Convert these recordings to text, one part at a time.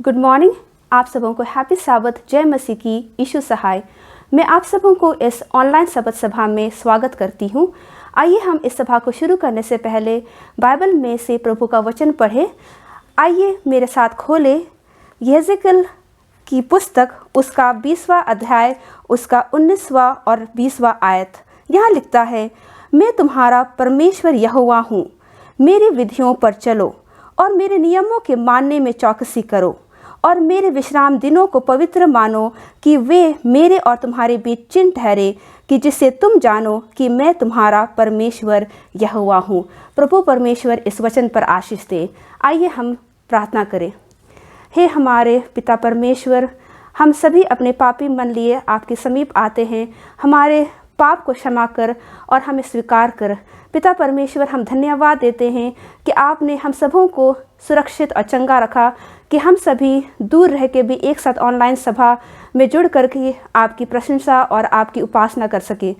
Good morning. आप सबों को हैप्पी साबत, जय मसीह की, यीशु सहाय। मैं आप सबों को इस ऑनलाइन सबत सभा में स्वागत करती हूँ। आइए हम इस सभा को शुरू करने से पहले बाइबल में से प्रभु का वचन पढ़ें। आइए मेरे साथ खोले यहेजकेल की पुस्तक, उसका 20वां अध्याय, उसका 19वां और 20वां आयत। यहाँ लिखता है, मैं तुम्हारा परमेश्वर यहोवा हूँ, मेरी विधियों पर चलो और मेरे नियमों के मानने में चौकसी करो और मेरे विश्राम दिनों को पवित्र मानो कि वे मेरे और तुम्हारे बीच चिन्ह ठहरे, कि जिससे तुम जानो कि मैं तुम्हारा परमेश्वर यहोवा हूँ। प्रभु परमेश्वर इस वचन पर आशीष दे। आइए हम प्रार्थना करें। हे हमारे पिता परमेश्वर, हम सभी अपने पापी मन लिए आपके समीप आते हैं। हमारे पाप को क्षमा कर और हमें स्वीकार कर। पिता परमेश्वर, हम धन्यवाद देते हैं कि आपने हम सबों को सुरक्षित और चंगा रखा, कि हम सभी दूर रह के भी एक साथ ऑनलाइन सभा में जुड़ कर के आपकी प्रशंसा और आपकी उपासना कर सके।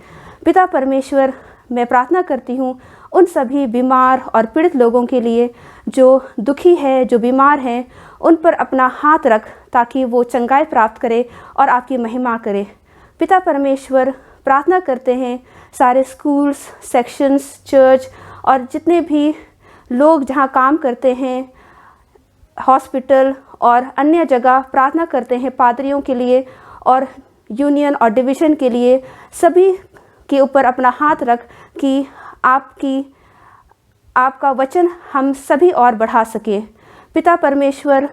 पिता परमेश्वर, मैं प्रार्थना करती हूँ उन सभी बीमार और पीड़ित लोगों के लिए जो दुखी है, जो बीमार हैं, उन पर अपना हाथ रख ताकि वो चंगाई प्राप्त करे और आपकी महिमा करे। पिता परमेश्वर, प्रार्थना करते हैं सारे स्कूल्स, सेक्शंस, चर्च और जितने भी लोग जहाँ काम करते हैं, हॉस्पिटल और अन्य जगह, प्रार्थना करते हैं पादरियों के लिए और यूनियन और डिवीज़न के लिए। सभी के ऊपर अपना हाथ रख कि आपका वचन हम सभी और बढ़ा सके। पिता परमेश्वर,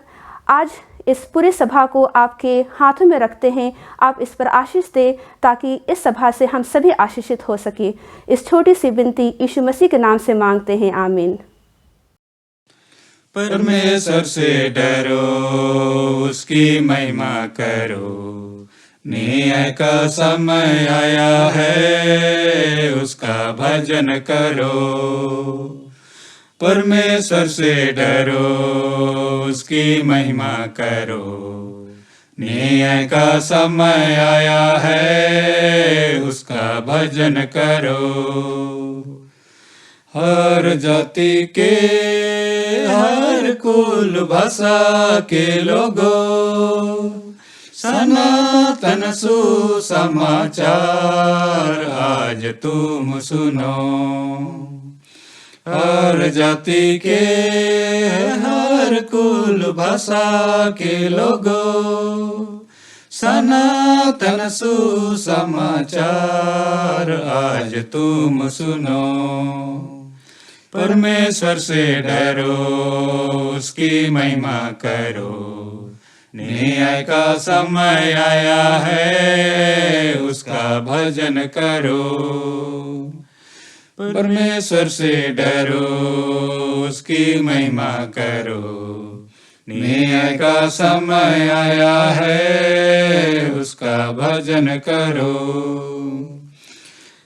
आज इस पूरी सभा को आपके हाथों में रखते हैं। आप इस पर आशीष दे ताकि इस सभा से हम सभी आशीषित हो सके। इस छोटी सी विनती यीशु मसीह के नाम से मांगते हैं, आमीन। परमेश्वर से डरो, उसकी महिमा करो, न्याय का समय आया है, उसका भजन करो। परमेश्वर से डरो, उसकी महिमा करो, न्याय का समय आया है, उसका भजन करो। हर जाति के, हर कुल भाषा के लोगों, सनातन सुसमाचार आज तुम सुनो। हर जाति के, हर कुल भाषा के लोगों, सनातन सुसमाचार आज तुम सुनो। परमेश्वर से डरो, उसकी महिमा करो, न्याय का समय आया है, उसका भजन करो। परमेश्वर से डरो, उसकी महिमा करो, न्याय का समय आया है, उसका भजन करो।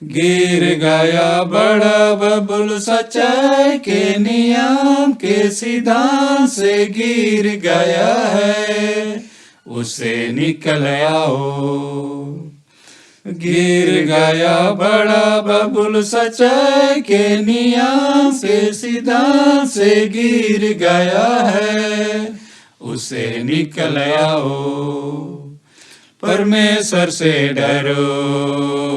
गिर गया बड़ा बबुल सच्चाई के नियम के सिद्धांत से गिर गया है, उसे निकल आओ। गिर गया बड़ा बबुल सच्चाई के नियम के सिद्धांत से गिर गया है, उसे निकल आओ। परमेश्वर से डरो,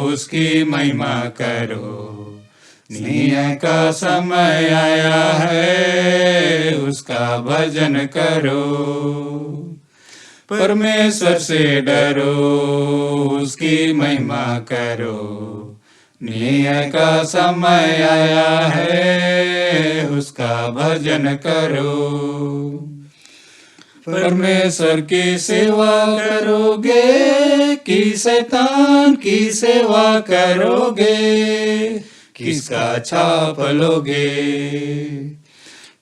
उसकी महिमा करो, न्याय का समय आया है, उसका भजन करो। परमेश्वर से डरो, उसकी महिमा करो, न्याय का समय आया है, उसका भजन करो। परमेश्वर की सेवा करोगे कि शैतान की सेवा करोगे, किसका छाप लोगे?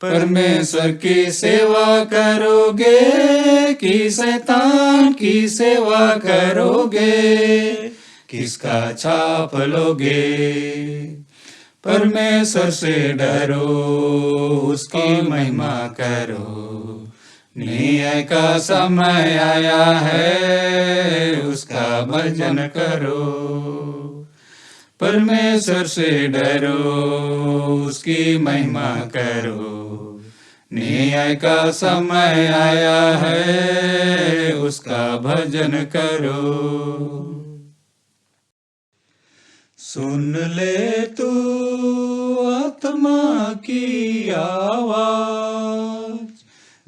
परमेश्वर की सेवा करोगे कि शैतान की सेवा करोगे, किसका छाप लोगे? परमेश्वर से डरो, उसकी महिमा करो, न्याय का समय आया है, उसका भजन करो। परमेश्वर से डरो, उसकी महिमा करो, न्याय का समय आया है, उसका भजन करो। सुन ले तू आत्मा की आवाज,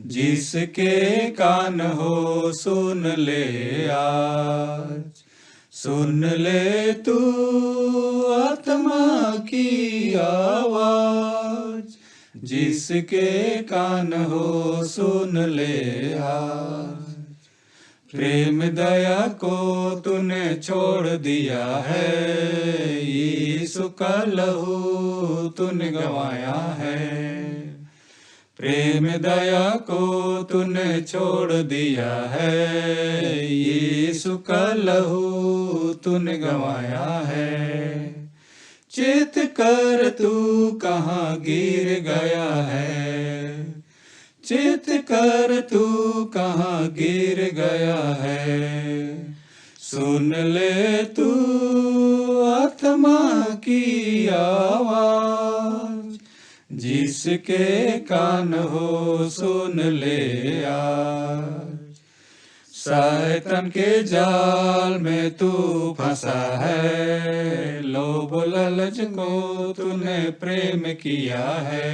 जिसके कान हो सुन ले आज। सुन ले तू आत्मा की आवाज, जिसके कान हो सुन ले आज। प्रेम दया को तूने छोड़ दिया है, यीशु का लहू तूने गवाया है। प्रेम दया को तूने छोड़ दिया है, यीशु का लहू तूने गवाया है। चित कर तू कहाँ गिर गया है, चित कर तू कहाँ गिर गया है। सुन ले तू आत्मा की आवाज, जिसके कान हो सुन ले आज। शैतान के जाल में तू फंसा है, लोभ लालच को तूने प्रेम किया है।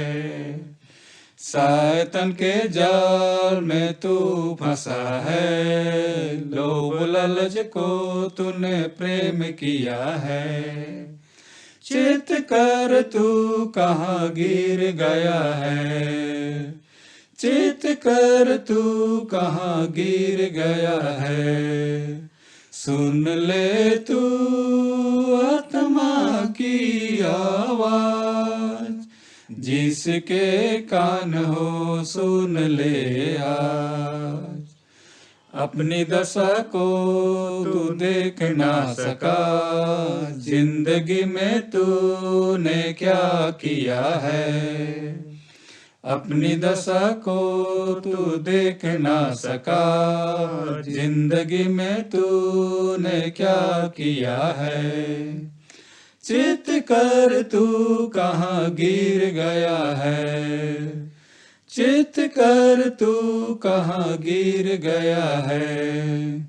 शैतान के जाल में तू फंसा है, लोभ लालच को तूने प्रेम किया है। चित कर तू कहाँ गिर गया है, चित कर तू कहाँ गिर गया है। सुन ले तू आत्मा की आवाज, जिसके कान हो सुन ले आज। अपनी दशा को तू देख ना सका, जिंदगी में तूने क्या किया है। अपनी दशा को तू देख ना सका, जिंदगी में तूने क्या किया है। चित कर तू कहाँ गिर गया है, चित कर तू कहाँ गिर गया है।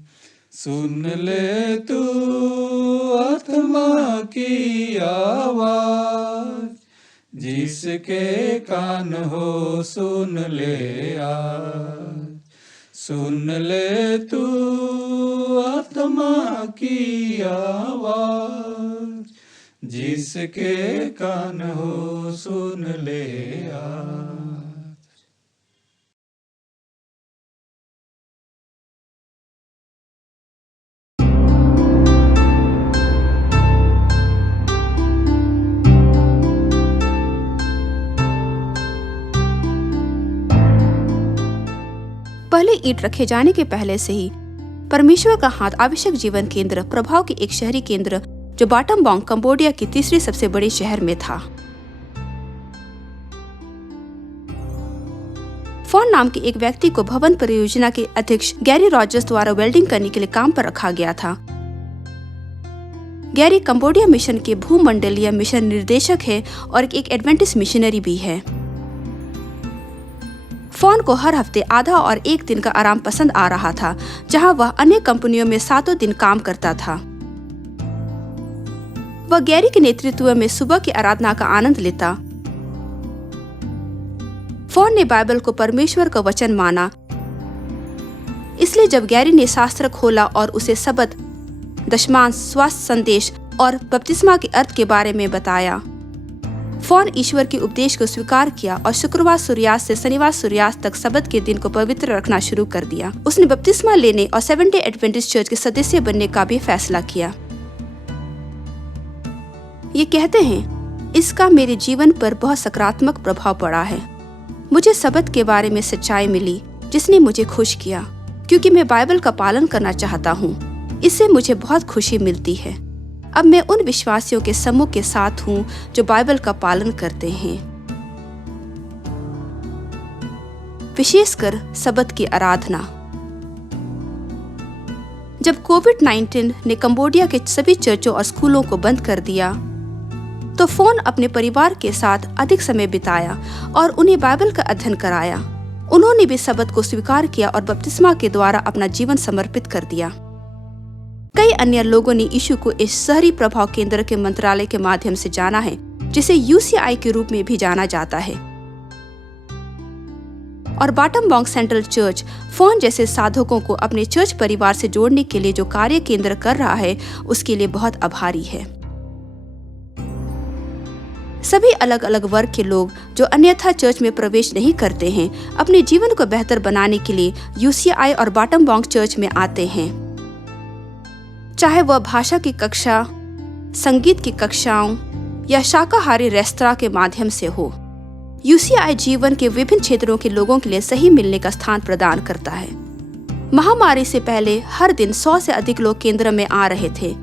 सुन ले तू आत्मा की आवाज, जिसके कान हो सुन ले आज। सुन ले तू आत्मा की आवाज, जिसके कान हो सुन ले आज। पहले ईंट रखे जाने के पहले से ही परमेश्वर का हाथ आवश्यक जीवन केंद्र प्रभाव के एक शहरी केंद्र जो बाटमबोंग कंबोडिया की तीसरी सबसे बड़े शहर में था। फॉन नाम के एक व्यक्ति को भवन परियोजना के अध्यक्ष गैरी रॉजर्स द्वारा वेल्डिंग करने के लिए काम पर रखा गया था। गैरी कंबोडिया मिशन के भूमंडलीय मिशन निर्देशक है और एक एडवेंटिस्ट मिशनरी भी है। फॉन को हर हफ्ते आधा और एक दिन का आराम पसंद आ रहा था, जहां वह अन्य कंपनियों में 7 दिन काम करता था। वह गैरी के नेतृत्व में सुबह की आराधना का आनंद लेता। फॉन ने बाइबल को परमेश्वर का वचन माना, इसलिए जब गैरी ने शास्त्र खोला और उसे सबत, दशमांश, स्वास्थ्य संदेश और बपतिस्मा के अर्थ के बारे में बताया, फॉन ईश्वर के उपदेश को स्वीकार किया और शुक्रवार सूर्यास्त से शनिवार सूर्यास्त तक सबत के दिन को पवित्र रखना शुरू कर दिया। उसने बपतिस्मा लेने और सेवेंथ डे एडवेंटिस्ट चर्च के सदस्य बनने का भी फैसला किया। ये कहते हैं, इसका मेरे जीवन पर बहुत सकारात्मक प्रभाव पड़ा है। मुझे सबत के बारे में सच्चाई मिली जिसने मुझे खुश किया, क्योंकि मैं बाइबल का पालन करना चाहता हूँ। इससे मुझे बहुत खुशी मिलती है। अब मैं उन विश्वासियों के समूह के साथ हूँ जो बाइबल का पालन करते हैं, विशेषकर सबत की आराधना। जब कोविड-19 ने कंबोडिया के सभी चर्चों और स्कूलों को बंद कर दिया, तो फोन अपने परिवार के साथ अधिक समय बिताया और उन्हें बाइबल का अध्ययन कराया। उन्होंने भी सबत को स्वीकार किया और बपतिस्मा के द्वारा अपना जीवन समर्पित कर दिया। कई अन्य लोगों ने यीशु को इस शहरी प्रभाव केंद्र के मंत्रालय के माध्यम से जाना है, जिसे UCI के रूप में भी जाना जाता है। और बाटमबॉन्ग सेंट्रल चर्च फोन जैसे साधकों को अपने चर्च परिवार से जोड़ने के लिए जो कार्य केंद्र कर रहा है, उसके लिए बहुत आभारी है। सभी अलग अलग वर्ग के लोग जो अन्यथा चर्च में प्रवेश नहीं करते हैं, अपने जीवन को बेहतर बनाने के लिए UCI और बाटमबॉन्ग चर्च में आते हैं। चाहे वह भाषा की कक्षा, संगीत की कक्षाओं या शाकाहारी रेस्तरां के माध्यम से हो, UCI जीवन के विभिन्न क्षेत्रों के लोगों के लिए सही मिलने का स्थान प्रदान करता है। महामारी से पहले हर दिन 100 से अधिक लोग केंद्र में आ रहे थे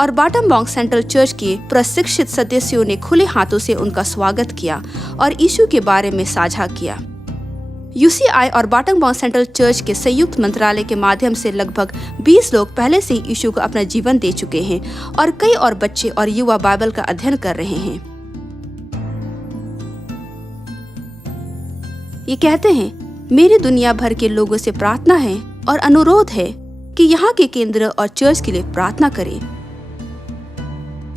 और बाटमबॉन्ग सेंट्रल चर्च के प्रशिक्षित सदस्यों ने खुले हाथों से उनका स्वागत किया और यीशु के बारे में साझा किया। UCI और बाटमबॉन्ग सेंट्रल चर्च के संयुक्त मंत्रालय के माध्यम से लगभग 20 लोग पहले से ही यीशु को अपना जीवन दे चुके हैं और कई और बच्चे और युवा बाइबल का अध्ययन कर रहे हैं। ये कहते हैं, मेरी दुनिया भर के लोगों से प्रार्थना है और अनुरोध है कि यहाँ के केंद्र और चर्च के लिए प्रार्थना करें।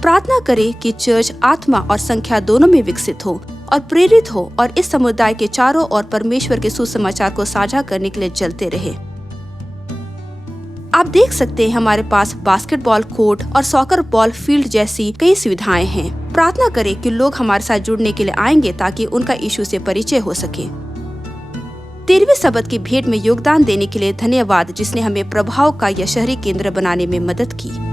प्रार्थना करें कि चर्च आत्मा और संख्या दोनों में विकसित हो और प्रेरित हो और इस समुदाय के चारों ओर परमेश्वर के सुसमाचार को साझा करने के लिए चलते रहे। आप देख सकते हैं, हमारे पास बास्केटबॉल कोर्ट और सॉकर बॉल फील्ड जैसी कई सुविधाएं हैं। प्रार्थना करें कि लोग हमारे साथ जुड़ने के लिए आएंगे ताकि उनका यीशु से परिचय हो सके। 13वीं सबत की भेंट में योगदान देने के लिए धन्यवाद, जिसने हमें प्रभाव का यह शहरी केंद्र बनाने में मदद की।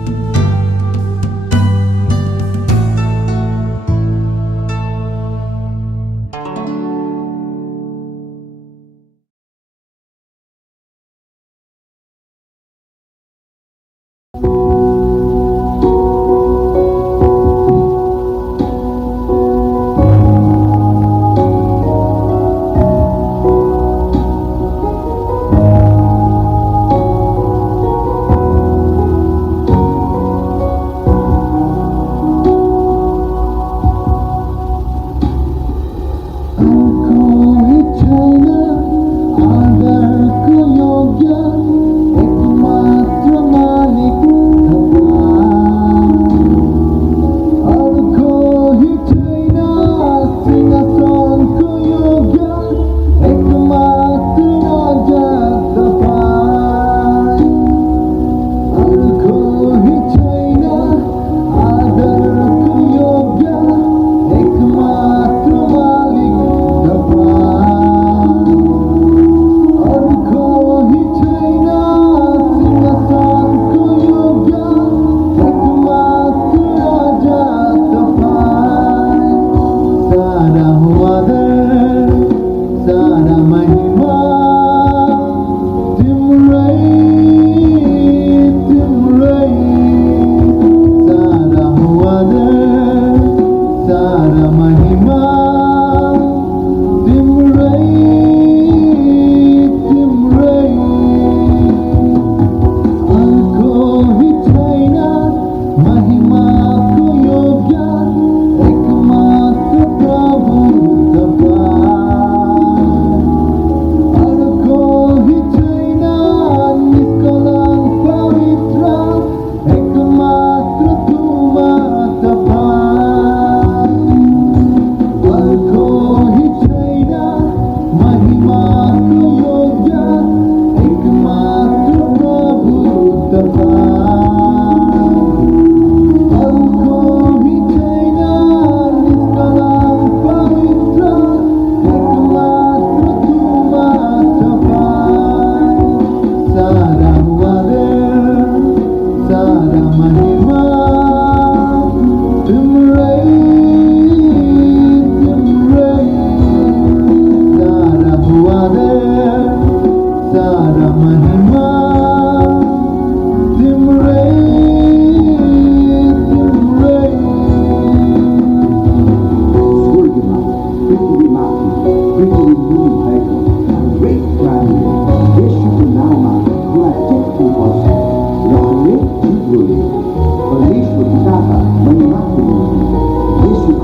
Yesus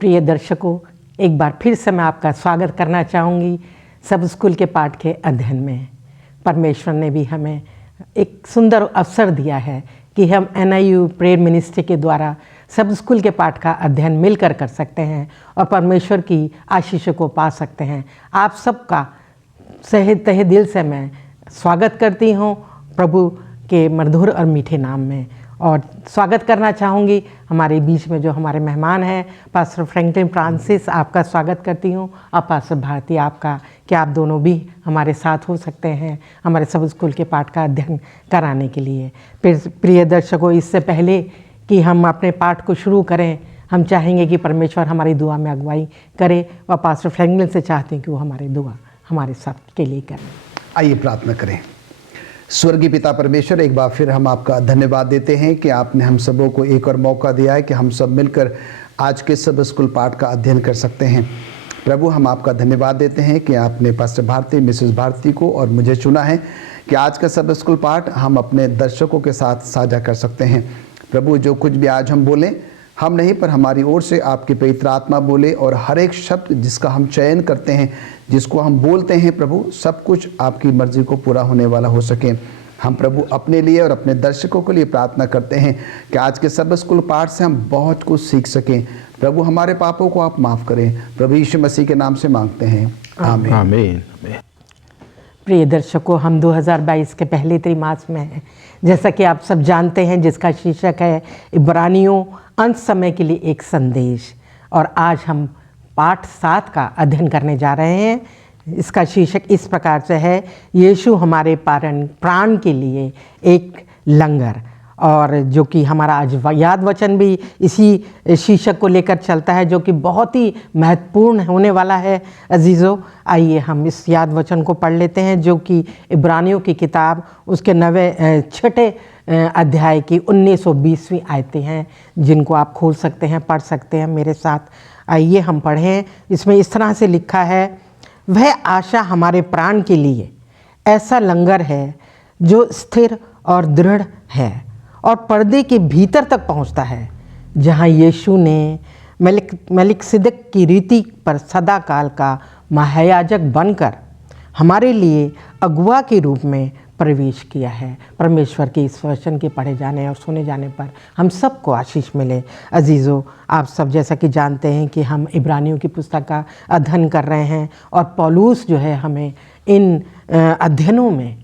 प्रिय दर्शकों, एक बार फिर से मैं आपका स्वागत करना चाहूँगी सब स्कूल के पाठ के अध्ययन में। परमेश्वर ने भी हमें एक सुंदर अवसर दिया है कि हम NIU प्रेयर मिनिस्ट्री के द्वारा सब स्कूल के पाठ का अध्ययन मिलकर कर सकते हैं और परमेश्वर की आशीषों को पा सकते हैं। आप सबका तहे दिल से मैं स्वागत करती हूँ प्रभु के मधुर और मीठे नाम में। और स्वागत करना चाहूँगी हमारे बीच में जो हमारे मेहमान हैं, पास्टर फ्रैंकलिन फ्रांसिस, आपका स्वागत करती हूँ, और पास्टर भारती आपका, कि आप दोनों भी हमारे साथ हो सकते हैं हमारे सब स्कूल के पाठ का अध्ययन कराने के लिए। प्रिय दर्शकों, इससे पहले कि हम अपने पाठ को शुरू करें, हम चाहेंगे कि परमेश्वर हमारी दुआ में अगुवाई करे, और पास्टर फ्रैंकलिन से चाहते हैं कि वो हमारी दुआ हमारे साथ के लिए करें। आइए प्रार्थना करें। स्वर्गीय पिता परमेश्वर, एक बार फिर हम आपका धन्यवाद देते हैं कि आपने हम सबों को एक और मौका दिया है कि हम सब मिलकर आज के सब स्कूल पाठ का अध्ययन कर सकते हैं। प्रभु, हम आपका धन्यवाद देते हैं कि आपने पास्टर भारती, मिसेस भारती को और मुझे चुना है कि आज का सब स्कूल पाठ हम अपने दर्शकों के साथ साझा कर सकते हैं। प्रभु, जो कुछ भी आज हम बोलें, हम नहीं पर हमारी ओर से आपकी पवित्र आत्मा बोले, और हर एक शब्द जिसका हम चयन करते हैं, जिसको हम बोलते हैं, प्रभु सब कुछ आपकी मर्जी को पूरा होने वाला हो सके। हम प्रभु अपने लिए और अपने दर्शकों के लिए प्रार्थना करते हैं कि आज के सब स्कूल पाठ से हम बहुत कुछ सीख सकें। प्रभु, हमारे पापों को आप माफ़ करें। प्रभु यीशु मसीह के नाम से मांगते हैं, आमीन। आमीन। प्रिय दर्शकों, हम 2022 के पहले त्रैमास में हैं, जैसा कि आप सब जानते हैं, जिसका शीर्षक है इब्रानियों अंत समय के लिए एक संदेश। और आज हम पाठ 7 का अध्ययन करने जा रहे हैं। इसका शीर्षक इस प्रकार से है, यीशु हमारे प्राण के लिए एक लंगर। और जो कि हमारा आज याद वचन भी इसी शीर्षक को लेकर चलता है, जो कि बहुत ही महत्वपूर्ण होने वाला है। अजीज़ों, आइए हम इस याद वचन को पढ़ लेते हैं, जो कि इब्रानियों की किताब उसके 6 अध्याय की 19 और 20वीं आयतें हैं, जिनको आप खोल सकते हैं, पढ़ सकते हैं मेरे साथ। आइए हम पढ़ें। इसमें इस तरह से लिखा है, वह आशा हमारे प्राण के लिए ऐसा लंगर है जो स्थिर और दृढ़ है और पर्दे के भीतर तक पहुंचता है, जहां यीशु ने मेलिकिसिदक की रीति पर सदा काल का महायाजक बनकर हमारे लिए अगुआ के रूप में प्रवेश किया है। परमेश्वर के इस वचन के पढ़े जाने और सुने जाने पर हम सबको आशीष मिले। अजीज़ों, आप सब जैसा कि जानते हैं कि हम इब्रानियों की पुस्तक का अध्ययन कर रहे हैं, और पौलुस जो है हमें इन अध्ययनों में,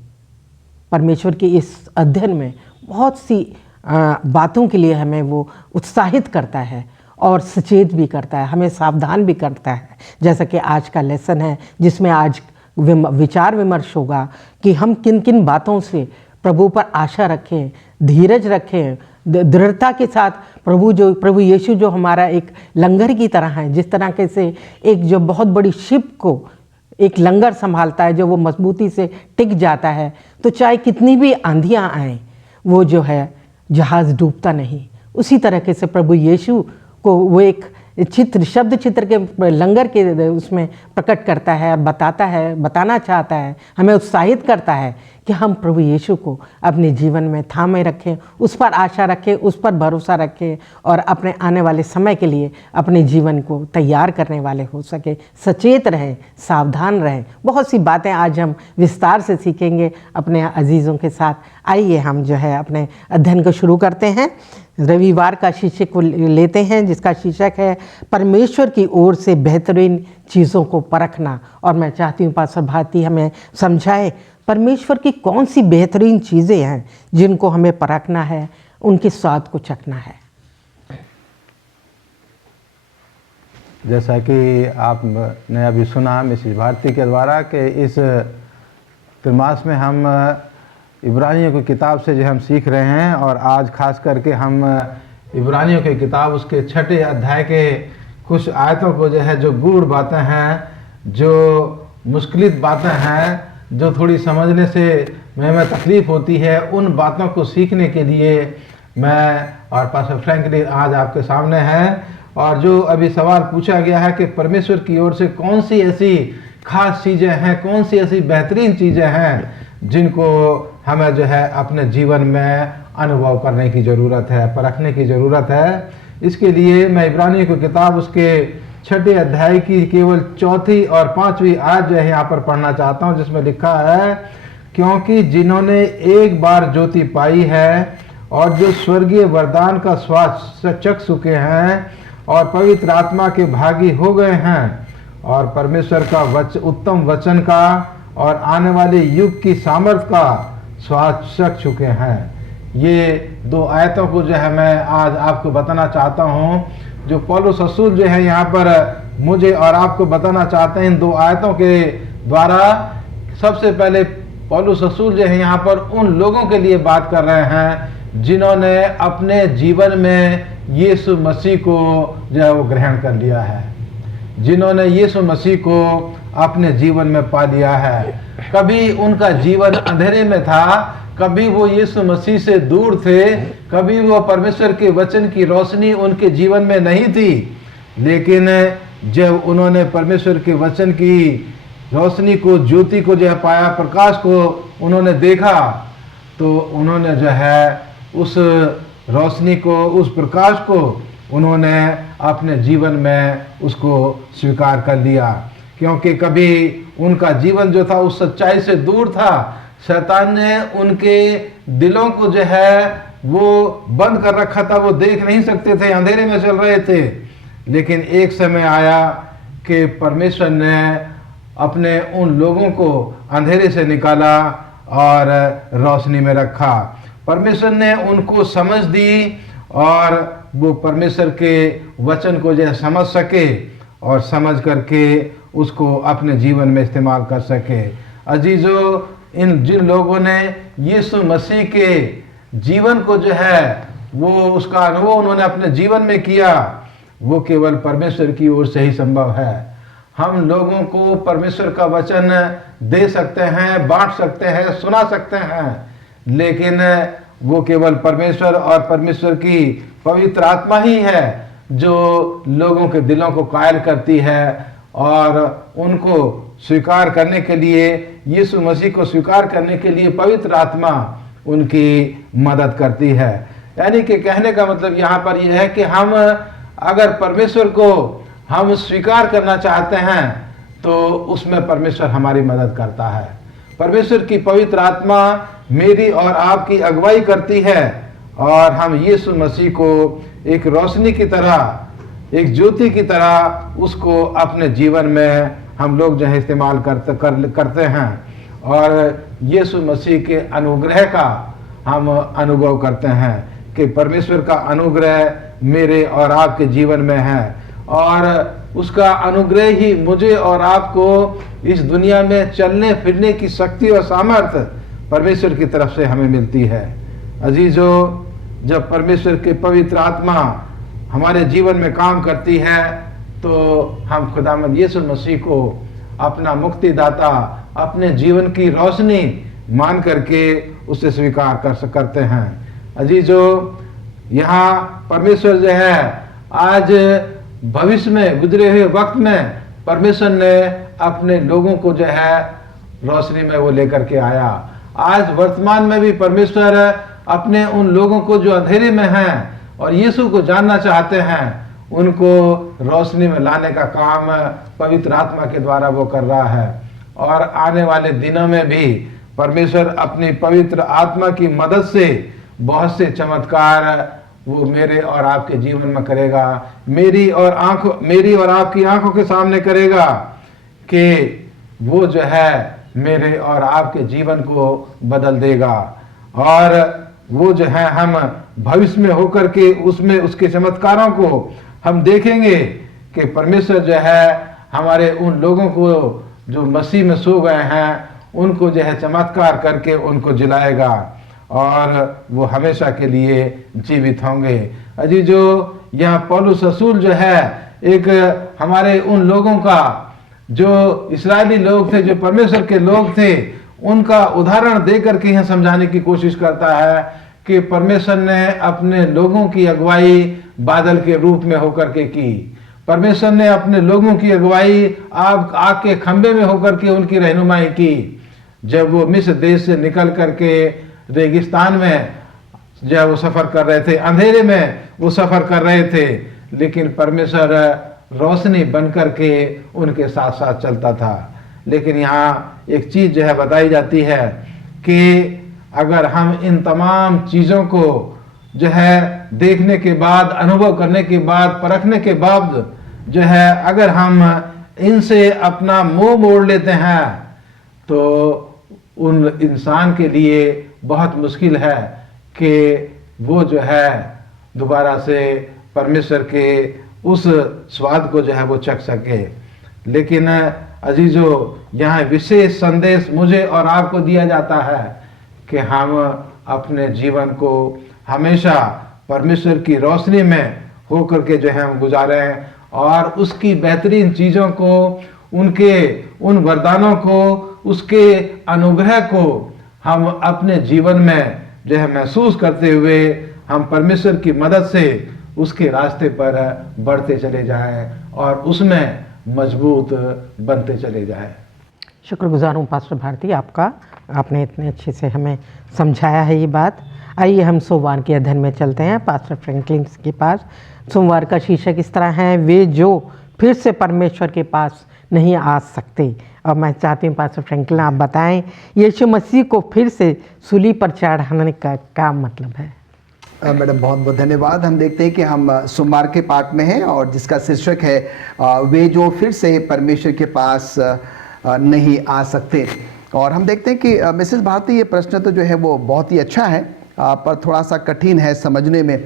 परमेश्वर के इस अध्ययन में बहुत सी बातों के लिए हमें वो उत्साहित करता है और सचेत भी करता है, हमें सावधान भी करता है। जैसा कि आज का लेसन है, जिसमें आज विचार विमर्श होगा कि हम किन किन बातों से प्रभु पर आशा रखें, धीरज रखें, दृढ़ता के साथ प्रभु यीशु जो हमारा एक लंगर की तरह है, जिस तरह से एक जो बहुत बड़ी शिप को एक लंगर संभालता है, जो वो मजबूती से टिक जाता है, तो चाहे कितनी भी आंधियाँ आएँ, वो जो है जहाज़ डूबता नहीं। उसी तरह से प्रभु यीशु को वो एक शब्द चित्र के लंगर के उसमें प्रकट करता है और बताना चाहता है, हमें उत्साहित करता है कि हम प्रभु यीशु को अपने जीवन में थामे रखें, उस पर आशा रखें, उस पर भरोसा रखें, और अपने आने वाले समय के लिए अपने जीवन को तैयार करने वाले हो सके। सचेत रहें, सावधान रहें। बहुत सी बातें आज हम विस्तार से सीखेंगे अपने अजीज़ों के साथ। आइए हम जो है अपने अध्ययन को शुरू करते हैं। रविवार का शीर्षक को लेते हैं, जिसका शीर्षक है परमेश्वर की ओर से बेहतरीन चीज़ों को परखना। और मैं चाहती हूँ पास्टर भारती हमें समझाए परमेश्वर की कौन सी बेहतरीन चीज़ें हैं जिनको हमें परखना है, उनके स्वाद को चखना है। जैसा कि आपने अभी सुना मिसेस भारती के द्वारा कि इस त्रैमास में हम इब्रानियों की किताब से जो हम सीख रहे हैं, और आज खास करके हम इब्रानियों की किताब उसके 6 अध्याय के कुछ आयतों को जो है, जो गूढ़ बातें हैं, जो मुश्किल बातें हैं, जो थोड़ी समझने से हमें तकलीफ़ होती है, उन बातों को सीखने के लिए मैं और पास्टर फ्रैंकलिन आज आपके सामने हैं। और जो अभी सवाल पूछा गया है कि परमेश्वर की ओर से कौन सी ऐसी खास चीज़ें हैं, कौन सी ऐसी बेहतरीन चीज़ें हैं जिनको हमें जो है अपने जीवन में अनुभव करने की ज़रूरत है, परखने की ज़रूरत है। इसके लिए मैं इब्रानियों की किताब उसके 6 अध्याय की केवल 4 और 5वीं आयत जो है यहाँ पर पढ़ना चाहता हूँ, जिसमें लिखा है, क्योंकि जिन्होंने एक बार ज्योति पाई है और जो स्वर्गीय वरदान का स्वाद चख चुके हैं और पवित्र आत्मा के भागी हो गए हैं और परमेश्वर का उत्तम वचन का और आने वाले युग की सामर्थ का स्वाद चख चुके हैं। ये 2 आयतों को जो है मैं आज आपको बताना चाहता हूँ, जो पौलुस रसूल जो है यहाँ पर मुझे और आपको बताना चाहते हैं इन 2 आयतों के द्वारा। सबसे पहले पौलुस रसूल जो है यहाँ पर उन लोगों के लिए बात कर रहे हैं जिन्होंने अपने जीवन में यीशु मसीह को जो है वो ग्रहण कर लिया है, जिन्होंने यीशु मसीह को अपने जीवन में पा लिया है। कभी उनका जीवन अंधेरे में था, कभी वो यीशु मसीह से दूर थे, कभी वो परमेश्वर के वचन की रोशनी उनके जीवन में नहीं थी, लेकिन जब उन्होंने परमेश्वर के वचन की रोशनी को, ज्योति को जो है पाया, प्रकाश को उन्होंने देखा, तो उन्होंने जो है उस रोशनी को, उस प्रकाश को उन्होंने अपने जीवन में उसको स्वीकार कर लिया। क्योंकि कभी उनका जीवन जो था उस सच्चाई से दूर था, शैतान ने उनके दिलों को जो है वो बंद कर रखा था, वो देख नहीं सकते थे, अंधेरे में चल रहे थे। लेकिन एक समय आया कि परमेश्वर ने अपने उन लोगों को अंधेरे से निकाला और रोशनी में रखा। परमेश्वर ने उनको समझ दी और वो परमेश्वर के वचन को जो है समझ सके और समझ करके उसको अपने जीवन में इस्तेमाल कर सके। अजीजों, इन जिन लोगों ने यीशु मसीह के जीवन को जो है वो उसका अनुभव उन्होंने अपने जीवन में किया, वो केवल परमेश्वर की ओर से ही संभव है। हम लोगों को परमेश्वर का वचन दे सकते हैं, बांट सकते हैं, सुना सकते हैं, लेकिन वो केवल परमेश्वर और परमेश्वर की पवित्र आत्मा ही है जो लोगों के दिलों को कायल करती है और उनको स्वीकार करने के लिए, यीशु मसीह को स्वीकार करने के लिए पवित्र आत्मा उनकी मदद करती है। यानी कि कहने का मतलब यहाँ पर यह है कि हम अगर परमेश्वर को हम स्वीकार करना चाहते हैं तो उसमें परमेश्वर हमारी मदद करता है। परमेश्वर की पवित्र आत्मा मेरी और आपकी अगुवाई करती है और हम यीशु मसीह को एक रोशनी की तरह, एक ज्योति की तरह उसको अपने जीवन में हम लोग जो है इस्तेमाल करते हैं और यीशु मसीह के अनुग्रह का हम अनुभव करते हैं कि परमेश्वर का अनुग्रह मेरे और आपके जीवन में है और उसका अनुग्रह ही मुझे और आपको इस दुनिया में चलने फिरने की शक्ति और सामर्थ्य परमेश्वर की तरफ से हमें मिलती है। अजीजों, जब परमेश्वर की पवित्र आत्मा हमारे जीवन में काम करती है तो हम खुदावंद यीशु मसीह को अपना मुक्तिदाता, अपने जीवन की रोशनी मान करके उसे स्वीकार करते हैं। अजीजों, यहाँ परमेश्वर जो है आज भविष्य में, गुजरे हुए वक्त में परमेश्वर ने अपने लोगों को जो है रोशनी में वो लेकर के आया। आज वर्तमान में भी परमेश्वर अपने उन लोगों को जो अंधेरे में हैं और यीशु को जानना चाहते हैं, उनको रोशनी में लाने का काम पवित्र आत्मा के द्वारा वो कर रहा है। और आने वाले दिनों में भी परमेश्वर अपनी पवित्र आत्मा की मदद से बहुत से चमत्कार वो मेरे और आपके जीवन में करेगा, मेरी और आपकी आंखों के सामने करेगा कि वो जो है मेरे और आपके जीवन को बदल देगा। और वो जो है हम भविष्य में होकर के उसमें उसके चमत्कारों को हम देखेंगे कि परमेश्वर जो है हमारे उन लोगों को जो मसीह में सो गए हैं उनको जो है चमत्कार करके उनको जिलाएगा और वो हमेशा के लिए जीवित होंगे। अजीजों, यह पौलुस रसूल जो है एक हमारे उन लोगों का, जो इस्राएली लोग थे, जो परमेश्वर के लोग थे, उनका उदाहरण देकर के यह समझाने की कोशिश करता है कि परमेश्वर ने अपने लोगों की अगुवाई बादल के रूप में होकर के की। परमेश्वर ने अपने लोगों की अगुवाई आग के खंभे में होकर के उनकी रहनुमाई की। जब वो मिस्र देश से निकल करके रेगिस्तान में जो है वो सफ़र कर रहे थे, अंधेरे में वो सफ़र कर रहे थे, लेकिन परमेश्वर रोशनी बन कर के उनके साथ साथ चलता था। लेकिन यहाँ एक चीज़ जो है बताई जाती है कि अगर हम इन तमाम चीज़ों को जो है देखने के बाद, अनुभव करने के बाद, परखने के बाद जो है अगर हम इनसे अपना मुंह मोड़ लेते हैं तो उन इंसान के लिए बहुत मुश्किल है कि वो जो है दोबारा से परमेश्वर के उस स्वाद को जो है वो चख सके। लेकिन अजीजों, यहाँ विशेष संदेश मुझे और आपको दिया जाता है कि हम अपने जीवन को हमेशा परमेश्वर की रोशनी में होकर के जो है हम गुजारें और उसकी बेहतरीन चीज़ों को, उनके उन वरदानों को, उसके अनुग्रह को हम अपने जीवन में जो है महसूस करते हुए हम परमेश्वर की मदद से उसके रास्ते पर बढ़ते चले जाएं और उसमें मजबूत बनते चले जाएं। शुक्रगुजार हूँ पास्टर भारती आपका, आपने इतने अच्छे से हमें समझाया है ये बात। आइए हम सोमवार के अध्ययन में चलते हैं पास्टर फ्रैंकलिन के पास। सोमवार का शीर्षक इस तरह है, वे जो फिर से परमेश्वर के पास नहीं आ सकते। और मैं चाहती हूँ पास्टर फ्रैंकलिन आप बताएं यीशु मसीह को फिर से सूली पर चढ़ाने का क्या मतलब है। मैडम बहुत बहुत धन्यवाद। हम देखते हैं कि हम सोमवार के पाठ में हैं और जिसका शीर्षक है वे जो फिर से परमेश्वर के पास नहीं आ सकते। और हम देखते हैं कि मिसेस भारती ये प्रश्न तो जो है वो बहुत ही अच्छा है पर थोड़ा सा कठिन है समझने में।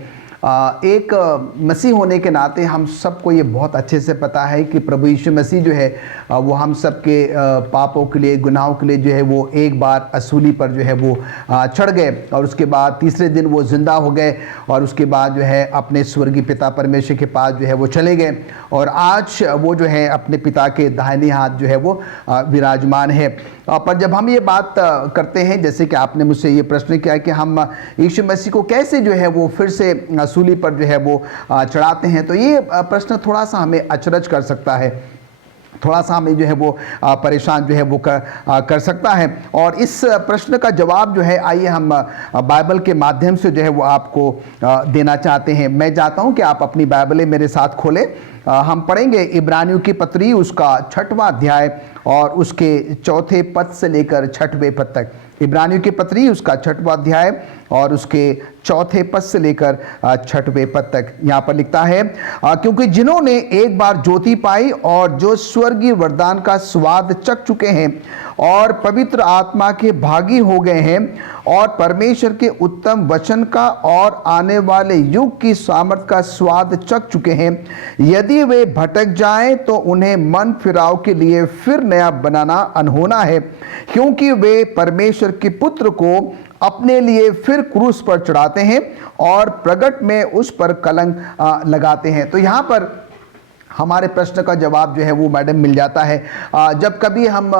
एक मसीह होने के नाते हम सबको ये बहुत अच्छे से पता है कि प्रभु यीशु मसीह जो है वो हम सबके पापों के लिए, गुनाहों के लिए जो है वो एक बार असूली पर जो है वो चढ़ गए और उसके बाद तीसरे दिन वो जिंदा हो गए और उसके बाद जो है अपने स्वर्गीय पिता परमेश्वर के पास जो है वो चले गए और आज वो जो है अपने पिता के दाहिने हाथ जो है वो विराजमान है। पर जब हम ये बात करते हैं, जैसे कि आपने मुझसे ये प्रश्न किया कि हम यीशु मसीह को कैसे जो है वो फिर से सूली पर जो है वो चढ़ाते हैं, तो ये प्रश्न थोड़ा सा हमें अचरज कर सकता है, थोड़ा सा हमें जो है वो परेशान जो है वो कर सकता है। और इस प्रश्न का जवाब जो है आइए हम बाइबल के माध्यम से जो है वो आपको देना चाहते हैं। मैं चाहता हूं कि आप अपनी बाइबलें मेरे साथ खोलें। हम पढ़ेंगे इब्रानियों की पत्री उसका 6वां अध्याय और उसके 4थे पद से लेकर 6वें पद तक। इब्रानियों की पत्री उसका 6वां अध्याय और उसके 4थे पद से लेकर 6वें पद तक। यहाँ पर लिखता है, क्योंकि जिन्होंने एक बार ज्योति पाई और जो स्वर्गीय वरदान का स्वाद चख चुके हैं और पवित्र आत्मा के भागी हो गए हैं और परमेश्वर के उत्तम वचन का और आने वाले युग की सामर्थ का स्वाद चख चुके हैं, यदि वे भटक जाएं तो उन्हें मन फिराव के लिए फिर नया बनाना अनहोना है, क्योंकि वे परमेश्वर के पुत्र को अपने लिए फिर क्रूस पर चढ़ाते हैं और प्रगट में उस पर कलंक लगाते हैं। तो यहाँ पर हमारे प्रश्न का जवाब जो है वो मैडम मिल जाता है। जब कभी हम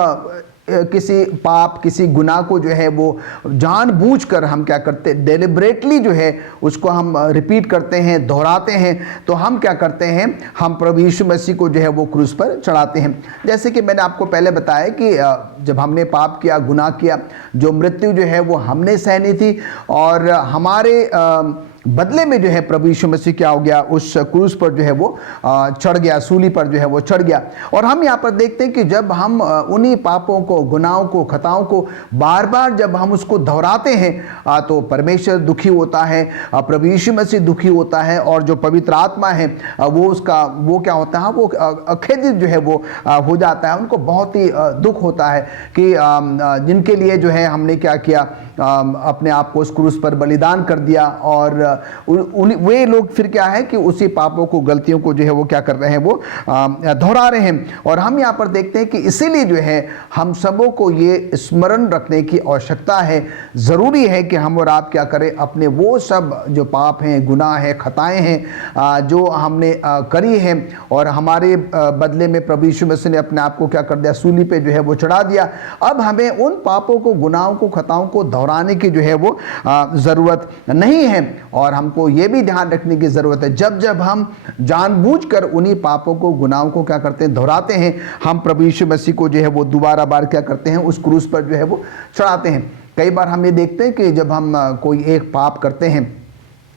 किसी पाप, किसी गुनाह को जो है वो जानबूझकर हम क्या करते, डेलिब्रेटली जो है उसको हम रिपीट करते हैं, दोहराते हैं, तो हम क्या करते हैं, हम प्रभु यीशु मसीह को जो है वो क्रूस पर चढ़ाते हैं। जैसे कि मैंने आपको पहले बताया कि जब हमने पाप किया, गुनाह किया, जो मृत्यु जो है वो हमने सहनी थी और हमारे बदले में जो है प्रभु यीशु मसीह क्या हो गया, उस क्रूस पर जो है वो चढ़ गया, सूली पर जो है वो चढ़ गया। और हम यहाँ पर देखते हैं कि जब हम उन्हीं पापों को, गुनाहों को, खताओं को बार बार जब हम उसको दोहराते हैं तो परमेश्वर दुखी होता है, प्रभु यीशु मसीह दुखी होता है और जो पवित्र आत्मा है वो क्या होता है, वो खेदित जो है वो हो जाता है। उनको बहुत ही दुख होता है कि जिनके लिए जो है हमने क्या किया, अपने आप को उस क्रूस पर बलिदान कर दिया और वे लोग फिर क्या है कि उसी पापों को, गलतियों को जो है वो क्या कर रहे हैं, वो दोहरा रहे हैं। और हम यहाँ पर देखते हैं कि इसीलिए जो है हम सबों को ये स्मरण रखने की आवश्यकता है, ज़रूरी है कि हम और आप क्या करें, अपने वो सब जो पाप हैं, गुनाह हैं, खताएं हैं जो हमने करी हैं और हमारे बदले में प्रभु यीशु मसीह ने अपने आप को क्या कर दिया, सूली पे जो है वो चढ़ा दिया। अब हमें उन पापों को, गुनाहों को, खताओं को दोहराने की जो है वो ज़रूरत नहीं है। और हमको ये भी ध्यान रखने की ज़रूरत है, जब जब हम जानबूझकर उन्हीं पापों को, गुनाहों को क्या करते हैं, दोहराते हैं, हम प्रभु यीशु मसीह को जो है वो दोबारा बार क्या करते हैं, उस क्रूस पर जो है वो चढ़ाते हैं। कई बार हम ये देखते हैं कि जब हम कोई एक पाप करते हैं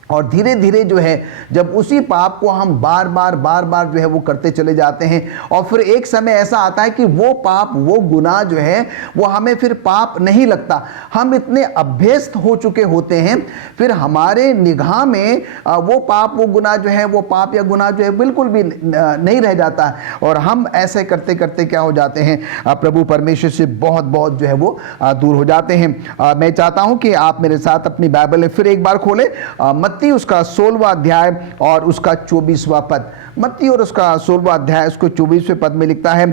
और धीरे धीरे जो है जब उसी पाप को हम बार बार जो है वो करते चले जाते हैं और फिर एक समय ऐसा आता है कि वो पाप, वो गुनाह जो है वो हमें फिर पाप नहीं लगता। हम इतने अभ्यस्त हो चुके होते हैं, फिर हमारे निगाह में वो पाप, वो गुनाह जो है, वो पाप या गुनाह जो है बिल्कुल भी नहीं रह जाता और हम ऐसे करते करते क्या हो जाते हैं, प्रभु परमेश्वर से बहुत जो है वो दूर हो जाते हैं। मैं चाहता हूं कि आप मेरे साथ अपनी बाइबल फिर एक बार खोलें, मत्ती उसका 16वां अध्याय और उसका 24वां पद। मत्ती और उसका 16वां अध्याय उसको 24वें पद में लिखता है,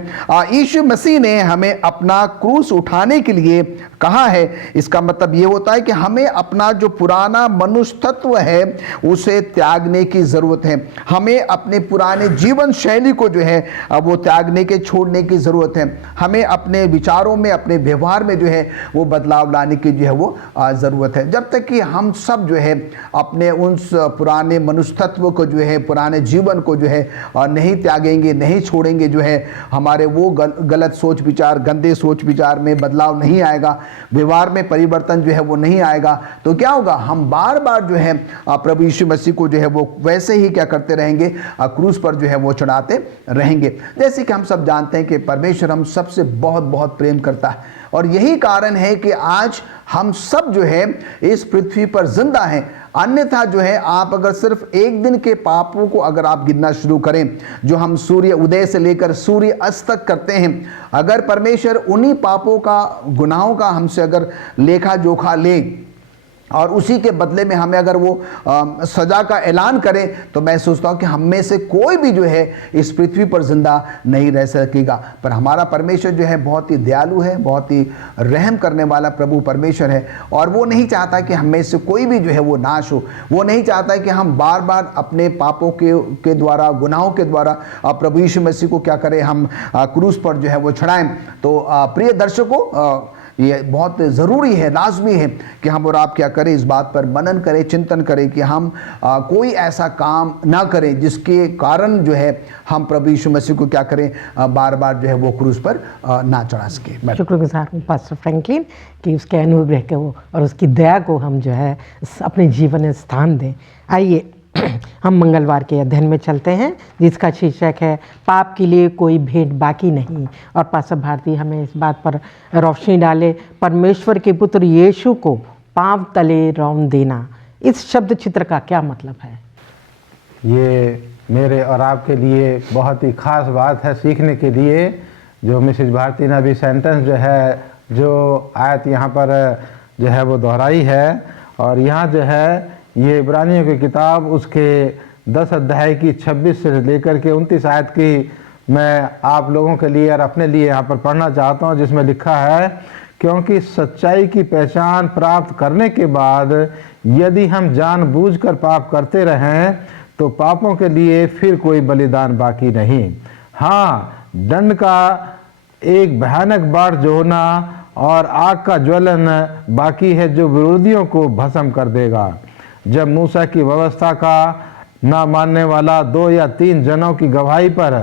यीशु मसीह ने हमें अपना क्रूस उठाने के लिए कहा है। इसका मतलब ये होता है कि हमें अपना जो पुराना मनुष्य तत्व है उसे त्यागने की जरूरत है। हमें अपने पुराने जीवन शैली को जो है वो त्यागने के, छोड़ने की जरूरत है। हमें अपने विचारों में, अपने व्यवहार में जो है वो बदलाव लाने की जो है वो जरूरत है। जब तक कि हम सब जो है अपने उस पुराने मनुष्य तत्व को जो है, पुराने जीवन को जो है नहीं त्यागेंगे, नहीं छोड़ेंगे, जो है हमारे वो गलत सोच विचार, गंदे सोच विचार में बदलाव नहीं आएगा, व्यवहार में परिवर्तन जो है वो नहीं आएगा, तो क्या होगा, हम बार बार जो है प्रभु यीशु मसीह को जो है वो वैसे ही क्या करते रहेंगे, क्रूस पर जो है वो चढ़ाते रहेंगे। जैसे कि हम सब जानते हैं कि परमेश्वर हम सबसे बहुत प्रेम करता है और यही कारण है कि आज हम सब जो है इस पृथ्वी पर जिंदा हैं। अन्यथा जो है आप अगर सिर्फ एक दिन के पापों को अगर आप गिनना शुरू करें, जो हम सूर्य उदय से लेकर सूर्य अस्त तक करते हैं, अगर परमेश्वर उन्हीं पापों का, गुनाहों का हमसे अगर लेखा जोखा ले और उसी के बदले में हमें अगर वो सजा का ऐलान करे, तो मैं सोचता हूँ कि हम में से कोई भी जो है इस पृथ्वी पर जिंदा नहीं रह सकेगा। पर हमारा परमेश्वर जो है बहुत ही दयालु है, बहुत ही रहम करने वाला प्रभु परमेश्वर है और वो नहीं चाहता कि हम में से कोई भी जो है वो नाश हो। वो नहीं चाहता कि हम बार बार अपने पापों के द्वारा, गुनाहों के द्वारा प्रभु यीशु मसीह को क्या करें, हम क्रूस पर जो है वो चढ़ाएं। तो प्रिय दर्शकों, ये बहुत ज़रूरी है, लाजमी है कि हम और आप क्या करें, इस बात पर मनन करें, चिंतन करें कि हम कोई ऐसा काम ना करें जिसके कारण जो है हम प्रभु यीशु मसीह को क्या करें, बार बार जो है वो क्रूस पर ना चढ़ा सके। शुक्रगुजार हूँ पास्टर फ्रैंकलिन कि उसके अनुग्रह को और उसकी दया को हम जो है अपने जीवन में स्थान दें। आइए हम मंगलवार के अध्ययन में चलते हैं जिसका शीर्षक है पाप के लिए कोई भेंट बाकी नहीं। और पास्टर भारती हमें इस बात पर रोशनी डाले, परमेश्वर के पुत्र यीशु को पांव तले रौंद देना, इस शब्द चित्र का क्या मतलब है? ये मेरे और आपके लिए बहुत ही खास बात है सीखने के लिए। जो मिसेज भारती ने अभी सेंटेंस जो है, जो आयत यहाँ पर जो है वो दोहराई है, और यहाँ जो है ये इब्रानियों की किताब उसके 10 अध्याय की 26 से लेकर के 29 आयत की मैं आप लोगों के लिए और अपने लिए यहाँ पर पढ़ना चाहता हूँ, जिसमें लिखा है, क्योंकि सच्चाई की पहचान प्राप्त करने के बाद यदि हम जानबूझकर पाप करते रहें तो पापों के लिए फिर कोई बलिदान बाकी नहीं। हाँ, दंड का एक भयानक बाढ़ जो होना और आग का ज्वलन बाकी है जो विरोधियों को भस्म कर देगा। जब मूसा की व्यवस्था का ना मानने वाला 2 या 3 जनों की गवाही पर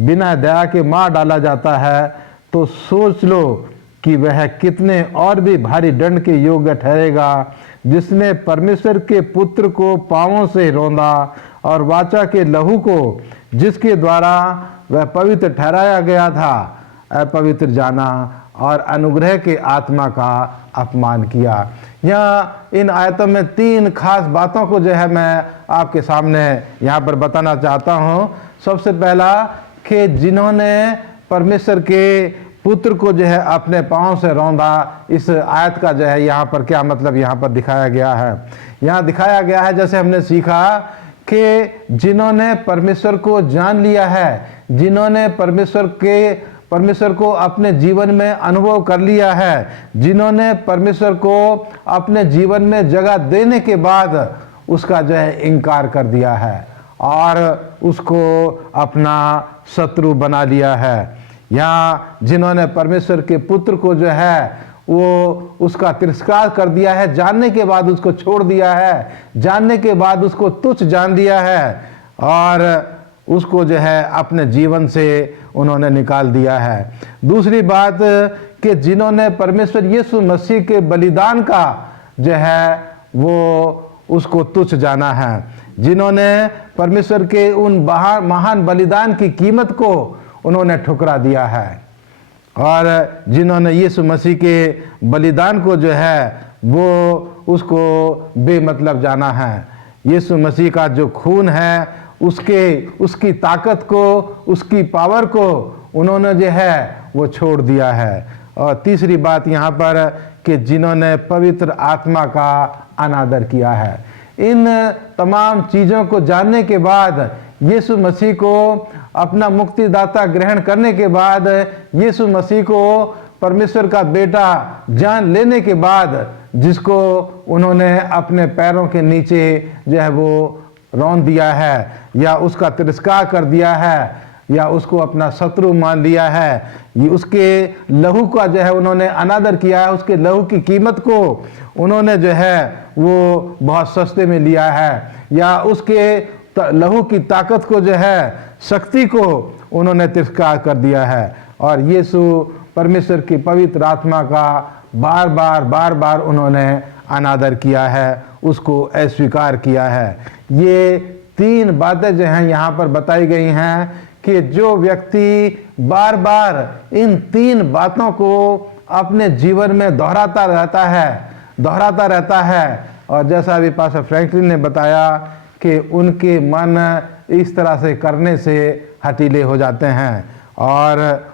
बिना दया के मार डाला जाता है, तो सोच लो कि वह कितने और भी भारी दंड के योग्य ठहरेगा जिसने परमेश्वर के पुत्र को पांवों से रौंदा और वाचा के लहू को जिसके द्वारा वह पवित्र ठहराया गया था अपवित्र जाना और अनुग्रह के आत्मा का अपमान किया। यहाँ इन आयतों में 3 खास बातों को जो है मैं आपके सामने यहाँ पर बताना चाहता हूँ। सबसे पहला कि जिन्होंने परमेश्वर के पुत्र को जो है अपने पांव से रौंदा, इस आयत का जो है यहाँ पर क्या मतलब यहाँ पर दिखाया गया है। यहाँ दिखाया गया है, जैसे हमने सीखा कि जिन्होंने परमेश्वर को जान लिया है, जिन्होंने परमेश्वर को अपने जीवन में अनुभव कर लिया है, जिन्होंने परमेश्वर को अपने जीवन में जगह देने के बाद उसका जो है इनकार कर दिया है और उसको अपना शत्रु बना लिया है, या जिन्होंने परमेश्वर के पुत्र को जो है वो उसका तिरस्कार कर दिया है, जानने के बाद उसको छोड़ दिया है, जानने के बाद उसको तुच्छ जान दिया है और उसको जो है अपने जीवन से उन्होंने निकाल दिया है। दूसरी बात कि जिन्होंने परमेश्वर यीशु मसीह के बलिदान का जो है वो उसको तुच्छ जाना है, जिन्होंने परमेश्वर के उन महान बलिदान की कीमत को उन्होंने ठुकरा दिया है, और जिन्होंने यीशु मसीह के बलिदान को जो है वो उसको बेमतलब जाना है। यीशु मसीह का जो खून है उसकी ताकत को, उसकी पावर को उन्होंने जो है वो छोड़ दिया है। और तीसरी बात यहाँ पर कि जिन्होंने पवित्र आत्मा का अनादर किया है। इन तमाम चीज़ों को जानने के बाद, यीशु मसीह को अपना मुक्तिदाता ग्रहण करने के बाद, यीशु मसीह को परमेश्वर का बेटा जान लेने के बाद, जिसको उन्होंने अपने पैरों के नीचे जो है वो रौंद दिया है या उसका तिरस्कार कर दिया है या उसको अपना शत्रु मान लिया है, ये उसके लहू का जो है उन्होंने अनादर किया है, उसके लहू की कीमत को उन्होंने जो है वो बहुत सस्ते में लिया है, या उसके लहू की ताकत को जो है, शक्ति को उन्होंने तिरस्कार कर दिया है। और यीशु परमेश्वर की पवित्र आत्मा का बार बार उन्होंने अनादर किया है, उसको अस्वीकार किया है। ये तीन बातें जो हैं यहाँ पर बताई गई हैं कि जो व्यक्ति बार बार इन तीन बातों को अपने जीवन में दोहराता रहता है, और जैसा अभी पास्टर फ्रैंकलिन ने बताया कि उनके मन इस तरह से करने से हठीले हो जाते हैं, और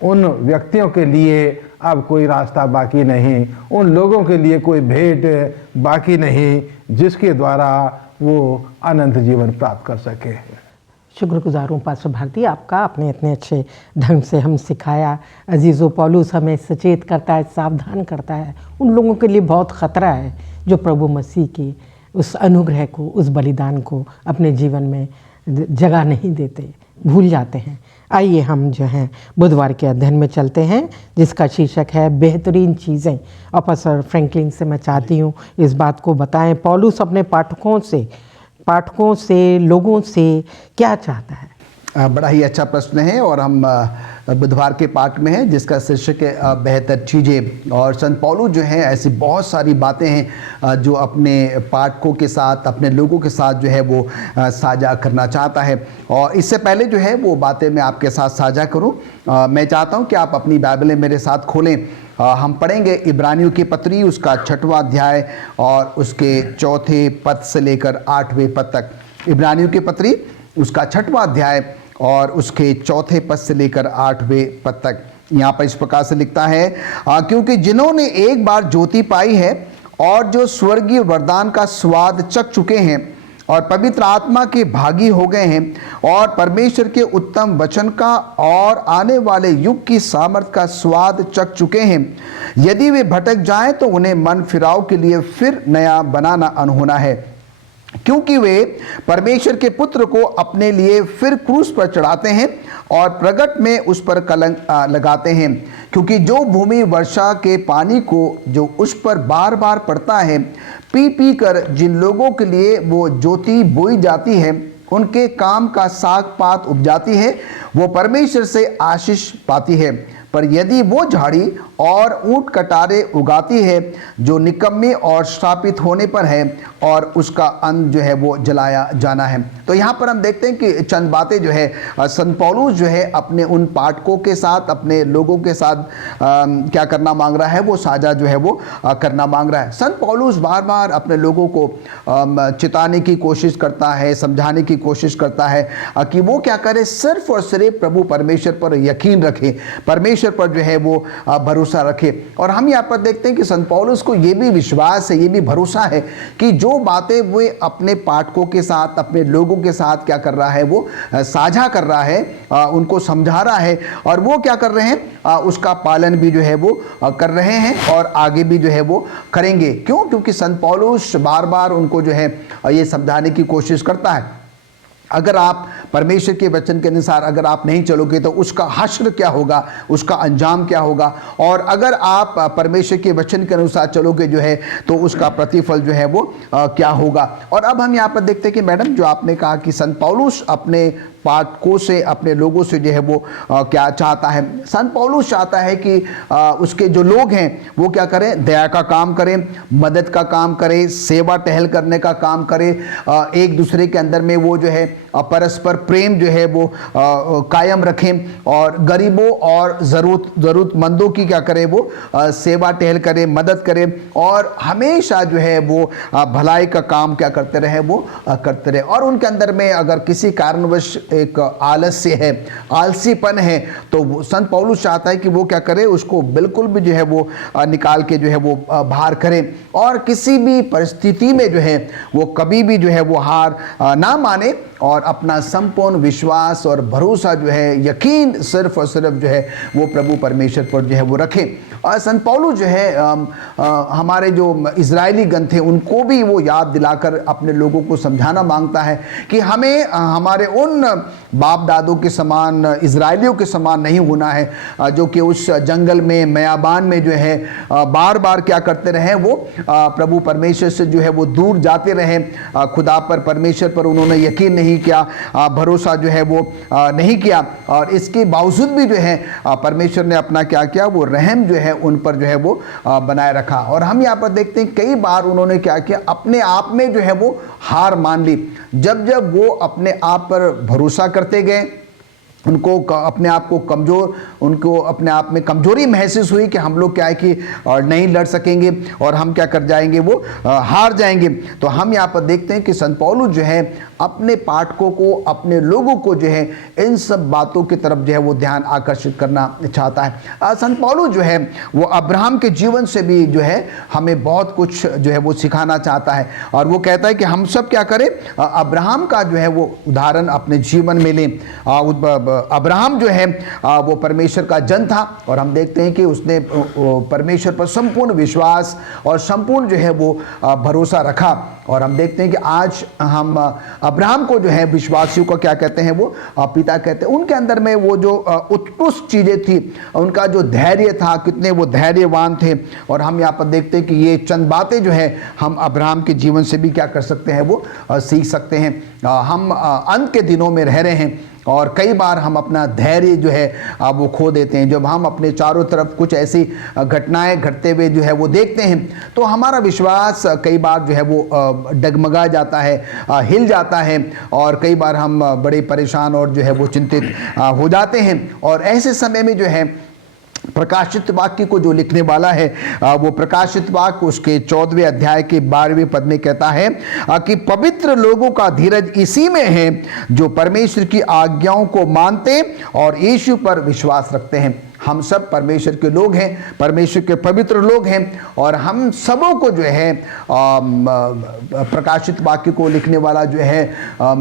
उन व्यक्तियों के लिए अब कोई रास्ता बाकी नहीं, उन लोगों के लिए कोई भेंट बाकी नहीं जिसके द्वारा वो अनंत जीवन प्राप्त कर सके। शुक्रगुजार हूँ पास्टर भारती आपका, आपने इतने अच्छे ढंग से हम सिखाया। अजीज़ो, पौलुस हमें सचेत करता है, सावधान करता है। उन लोगों के लिए बहुत ख़तरा है जो प्रभु मसीह की उस अनुग्रह को, उस बलिदान को अपने जीवन में जगह नहीं देते, भूल जाते हैं। आइए हम जो हैं बुधवार के अध्ययन में चलते हैं, जिसका शीर्षक है बेहतरीन चीज़ें। और पास्टर फ्रैंकलिन से मैं चाहती हूँ इस बात को बताएं, पौलुस अपने पाठकों से, लोगों से क्या चाहता है? बड़ा ही अच्छा प्रश्न है, और हम बुधवार के पाठ में हैं जिसका शीर्षक है बेहतर चीज़ें। और संत पौलुस जो है ऐसी बहुत सारी बातें हैं जो अपने पाठकों के साथ, अपने लोगों के साथ जो है वो साझा करना चाहता है। और इससे पहले जो है वो बातें मैं आपके साथ साझा करूं, मैं चाहता हूं कि आप अपनी बाइबलें मेरे साथ खोलें। हम पढ़ेंगे इब्रानियों की पत्री, उसका 6वां अध्याय और उसके 4 पद से लेकर 8वें पद तक। इब्रानियों की पत्री उसका 6वां अध्याय और उसके 4 पद से लेकर 8वें पद तक। यहाँ पर इस प्रकार से लिखता है, क्योंकि जिन्होंने एक बार ज्योति पाई है और जो स्वर्गीय वरदान का स्वाद चख चुके हैं और पवित्र आत्मा के भागी हो गए हैं और परमेश्वर के उत्तम वचन का और आने वाले युग की सामर्थ का स्वाद चख चुके हैं, यदि वे भटक जाएं तो उन्हें मन फिराव के लिए फिर नया बनाना अनहोना है, क्योंकि वे परमेश्वर के पुत्र को अपने लिए फिर क्रूस पर चढ़ाते हैं और प्रगट में उस पर कलंक लगाते हैं। क्योंकि जो भूमि वर्षा के पानी को जो उस पर बार बार पड़ता है पी पी कर जिन लोगों के लिए वो ज्योति बोई जाती है, उनके काम का साग पात उपजाती है, वो परमेश्वर से आशीष पाती है। पर यदि वो झाड़ी और ऊंट कटारे उगाती है जो निकम्मे और श्रापित होने पर है और उसका अंत जो है वो जलाया जाना है। तो यहाँ पर हम देखते हैं कि चंद बातें जो है संत पौलुस जो है अपने उन पाठकों के साथ, अपने लोगों के साथ क्या करना मांग रहा है, वो साझा जो है वो करना मांग रहा है। संत पौलुस बार बार अपने लोगों को चिताने की कोशिश करता है, समझाने की कोशिश करता है कि वो क्या करे, सिर्फ और सिर्फ प्रभु परमेश्वर पर यकीन रखे, परमेश्वर पर जो है वो भरोसा रखे। और हम यहाँ पर देखते हैं कि संत पौलुस को ये भी विश्वास है, ये भी भरोसा है कि जो बातें वे अपने पाठकों के साथ, अपने लोगों के साथ क्या कर रहा है, वो साझा कर रहा है, उनको समझा रहा है, और वो क्या कर रहे हैं, उसका पालन भी जो है वो कर रहे हैं और आगे भी जो है वो करेंगे। क्यों? क्योंकि संत पौलुस बार बार उनको जो है ये समझाने की कोशिश करता है, अगर आप परमेश्वर के वचन के अनुसार अगर आप नहीं चलोगे तो उसका हश्र क्या होगा, उसका अंजाम क्या होगा, और अगर आप परमेश्वर के वचन के अनुसार चलोगे जो है तो उसका प्रतिफल जो है वो क्या होगा। और अब हम यहाँ पर देखते हैं कि मैडम, जो आपने कहा कि संत पौलुस अपने पाठकों से, अपने लोगों से जो है वो क्या चाहता है। संत पौलुस चाहता है कि उसके जो लोग हैं वो क्या करें, दया का काम करें, मदद का काम करें, सेवा टहल करने का काम करें, एक दूसरे के अंदर में वो जो है परस्पर प्रेम जो है वो कायम रखें और गरीबों और ज़रूरतमंदों की क्या करें, वो सेवा टहल करें, मदद करें और हमेशा जो है वो भलाई का काम क्या करते रहे, वो करते रहे। और उनके अंदर में अगर किसी कारणवश एक आलस्य है, आलसीपन है, तो संत पौलुस चाहता है कि वो क्या करे, उसको बिल्कुल भी जो है वो निकाल के जो है वो बाहर करें और किसी भी परिस्थिति में जो है वो कभी भी जो है वो हार ना माने और अपना संपूर्ण विश्वास और भरोसा जो है, यकीन सिर्फ और सिर्फ जो है वो प्रभु परमेश्वर पर जो है वो रखें। और संत पौलुस जो है हमारे जो इजरायली गण थे उनको भी वो याद दिलाकर अपने लोगों को समझाना मांगता है कि हमें हमारे उन बाप दादों के समान, इजरायलियों के समान नहीं होना है जो कि उस जंगल में, मयाबान में जो है बार बार क्या करते रहे, वो प्रभु परमेश्वर से जो है वो दूर जाते रहे, खुदा पर, परमेश्वर पर उन्होंने यकीन नहीं किया, भरोसा जो है वो नहीं किया। और इसके बावजूद भी जो है परमेश्वर ने अपना क्या किया, वो रहम जो है उन पर जो है वो बनाए रखा। और हम यहाँ पर देखते हैं कई बार उन्होंने क्या किया, अपने आप में जो है वो हार मान ली। जब जब वो अपने आप पर भरोसा करते गए, उनको अपने आप को कमज़ोर, उनको अपने आप में कमज़ोरी महसूस हुई कि हम लोग क्या है कि नहीं लड़ सकेंगे और हम क्या कर जाएंगे, वो हार जाएंगे। तो हम यहाँ पर देखते हैं कि संत पौलुस जो है अपने पाठकों को, अपने लोगों को जो है इन सब बातों की तरफ जो है वो ध्यान आकर्षित करना चाहता है। संत पौलुस जो है वो अब्राहम के जीवन से भी जो है हमें बहुत कुछ जो है वो सिखाना चाहता है और वो कहता है कि हम सब क्या करें, अब्राहम का जो है वो उदाहरण अपने जीवन में लें। अब्राहम जो है वो परमेश्वर का जन था और हम देखते हैं कि उसने परमेश्वर पर संपूर्ण विश्वास और संपूर्ण जो है वो भरोसा रखा। और हम देखते हैं कि आज हम अब्राहम को जो है विश्वासियों को क्या कहते हैं, वो पिता कहते हैं। उनके अंदर में वो जो उत्कृष्ट चीज़ें थी, उनका जो धैर्य था, कितने वो धैर्यवान थे। और हम यहाँ पर देखते हैं कि ये चंद बातें जो है हम अब्राहम के जीवन से भी क्या कर सकते हैं, वो सीख सकते हैं। हम अंत के दिनों में रह रहे हैं और कई बार हम अपना धैर्य जो है वो खो देते हैं। जब हम अपने चारों तरफ कुछ ऐसी घटनाएं घटते हुए जो है वो देखते हैं तो हमारा विश्वास कई बार जो है वो डगमगा जाता है, हिल जाता है और कई बार हम बड़े परेशान और जो है वो चिंतित हो जाते हैं। और ऐसे समय में जो है प्रकाशित वाक्य को जो लिखने वाला है वो प्रकाशित वाक्य उसके 14वें अध्याय के 12वें पद में कहता है कि पवित्र लोगों का धीरज इसी में है जो परमेश्वर की आज्ञाओं को मानते और यीशु पर विश्वास रखते हैं। हम सब परमेश्वर के लोग हैं, परमेश्वर के पवित्र लोग हैं और हम सबों को जो है प्रकाशित वाक्य को लिखने वाला जो है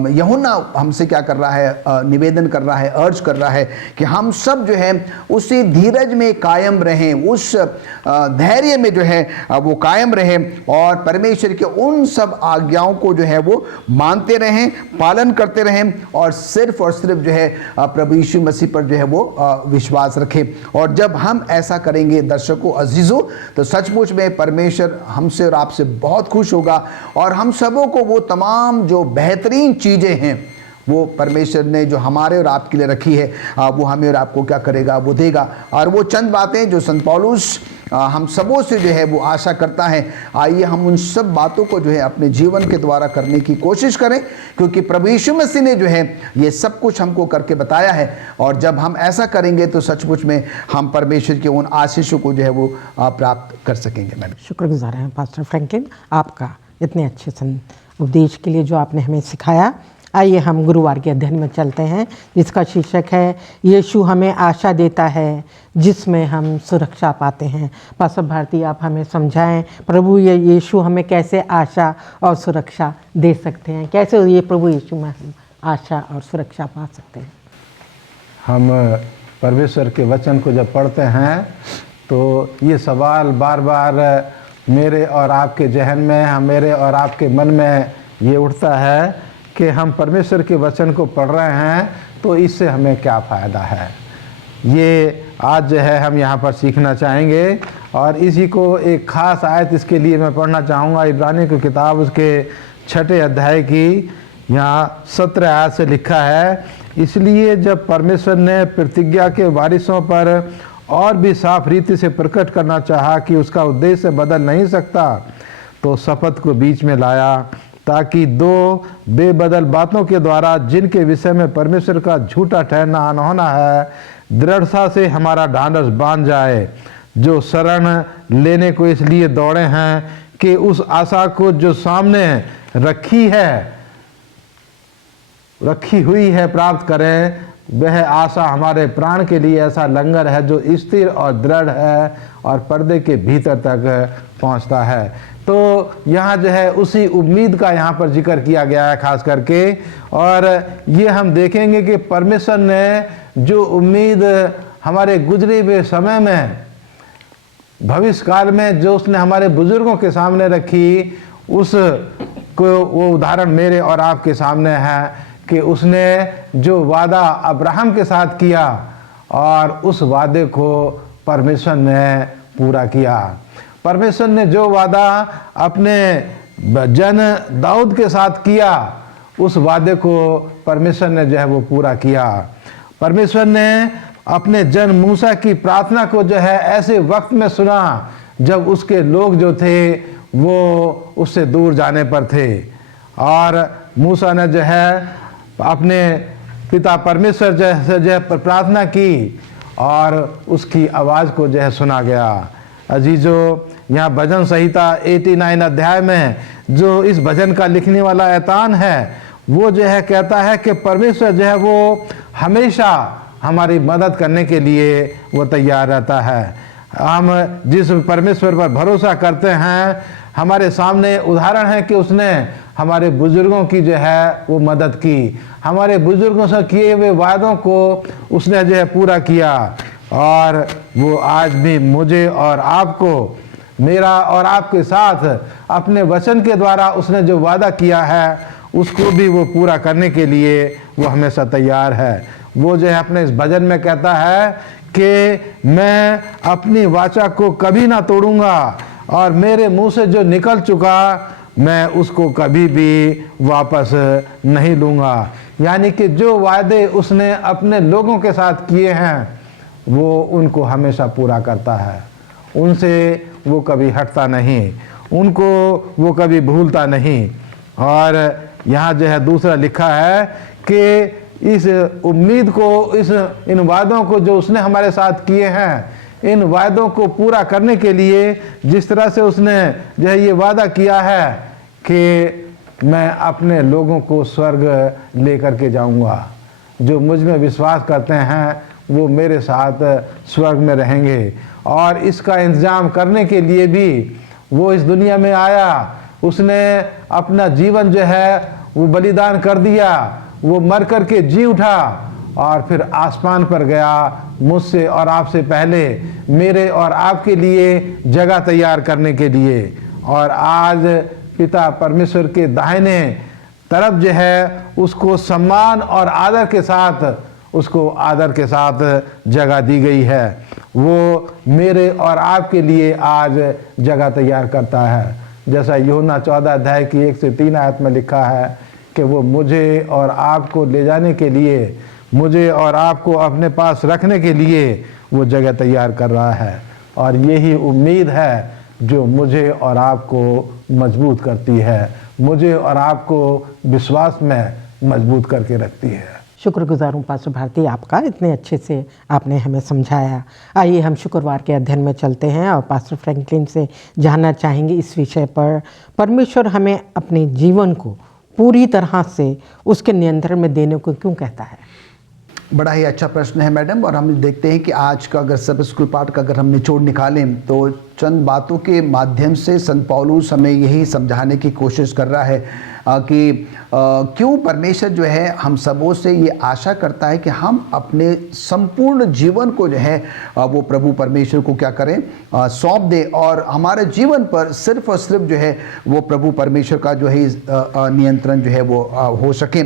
यूहन्ना हमसे क्या कर रहा है, निवेदन कर रहा है, अर्ज कर रहा है कि हम सब जो है उसी धीरज में कायम रहें, उस धैर्य में जो है वो कायम रहें और परमेश्वर के उन सब आज्ञाओं को जो है वो मानते रहें, पालन करते रहें और सिर्फ जो है प्रभु यीशु मसीह पर जो है वो विश्वास रखें। और जब हम ऐसा करेंगे दर्शकों, अजीजों, तो सचमुच में परमेश्वर हमसे और आपसे बहुत खुश होगा और हम सबों को वो तमाम जो बेहतरीन चीज़ें हैं वो परमेश्वर ने जो हमारे और आपके लिए रखी है वो हमें और आपको क्या करेगा, वो देगा। और वो चंद बातें जो संत पौलुस हम सबों से जो है वो आशा करता है, आइए हम उन सब बातों को जो है अपने जीवन के द्वारा करने की कोशिश करें क्योंकि प्रभु यीशु मसीह ने जो है ये सब कुछ हमको करके बताया है। और जब हम ऐसा करेंगे तो सचमुच में हम परमेश्वर के उन आशीषों को जो है वो प्राप्त कर सकेंगे। मैडम, शुक्रगुजार हैं पास्टर फ्रैंकलिन आपका इतने अच्छे उपदेश के लिए जो आपने हमें सिखाया। आइए हम गुरुवार के अध्ययन में चलते हैं जिसका शीर्षक है यीशु हमें आशा देता है जिसमें हम सुरक्षा पाते हैं। पास्टर भारती, आप हमें समझाएं प्रभु यीशु हमें कैसे आशा और सुरक्षा दे सकते हैं, कैसे ये प्रभु यीशु में हम आशा और सुरक्षा पा सकते हैं। हम परमेश्वर के वचन को जब पढ़ते हैं तो ये सवाल बार बार मेरे और आपके जहन में, मेरे और आपके मन में ये उठता है कि हम परमेश्वर के वचन को पढ़ रहे हैं तो इससे हमें क्या फ़ायदा है। ये आज जो है हम यहाँ पर सीखना चाहेंगे और इसी को एक ख़ास आयत इसके लिए मैं पढ़ना चाहूँगा। इब्रानियों की किताब उसके 6 अध्याय की यहाँ 17 आयत से लिखा है, इसलिए जब परमेश्वर ने प्रतिज्ञा के वारिसों पर और भी साफ रीति से प्रकट करना चाहा कि उसका उद्देश्य बदल नहीं सकता, तो शपथ को बीच में लाया, ताकि दो बेबदल बातों के द्वारा जिनके विषय में परमेश्वर का झूठा ठहरना अनहोना है, दृढ़ता से हमारा ढांढस बांध जाए, जो शरण लेने को इसलिए दौड़े हैं कि उस आशा को जो सामने रखी हुई है प्राप्त करें। वह आशा हमारे प्राण के लिए ऐसा लंगर है जो स्थिर और दृढ़ है और पर्दे के भीतर तक पहुंचता है। तो यहाँ जो है उसी उम्मीद का यहाँ पर जिक्र किया गया है खास करके, और ये हम देखेंगे कि परमेश्वर ने जो उम्मीद हमारे गुजरे हुए समय में, भविष्य काल में जो उसने हमारे बुजुर्गों के सामने रखी, उस को वो उदाहरण मेरे और आपके सामने है कि उसने जो वादा अब्राहम के साथ किया और उस वादे को परमेश्वर ने पूरा किया। परमेश्वर ने जो वादा अपने जन दाऊद के साथ किया, उस वादे को परमेश्वर ने जो है वो पूरा किया। परमेश्वर ने अपने जन मूसा की प्रार्थना को जो है ऐसे वक्त में सुना जब उसके लोग जो थे वो उससे दूर जाने पर थे, और मूसा ने जो है अपने पिता परमेश्वर से जो है प्रार्थना की और उसकी आवाज़ को जो है सुना गया। अजीजों, यहाँ भजन संहिता 89 अध्याय में जो इस भजन का लिखने वाला ऐतान है, वो जो है कहता है कि परमेश्वर जो है वो हमेशा हमारी मदद करने के लिए वो तैयार रहता है। हम जिस परमेश्वर पर भरोसा करते हैं, हमारे सामने उदाहरण है कि उसने हमारे बुजुर्गों की जो है वो मदद की, हमारे बुजुर्गों से किए हुए वादों को उसने जो है पूरा किया, और वो आज भी मुझे और आपको, मेरा और आपके साथ अपने वचन के द्वारा उसने जो वादा किया है उसको भी वो पूरा करने के लिए वो हमेशा तैयार है। वो जो है अपने इस भजन में कहता है कि मैं अपनी वाचा को कभी ना तोड़ूंगा और मेरे मुंह से जो निकल चुका मैं उसको कभी भी वापस नहीं लूँगा। यानी कि जो वादे उसने अपने लोगों के साथ किए हैं वो उनको हमेशा पूरा करता है, उनसे वो कभी हटता नहीं, उनको वो कभी भूलता नहीं। और यहाँ जो है दूसरा लिखा है कि इस उम्मीद को, इन वादों को जो उसने हमारे साथ किए हैं, इन वादों को पूरा करने के लिए जिस तरह से उसने जो है ये वादा किया है कि मैं अपने लोगों को स्वर्ग लेकर के जाऊंगा, जो मुझ में विश्वास करते हैं वो मेरे साथ स्वर्ग में रहेंगे। और इसका इंतज़ाम करने के लिए भी वो इस दुनिया में आया, उसने अपना जीवन जो है वो बलिदान कर दिया, वो मर कर के जी उठा और फिर आसमान पर गया, मुझसे और आपसे पहले मेरे और आपके लिए जगह तैयार करने के लिए। और आज पिता परमेश्वर के दाहिने तरफ जो है उसको सम्मान और आदर के साथ, उसको आदर के साथ जगह दी गई है। वो मेरे और आपके लिए आज जगह तैयार करता है, जैसा यूहन्ना 14 अध्याय की 1 से 3 आयत में लिखा है कि वो मुझे और आपको ले जाने के लिए, मुझे और आपको अपने पास रखने के लिए वो जगह तैयार कर रहा है। और यही उम्मीद है जो मुझे और आपको मजबूत करती है, मुझे और आपको विश्वास में मजबूत करके रखती है। शुक्रगुजार हूँ पास्टर भारती आपका, इतने अच्छे से आपने हमें समझाया। आइए हम शुक्रवार के अध्ययन में चलते हैं और पास्टर फ्रैंकलिन से जानना चाहेंगे इस विषय पर, परमेश्वर हमें अपने जीवन को पूरी तरह से उसके नियंत्रण में देने को क्यों कहता है? बड़ा ही अच्छा प्रश्न है मैडम। और हम देखते हैं कि आज का अगर सब स्कूल पाठ का अगर हम निचोड़ निकालें तो चंद बातों के माध्यम से संत पौलुस हमें यही समझाने की कोशिश कर रहा है कि क्यों परमेश्वर जो है हम सबों से ये आशा करता है कि हम अपने संपूर्ण जीवन को जो है वो प्रभु परमेश्वर को क्या करें, सौंप दें, और हमारे जीवन पर सिर्फ और सिर्फ जो है वो प्रभु परमेश्वर का जो है नियंत्रण जो है वो हो सके।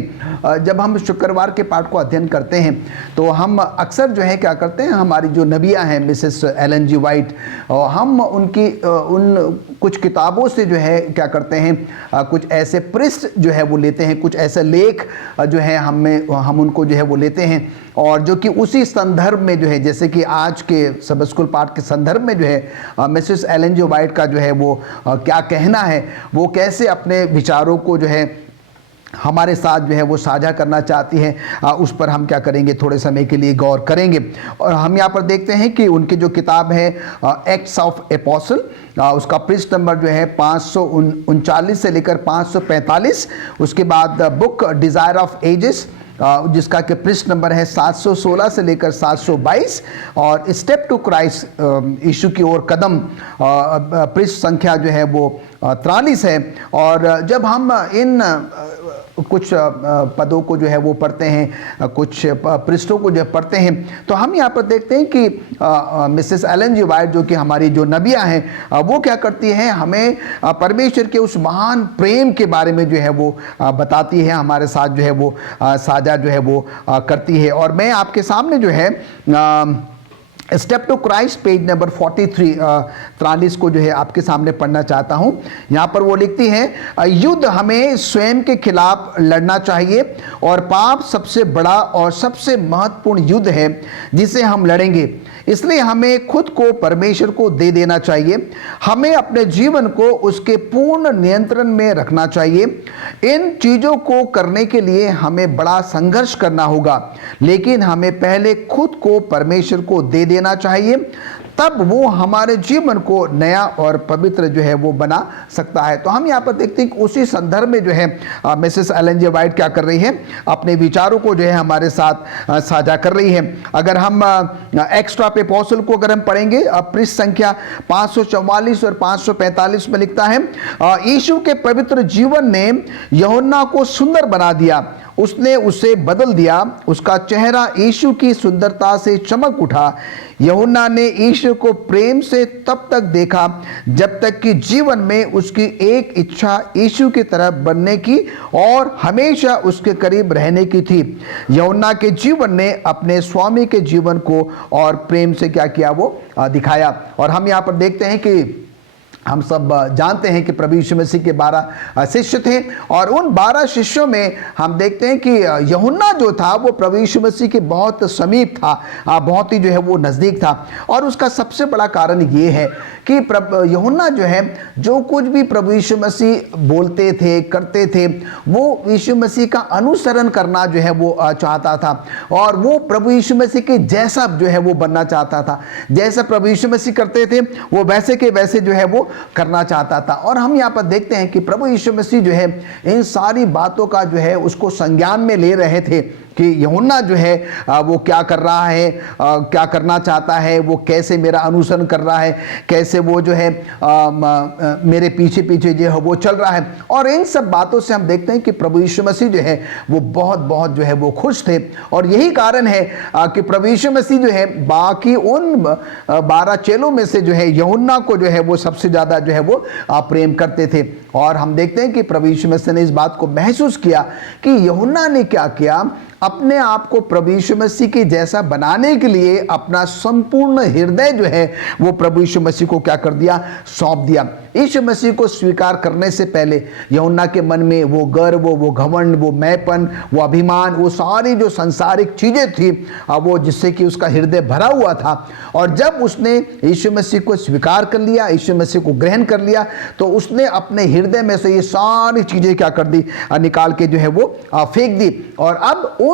जब हम शुक्रवार के पाठ को अध्ययन करते हैं तो हम अक्सर जो है क्या करते हैं, हमारी जो नबियाँ हैं मिसेस एलन जी वाइट, हम उनकी उन कुछ किताबों से जो है क्या करते हैं, कुछ ऐसे पृष्ठ जो है वो लेते हैं, कुछ ऐसे लेख जो है हम उनको जो है वो लेते हैं, और जो कि उसी संदर्भ में जो है, जैसे कि आज के सब स्कूल पाठ के संदर्भ में जो है मिसेस एलन जी वाइट का जो है वो क्या कहना है, वो कैसे अपने विचारों को जो है हमारे साथ जो है वो साझा करना चाहती है, उस पर हम क्या करेंगे, थोड़े समय के लिए गौर करेंगे। और हम यहाँ पर देखते हैं कि उनकी जो किताब है एक्ट्स ऑफ एपोस्टल, उसका पृष्ठ नंबर जो है 539 से लेकर 545, उसके बाद बुक डिज़ायर ऑफ एजेस जिसका कि पृष्ठ नंबर है 716 से लेकर 722, और स्टेप टू क्राइस्ट यीशु की ओर कदम पृष्ठ संख्या जो है वो 43 है। और जब हम इन कुछ पदों को जो है वो पढ़ते हैं, कुछ पृष्ठों को जो पढ़ते हैं, तो हम यहाँ पर देखते हैं कि मिसेस एलन जी वाइट जो कि हमारी जो नबिया हैं, वो क्या करती हैं, हमें परमेश्वर के उस महान प्रेम के बारे में जो है वो बताती है, हमारे साथ जो है वो साझा जो है वो करती है। और मैं आपके सामने जो है step to Christ page number 43 को जो है आपके सामने पढ़ना चाहता हूं। यहाँ पर वो लिखती हैं, युद्ध हमें स्वयं के खिलाफ लड़ना चाहिए, और पाप सबसे बड़ा और सबसे महत्वपूर्ण युद्ध है जिसे हम लड़ेंगे। इसलिए हमें खुद को परमेश्वर को दे देना चाहिए, हमें अपने जीवन को उसके पूर्ण नियंत्रण में रखना चाहिए। इन चीज़ों को करने के लिए हमें बड़ा संघर्ष करना होगा, लेकिन हमें पहले खुद को परमेश्वर को दे देना चाहिए, तब वो हमारे जीवन को नया और पवित्र जो है वो बना सकता है। तो हम यहाँ पर देखते हैं कि उसी संदर्भ में जो है मिसेस एलन जी वाइट क्या कर रही है, अपने विचारों को जो है हमारे साथ साझा कर रही है। अगर हम एक्ट्स ऑफ एपोस्टल को अगर हम पढ़ेंगे, पृष्ठ संख्या 544 और 545 में लिखता है, यीशु के पवित्र जीवन ने यूहन्ना को सुंदर बना दिया, उसने उसे बदल दिया, उसका चेहरा यीशु की सुंदरता से चमक उठा। यूहन्ना ने यीशु को प्रेम से तब तक देखा जब तक कि जीवन में उसकी एक इच्छा यीशु की तरह बनने की और हमेशा उसके करीब रहने की थी। यूहन्ना के जीवन ने अपने स्वामी के जीवन को और प्रेम से क्या किया, वो दिखाया। और हम यहाँ पर देखते हैं कि हम सब जानते हैं कि प्रभु यीशु मसीह के 12 शिष्य थे, और उन 12 शिष्यों में हम देखते हैं कि यूहन्ना जो था वो प्रभु यीशु मसीह के बहुत समीप था, बहुत ही जो है वो नज़दीक था। और उसका सबसे बड़ा कारण ये है कि यूहन्ना जो है, जो कुछ भी प्रभु यीशु मसीह बोलते थे, करते थे, वो यीशु मसीह का अनुसरण करना जो है वो चाहता था, और वो प्रभु यीशु मसीह के जैसा जो है वो बनना चाहता था। जैसा प्रभु यीशु मसीह करते थे वो वैसे के वैसे जो है वो करना चाहता था। और हम यहाँ पर देखते हैं कि प्रभु यीशु मसीह जो है इन सारी बातों का जो है उसको संज्ञान में ले रहे थे कि यूहन्ना जो है वो क्या कर रहा है, क्या करना चाहता है, वो कैसे मेरा अनुसरण कर रहा है, कैसे वो जो है मेरे पीछे पीछे जो है वो चल रहा है। और इन सब बातों से हम देखते हैं कि प्रभु यीशु मसीह जो है वो बहुत जो है वो खुश थे। और यही कारण है कि प्रभु यीशु मसीह जो है बाकी उन 12 चेलों में से जो है यूहन्ना को जो है वो सबसे ज़्यादा जो है वो प्रेम करते थे। और हम देखते हैं कि प्रभु यीशु मसीह ने इस बात को महसूस किया कि यूहन्ना ने क्या किया, अपने आप को प्रभु यीशु मसीह के जैसा बनाने के लिए अपना संपूर्ण हृदय जो है वो प्रभु यीशु मसीह को क्या कर दिया, सौंप दिया। यीशु मसीह को स्वीकार करने से पहले यूहन्ना के मन में वो गर्व, वो घमंड, वो मैंपन, वो अभिमान, वो सारी जो सांसारिक चीज़ें थी वो जिससे कि उसका हृदय भरा हुआ था। और जब उसने यीशु मसीह को स्वीकार कर लिया, यीशु मसीह को ग्रहण कर लिया, तो उसने अपने हृदय में से ये सारी चीज़ें क्या कर दी, निकाल के जो है वो फेंक दी। और अब उन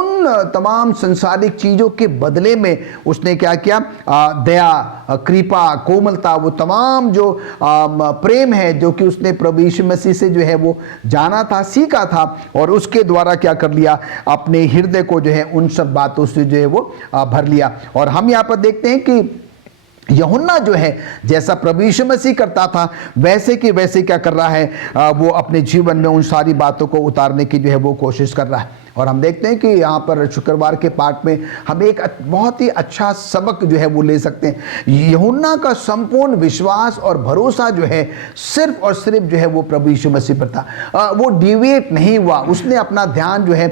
तमाम संसारिक चीज़ों के बदले में उसने क्या किया, दया, कृपा, कोमलता, वो तमाम जो प्रेम है जो कि उसने प्रभु यीशु मसीह से जो है वो जाना था, सीखा था, और उसके द्वारा क्या कर लिया, अपने हृदय को जो है उन सब बातों से जो है वो भर लिया। और हम यहाँ पर देखते हैं कि यूहन्ना जो है जैसा प्रभु यीशु मसीह करता था वैसे कि वैसे क्या कर रहा है, वो अपने जीवन में उन सारी बातों को उतारने की जो है वो कोशिश कर रहा है। और हम देखते हैं कि यहाँ पर शुक्रवार के पाठ में हम एक बहुत ही अच्छा सबक जो है वो ले सकते हैं। यूहन्ना का संपूर्ण विश्वास और भरोसा जो है सिर्फ और सिर्फ जो है वो प्रभु यीशु मसीह पर था। वो डिविएट नहीं हुआ, उसने अपना ध्यान जो है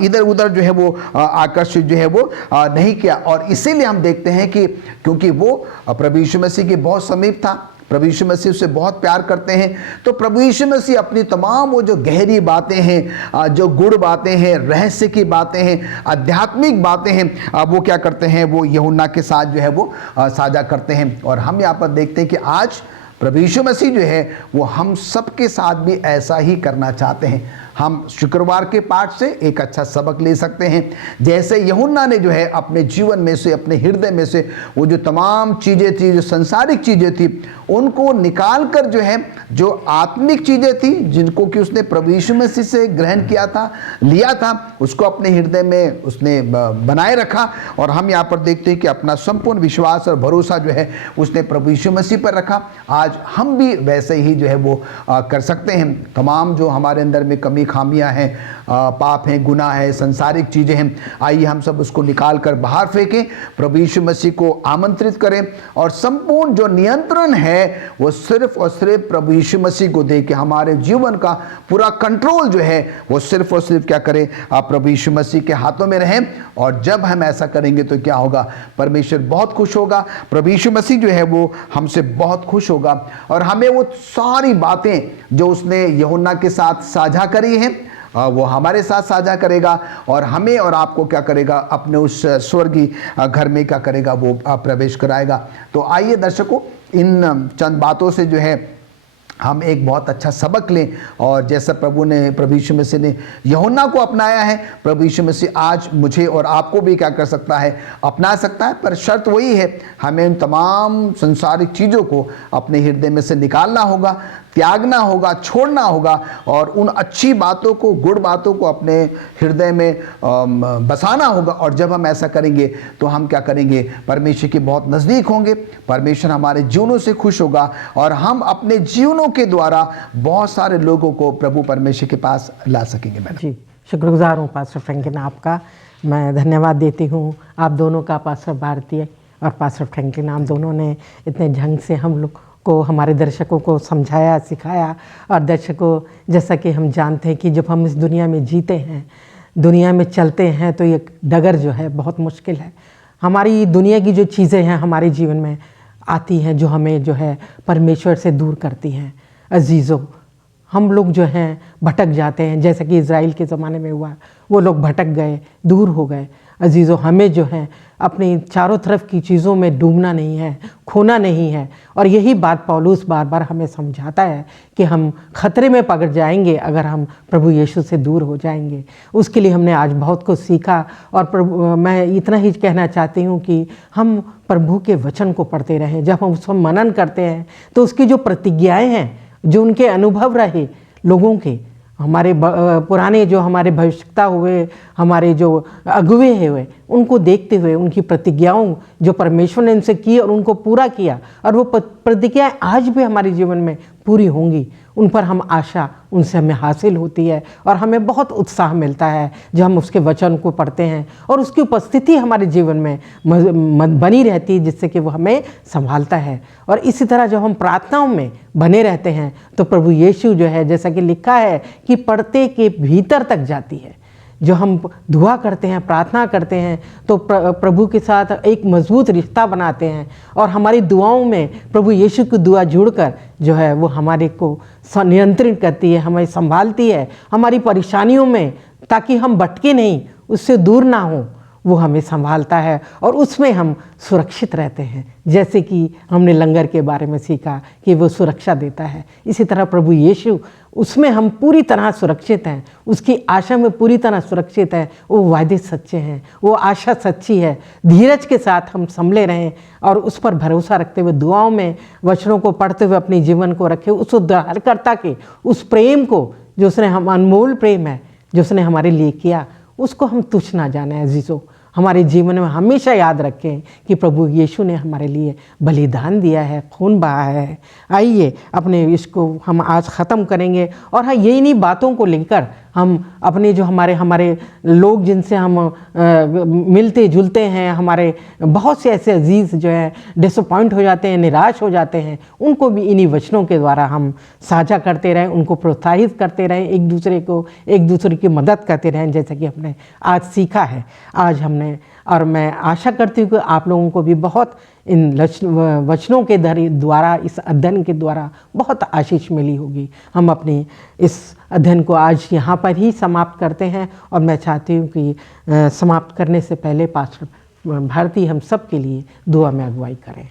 इधर उधर जो है वो आकर्षित जो है वो नहीं किया। और इसीलिए हम देखते हैं कि क्योंकि वो प्रभु यीशु मसीह के बहुत समीप था, प्रभु यीशु मसीह उससे बहुत प्यार करते हैं। तो प्रभु यीशु मसीह अपनी तमाम वो जो गहरी बातें हैं, जो गुड़ बातें हैं, रहस्य की बातें हैं, आध्यात्मिक बातें हैं, वो क्या करते हैं, वो यूहन्ना के साथ जो है वो साझा करते हैं। और हम यहाँ पर देखते हैं कि आज प्रभु यीशु मसीह जो है वो हम सबके साथ भी ऐसा ही करना चाहते हैं। हम शुक्रवार के पाठ से एक अच्छा सबक ले सकते हैं। जैसे यूहन्ना ने जो है अपने जीवन में से, अपने हृदय में से वो जो तमाम चीज़ें थी, जो संसारिक चीज़ें थी, उनको निकाल कर जो है, जो आत्मिक चीज़ें थी जिनको कि उसने प्रभु यीशु मसीह से ग्रहण किया था, लिया था, उसको अपने हृदय में उसने बनाए रखा। और हम यहाँ पर देखते हैं कि अपना संपूर्ण विश्वास और भरोसा जो है उसने प्रभु यीशु मसीह पर रखा। आज हम भी वैसे ही जो है वो कर सकते हैं। तमाम जो हमारे अंदर में कमी खामियां हैं, पाप हैं, गुनाह है, संसारिक चीज़ें हैं, आइए हम सब उसको निकाल कर बाहर फेंकें, प्रभु यीशु मसीह को आमंत्रित करें और संपूर्ण जो नियंत्रण है वो सिर्फ और सिर्फ प्रभु यीशु मसीह को दे कि हमारे जीवन का पूरा कंट्रोल जो है वो सिर्फ और सिर्फ क्या करें, प्रभु यीशु मसीह के हाथों में रहें। और जब हम ऐसा करेंगे तो क्या होगा, परमेश्वर बहुत खुश होगा, प्रभु यीशु मसीह जो है वो हमसे बहुत खुश होगा और हमें वो सारी बातें जो उसने यूहन्ना के साथ साझा करी हैं वो हमारे साथ साझा करेगा और हमें और आपको क्या करेगा, अपने उस स्वर्गीय घर में क्या करेगा, वो प्रवेश कराएगा। तो आइए दर्शकों, इन चंद बातों से जो है हम एक बहुत अच्छा सबक लें। और जैसा प्रभु यीशु मसीह ने यूहन्ना को अपनाया है, प्रभु यीशु मसीह आज मुझे और आपको भी क्या कर सकता है, अपना सकता है। पर शर्त वही है, हमें उन तमाम संसारिक चीज़ों को अपने हृदय में से निकालना होगा, त्यागना होगा, छोड़ना होगा और उन अच्छी बातों को, गुड बातों को अपने हृदय में बसाना होगा। और जब हम ऐसा करेंगे तो हम क्या करेंगे, परमेश्वर के बहुत नज़दीक होंगे, परमेश्वर हमारे जीवनों से खुश होगा और हम अपने जीवनों के द्वारा बहुत सारे लोगों को प्रभु परमेश्वर के पास ला सकेंगे। मैडम जी, शुक्रगुजार हूँ पास्टर फ्रैंकलिन आपका। मैं धन्यवाद देती हूँ आप दोनों का, पास्टर भारती और पास्टर फ्रैंकलिन। आप दोनों ने इतने ढंग से हम लोग को, हमारे दर्शकों को समझाया, सिखाया। और दर्शकों, जैसा कि हम जानते हैं कि जब हम इस दुनिया में जीते हैं, दुनिया में चलते हैं, तो ये डगर जो है बहुत मुश्किल है। हमारी दुनिया की जो चीज़ें हैं हमारे जीवन में आती हैं, जो हमें जो है परमेश्वर से दूर करती हैं। अजीज़ों, हम लोग जो हैं भटक जाते हैं, जैसा कि इज़राइल के ज़माने में हुआ, वो लोग भटक गए, दूर हो गए। अजीज़ों, हमें जो है अपनी चारों तरफ की चीज़ों में डूबना नहीं है, खोना नहीं है। और यही बात पौलुस बार बार हमें समझाता है कि हम खतरे में पकड़ जाएंगे अगर हम प्रभु यीशु से दूर हो जाएंगे। उसके लिए हमने आज बहुत कुछ सीखा। और मैं इतना ही कहना चाहती हूँ कि हम प्रभु के वचन को पढ़ते रहें। जब हम उसको मनन करते हैं तो उसकी जो प्रतिज्ञाएँ हैं, जो उनके अनुभव रहे लोगों के, हमारे पुराने जो हमारे भविष्यता हुए, हमारे जो अगुवे हुए, उनको देखते हुए उनकी प्रतिज्ञाओं जो परमेश्वर ने उनसे की और उनको पूरा किया, और वो प्रतिज्ञाएं आज भी हमारे जीवन में पूरी होंगी, उन पर हम आशा उनसे हमें हासिल होती है। और हमें बहुत उत्साह मिलता है जब हम उसके वचन को पढ़ते हैं और उसकी उपस्थिति हमारे जीवन में बनी रहती है, जिससे कि वो हमें संभालता है। और इसी तरह जब हम प्रार्थनाओं में बने रहते हैं तो प्रभु यीशु जो है, जैसा कि लिखा है कि पड़ते के भीतर तक जाती है। जो हम दुआ करते हैं, प्रार्थना करते हैं, तो प्रभु के साथ एक मजबूत रिश्ता बनाते हैं और हमारी दुआओं में प्रभु यीशु की दुआ जुड़कर जो है वो हमारे को नियंत्रित करती है, हमें संभालती है हमारी परेशानियों में, ताकि हम भटके नहीं, उससे दूर ना हो, वो हमें संभालता है और उसमें हम सुरक्षित रहते हैं। जैसे कि हमने लंगर के बारे में सीखा कि वो सुरक्षा देता है, इसी तरह प्रभु यीशु, उसमें हम पूरी तरह सुरक्षित हैं, उसकी आशा में पूरी तरह सुरक्षित हैं। वो वायदे सच्चे हैं, वो आशा सच्ची है। धीरज के साथ हम संभले रहें और उस पर भरोसा रखते हुए दुआओं में वचनों को पढ़ते हुए अपने जीवन को रखें। उस उद्धारकर्ता के उस प्रेम को, जो उसने हम अनमोल प्रेम है जो उसने हमारे लिए किया, उसको हम तुच्छ ना जाने। अजीज़ों, हमारे जीवन में हमेशा याद रखें कि प्रभु यीशु ने हमारे लिए बलिदान दिया है, खून बहा है। आइए अपने इसको हम आज ख़त्म करेंगे और हाँ, यही नहीं बातों को लेकर हम अपने जो हमारे लोग जिनसे हम मिलते जुलते हैं, हमारे बहुत से ऐसे अजीज़ जो हैं डिसअपॉइंट हो जाते हैं, निराश हो जाते हैं, उनको भी इन्हीं वचनों के द्वारा हम साझा करते रहें, उनको प्रोत्साहित करते रहें, एक दूसरे की मदद करते रहें, जैसा कि हमने आज सीखा है। आज हमने और मैं आशा करती हूँ कि आप लोगों को भी बहुत इन वचनों के द्वारा, इस अध्ययन के द्वारा बहुत आशीष मिली होगी। हम अपने इस अध्ययन को आज यहाँ पर ही समाप्त करते हैं और मैं चाहती हूँ कि समाप्त करने से पहले पास्टर भारती हम सब के लिए दुआ में अगुवाई करें।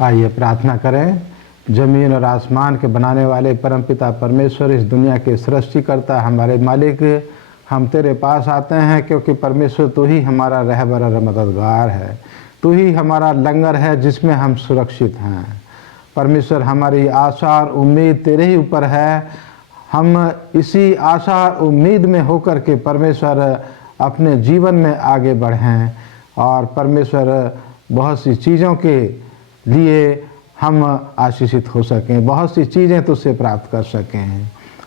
आइए प्रार्थना करें। ज़मीन और आसमान के बनाने वाले परमपिता परमेश्वर, इस दुनिया के सृष्टिकर्ता, हमारे मालिक, हम तेरे पास आते हैं क्योंकि परमेश्वर तू ही हमारा रहबर और मददगार है। तू ही हमारा लंगर है जिसमें हम सुरक्षित हैं। परमेश्वर, हमारी आशा और उम्मीद तेरे ही ऊपर है। हम इसी आशा और उम्मीद में होकर के परमेश्वर अपने जीवन में आगे बढ़ें और परमेश्वर बहुत सी चीज़ों के लिए हम आशीषित हो सकें, बहुत सी चीज़ें तुझसे प्राप्त कर सकें।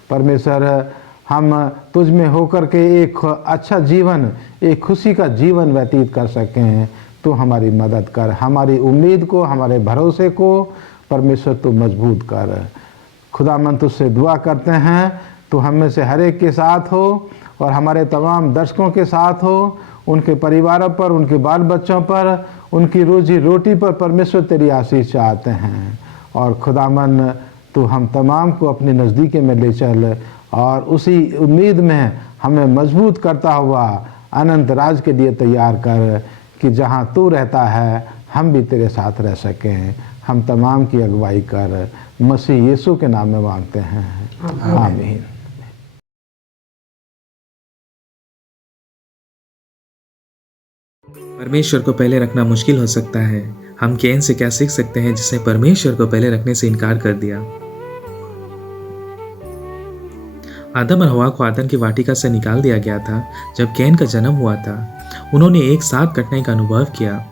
परमेश्वर, हम तुझ में होकर के एक अच्छा जीवन, एक खुशी का जीवन व्यतीत कर सकें। तू हमारी मदद कर, हमारी उम्मीद को, हमारे भरोसे को परमेश्वर तू मजबूत कर। खुदामन तुझसे दुआ करते हैं, तू हम में से हर एक के साथ हो और हमारे तमाम दर्शकों के साथ हो, उनके परिवारों पर, उनके बाल बच्चों पर, उनकी रोजी रोटी पर परमेश्वर तेरी आशीष चाहते हैं। और खुदामन तू हम तमाम को अपनी नज़दीकी में ले चल और उसी उम्मीद में हमें मजबूत करता हुआ अनंत राज के लिए तैयार कर कि जहाँ तू रहता है हम भी तेरे साथ रह सकें। हम तमाम की अगुवाई कर, मसीह यीशु के नाम में मांगते हैं, आमीन। परमेश्वर को पहले रखना मुश्किल हो सकता है। हम कैन से क्या सीख सकते हैं जिसने परमेश्वर को पहले रखने से इनकार कर दिया? आदम और हवा को आदन की वाटिका से निकाल दिया गया था जब कैन का जन्म हुआ था। उन्होंने एक साथ कटने का अनुभव किया।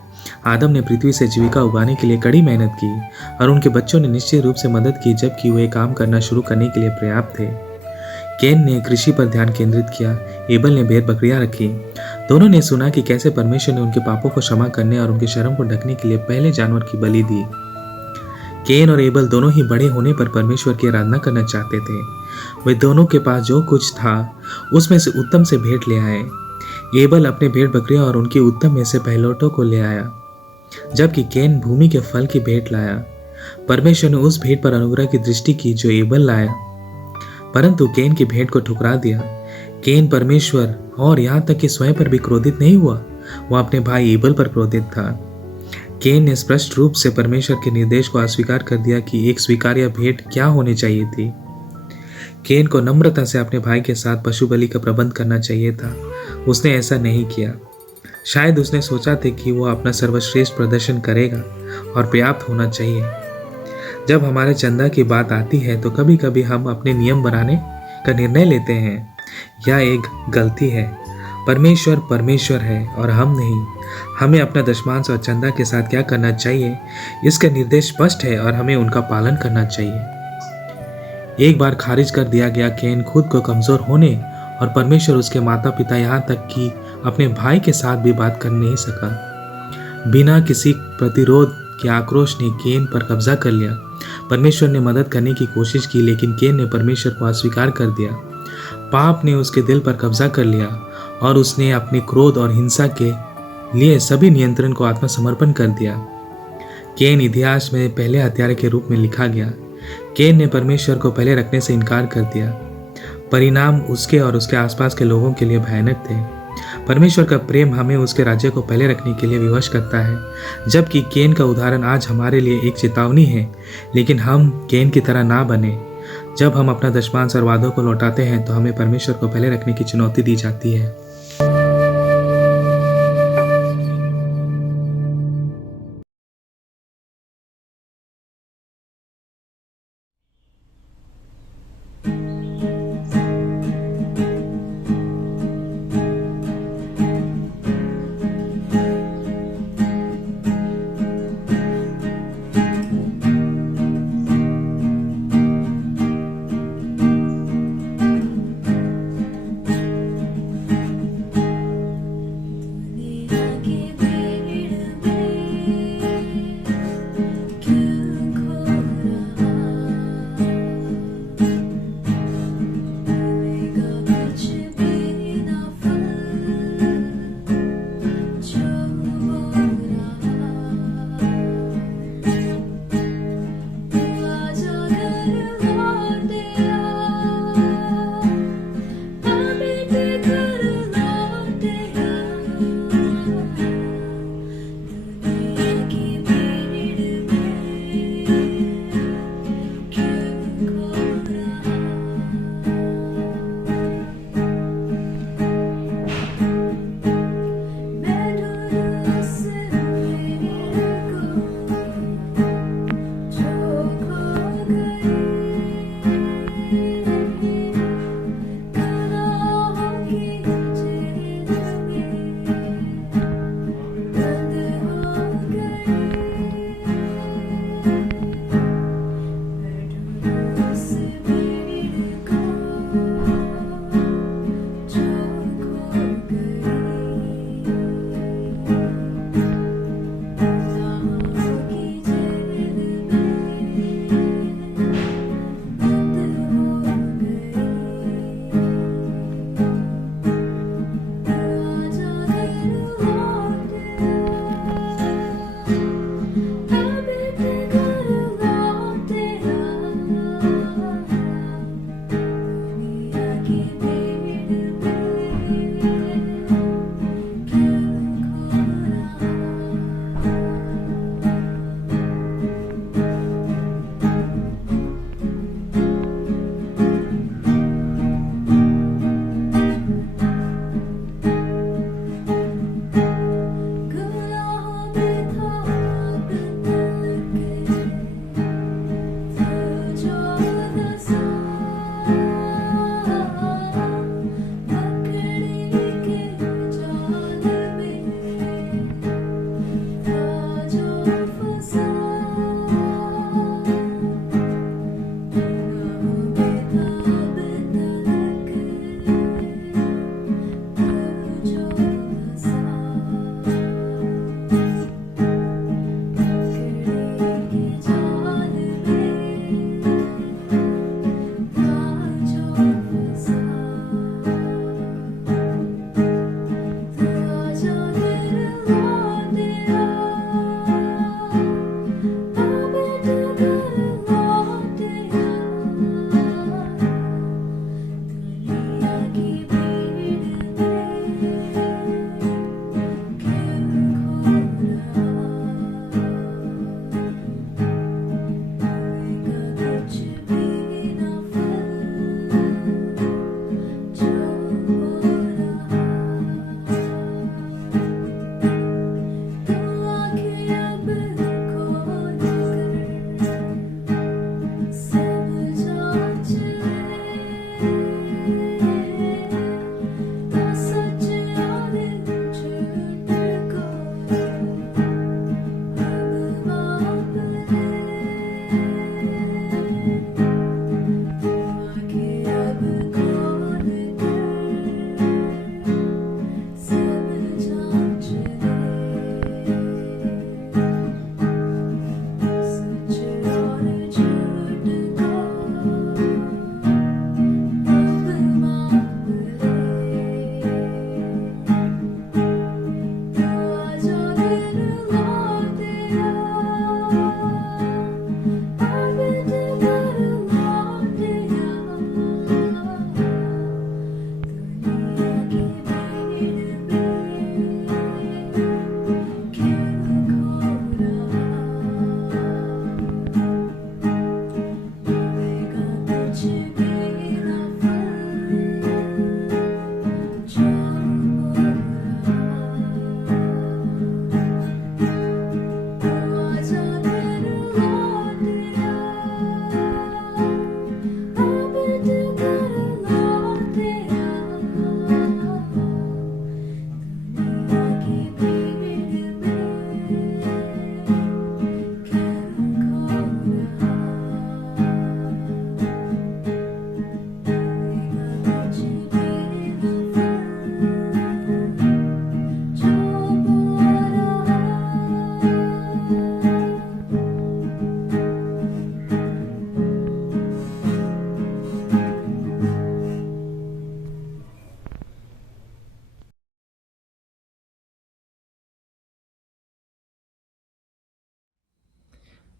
आदम ने पृथ्वी से जीविका उगाने के लिए कड़ी मेहनत की और उनके बच्चों ने निश्चित रूप से मदद की, जबकि वे काम करना शुरू करने के लिए पर्याप्त थे। कैन ने कृषि पर ध्यान केंद्रित किया, एबल ने भेड़ बकरियां रखी। दोनों ने सुना कि कैसे परमेश्वर ने उनके पापों को क्षमा करने और उनके शर्म को ढकने के लिए पहले जानवर की बलि दी। कैन और एबल दोनों ही बड़े होने पर परमेश्वर की आराधना करना चाहते थे। वे दोनों के पास जो कुछ था उसमें से उत्तम से भेंट ले आए। एबल अपने भेड़ बकरियां और उनकी उत्तम में से पहलौठों को ले आया, जबकि कैन भूमि के फल की भेंट लाया। परमेश्वर ने उस भेंट पर अनुग्रह की दृष्टि की जो एबल लाया, परंतु कैन की भेंट को ठुकरा दिया। कैन परमेश्वर और यहाँ तक कि स्वयं पर भी क्रोधित नहीं हुआ, वह अपने भाई एबल पर क्रोधित था। कैन ने स्पष्ट रूप से परमेश्वर के निर्देश को अस्वीकार कर दिया कि एक स्वीकार्य भेंट क्या होनी चाहिए थी। कैन को नम्रता से अपने भाई के साथ पशु बलि का प्रबंध करना चाहिए था। उसने ऐसा नहीं किया। शायद उसने सोचा था कि वह अपना सर्वश्रेष्ठ प्रदर्शन करेगा और पर्याप्त होना चाहिए। जब हमारे चंदा की बात आती है तो कभी कभी हम अपने नियम बनाने का निर्णय लेते हैं। यह एक गलती है। परमेश्वर परमेश्वर है और हम नहीं। हमें अपना दशमांश और चंदा के साथ क्या करना चाहिए इसका निर्देश स्पष्ट है और हमें उनका पालन करना चाहिए। एक बार खारिज कर दिया गया कैन खुद को कमजोर होने और परमेश्वर उसके माता पिता यहाँ तक कि अपने भाई के साथ भी बात कर नहीं सका। बिना किसी प्रतिरोध के आक्रोश ने कैन पर कब्जा कर लिया। परमेश्वर ने मदद करने की कोशिश की, लेकिन कैन ने परमेश्वर को अस्वीकार कर दिया। पाप ने उसके दिल पर कब्जा कर लिया और उसने अपने क्रोध और हिंसा के लिए सभी नियंत्रण को आत्मसमर्पण कर दिया। कैन इतिहास में पहले हत्यारे के रूप में लिखा गया। कैन ने परमेश्वर को पहले रखने से इनकार कर दिया। परिणाम उसके और उसके आसपास के लोगों के लिए भयानक थे। परमेश्वर का प्रेम हमें उसके राज्य को पहले रखने के लिए विवश करता है, जबकि कैन का उदाहरण आज हमारे लिए एक चेतावनी है। लेकिन हम कैन की तरह ना बने। जब हम अपना दशमांश और वादों को लौटाते हैं तो हमें परमेश्वर को पहले रखने की चुनौती दी जाती है।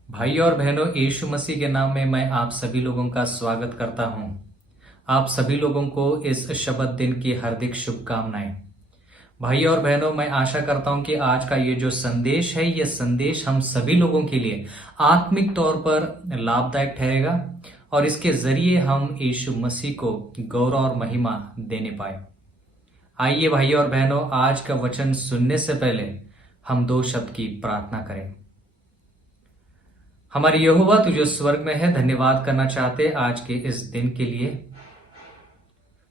भाई और बहनों, यीशु मसीह के नाम में मैं आप सभी लोगों का स्वागत करता हूं। आप सभी लोगों को इस शबत दिन की हार्दिक शुभकामनाएं। भाई और बहनों, मैं आशा करता हूं कि आज का ये जो संदेश है, ये संदेश हम सभी लोगों के लिए आत्मिक तौर पर लाभदायक ठहरेगा और इसके जरिए हम यीशु मसीह को गौरव और महिमा देने पाए। आइए भाई और बहनों, आज का वचन सुनने से पहले हम 2 शब्द की प्रार्थना करें। हमारे यहोवा तू जो स्वर्ग में है, धन्यवाद करना चाहते आज के इस दिन के लिए।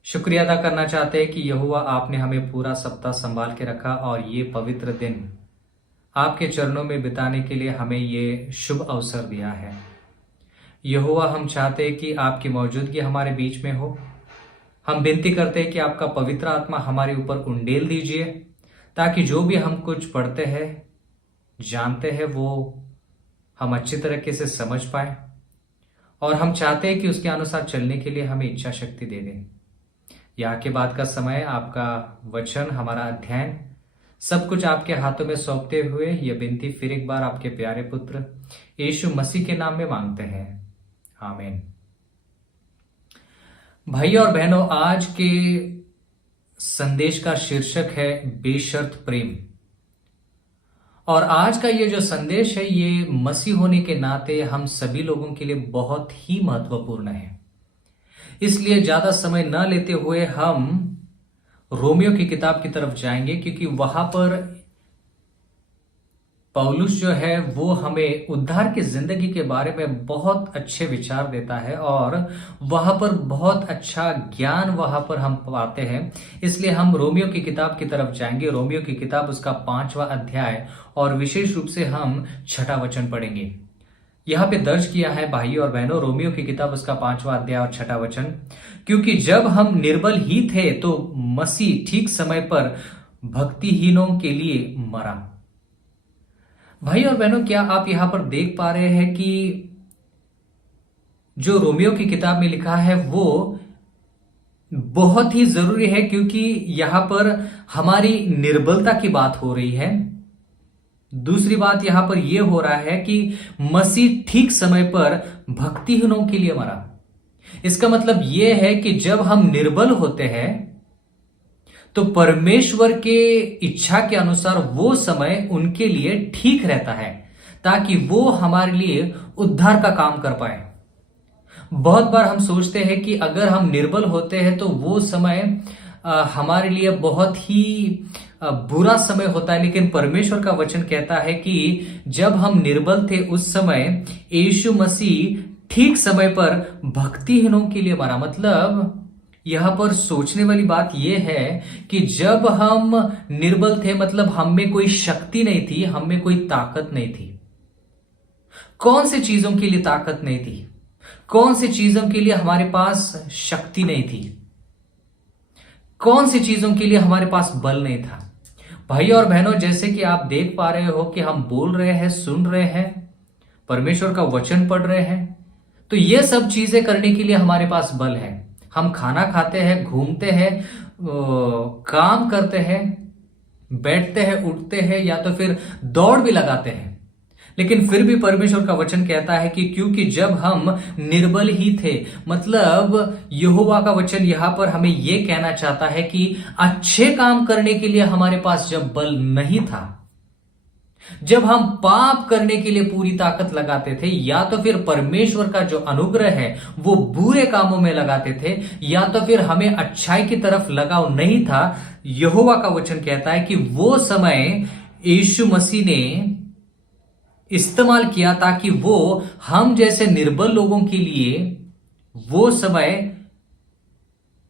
शुक्रिया अदा करना चाहते हैं कि यहोवा आपने हमें पूरा सप्ताह संभाल के रखा और ये पवित्र दिन आपके चरणों में बिताने के लिए हमें ये शुभ अवसर दिया है। यहोवा, हम चाहते हैं कि आपकी मौजूदगी हमारे बीच में हो। हम विनती करते हैं कि आपका पवित्र आत्मा हमारे ऊपर उंडेल दीजिए, ताकि जो भी हम कुछ पढ़ते हैं, जानते हैं, वो हम अच्छी तरीके से समझ पाए। और हम चाहते हैं कि उसके अनुसार चलने के लिए हमें इच्छा शक्ति दे दें। यहाँ के बाद का समय, आपका वचन, हमारा अध्ययन, सब कुछ आपके हाथों में सौंपते हुए यह विनती फिर एक बार आपके प्यारे पुत्र यीशु मसीह के नाम में मांगते हैं, आमीन। भाई और बहनों, आज के संदेश का शीर्षक है बेशर्त प्रेम। और आज का ये जो संदेश है, ये मसीह होने के नाते हम सभी लोगों के लिए बहुत ही महत्वपूर्ण है। इसलिए ज्यादा समय न लेते हुए हम रोमियो की किताब की तरफ जाएंगे, क्योंकि वहां पर पौलुस जो है वो हमें उद्धार की जिंदगी के बारे में बहुत अच्छे विचार देता है और वहां पर बहुत अच्छा ज्ञान वहां पर हम पाते हैं। इसलिए हम रोमियो की किताब की तरफ जाएंगे। रोमियो की किताब, उसका 5वां अध्याय, और विशेष रूप से हम 6ठा वचन पढ़ेंगे। यहां पे दर्ज किया है भाई और बहनों, रोमियो की किताब, उसका 5वां अध्याय और 6ठा वचन। क्योंकि जब हम निर्बल ही थे तो मसीह ठीक समय पर भक्तिहीनों के लिए मरा। भाई और बहनों, क्या आप यहां पर देख पा रहे हैं कि जो रोमियो की किताब में लिखा है वो बहुत ही जरूरी है, क्योंकि यहां पर हमारी निर्बलता की बात हो रही है। दूसरी बात यहां पर यह हो रहा है कि मसीह ठीक समय पर भक्तिहीनों के लिए मरा। इसका मतलब यह है कि जब हम निर्बल होते हैं तो परमेश्वर के इच्छा के अनुसार वो समय उनके लिए ठीक रहता है, ताकि वो हमारे लिए उद्धार का काम कर पाए। बहुत बार हम सोचते हैं कि अगर हम निर्बल होते हैं तो वो समय हमारे लिए बहुत ही बुरा समय होता है, लेकिन परमेश्वर का वचन कहता है कि जब हम निर्बल थे उस समय यीशु मसीह ठीक समय पर भक्तिहीनों के लिए मरा। मतलब यहां पर सोचने वाली बात यह है कि जब हम निर्बल थे, मतलब हम में कोई शक्ति नहीं थी, हम में कोई ताकत नहीं थी। कौन सी चीजों के लिए ताकत नहीं थी? कौन सी चीजों के लिए हमारे पास शक्ति नहीं थी? कौन सी चीजों के लिए हमारे पास बल नहीं था? भाई और बहनों, जैसे कि आप देख पा रहे हो कि हम बोल रहे हैं, सुन रहे हैं, परमेश्वर का वचन पढ़ रहे हैं, तो ये सब चीजें करने के लिए हमारे पास बल है। हम खाना खाते हैं, घूमते हैं, काम करते हैं, बैठते हैं, उठते हैं, या तो फिर दौड़ भी लगाते हैं। लेकिन फिर भी परमेश्वर का वचन कहता है कि क्योंकि जब हम निर्बल ही थे, मतलब यहोवा का वचन यहां पर हमें यह कहना चाहता है कि अच्छे काम करने के लिए हमारे पास जब बल नहीं था, जब हम पाप करने के लिए पूरी ताकत लगाते थे, या तो फिर परमेश्वर का जो अनुग्रह है वो बुरे कामों में लगाते थे, या तो फिर हमें अच्छाई की तरफ लगाव नहीं था, यहोवा का वचन कहता है कि वो समय यीशु मसीह ने इस्तेमाल किया ताकि वो हम जैसे निर्बल लोगों के लिए वो समय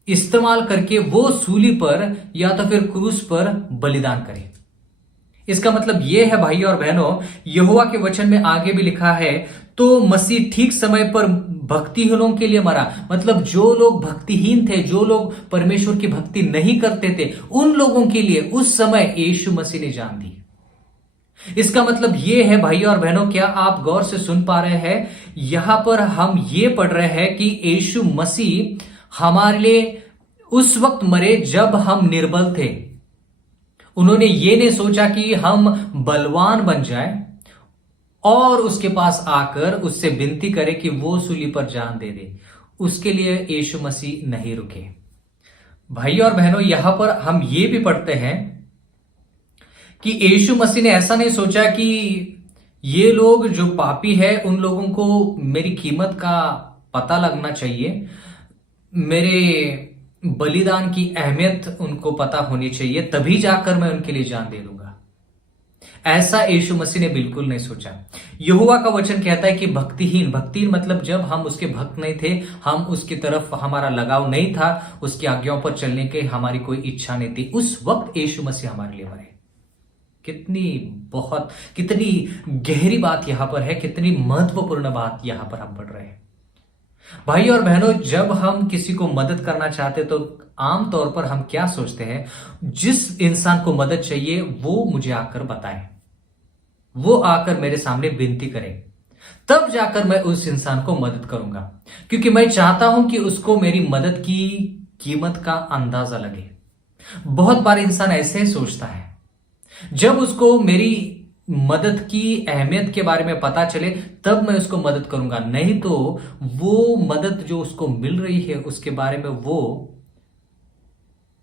इस्तेमाल करके वो सूली पर या तो फिर क्रूस पर बलिदान करे। इसका मतलब यह है भाई और बहनों, यहोवा के वचन में आगे भी लिखा है, तो मसीह ठीक समय पर भक्तिहीनों के लिए मरा। मतलब जो लोग भक्तिहीन थे, जो लोग परमेश्वर की भक्ति नहीं करते थे, उन लोगों के लिए उस समय यीशु मसीह ने जान दी। इसका मतलब यह है भाई और बहनों, क्या आप गौर से सुन पा रहे हैं? यहां पर हम ये पढ़ रहे हैं कि यीशु मसीह हमारे लिए उस वक्त मरे जब हम निर्बल थे। उन्होंने ये नहीं सोचा कि हम बलवान बन जाए, और उसके पास आकर उससे विनती करे कि वो सूली पर जान दे दे, उसके लिए यीशु मसीह नहीं रुके। भाई और बहनों, यहां पर हम ये भी पढ़ते हैं कि यीशु मसीह ने ऐसा नहीं सोचा कि ये लोग जो पापी है उन लोगों को मेरी कीमत का पता लगना चाहिए, मेरे बलिदान की अहमियत उनको पता होनी चाहिए, तभी जाकर मैं उनके लिए जान दे दूंगा। ऐसा यीशु मसीह ने बिल्कुल नहीं सोचा। यहोवा का वचन कहता है कि भक्तिहीन मतलब जब हम उसके भक्त नहीं थे, हम उसकी तरफ हमारा लगाव नहीं था, उसकी आज्ञाओं पर चलने के हमारी कोई इच्छा नहीं थी, उस वक्त यीशु मसीह हमारे लिए मरे। कितनी गहरी बात यहां पर है, कितनी महत्वपूर्ण बात यहां पर हम पढ़ रहे हैं। भाई और बहनों, जब हम किसी को मदद करना चाहते तो आमतौर पर हम क्या सोचते हैं, जिस इंसान को मदद चाहिए वो मुझे आकर बताए, वो आकर मेरे सामने विनती करे, तब जाकर मैं उस इंसान को मदद करूंगा, क्योंकि मैं चाहता हूं कि उसको मेरी मदद की कीमत का अंदाजा लगे। बहुत बार इंसान ऐसे ही सोचता है, जब उसको मेरी मदद की अहमियत के बारे में पता चले तब मैं उसको मदद करूंगा, नहीं तो वो मदद जो उसको मिल रही है उसके बारे में वो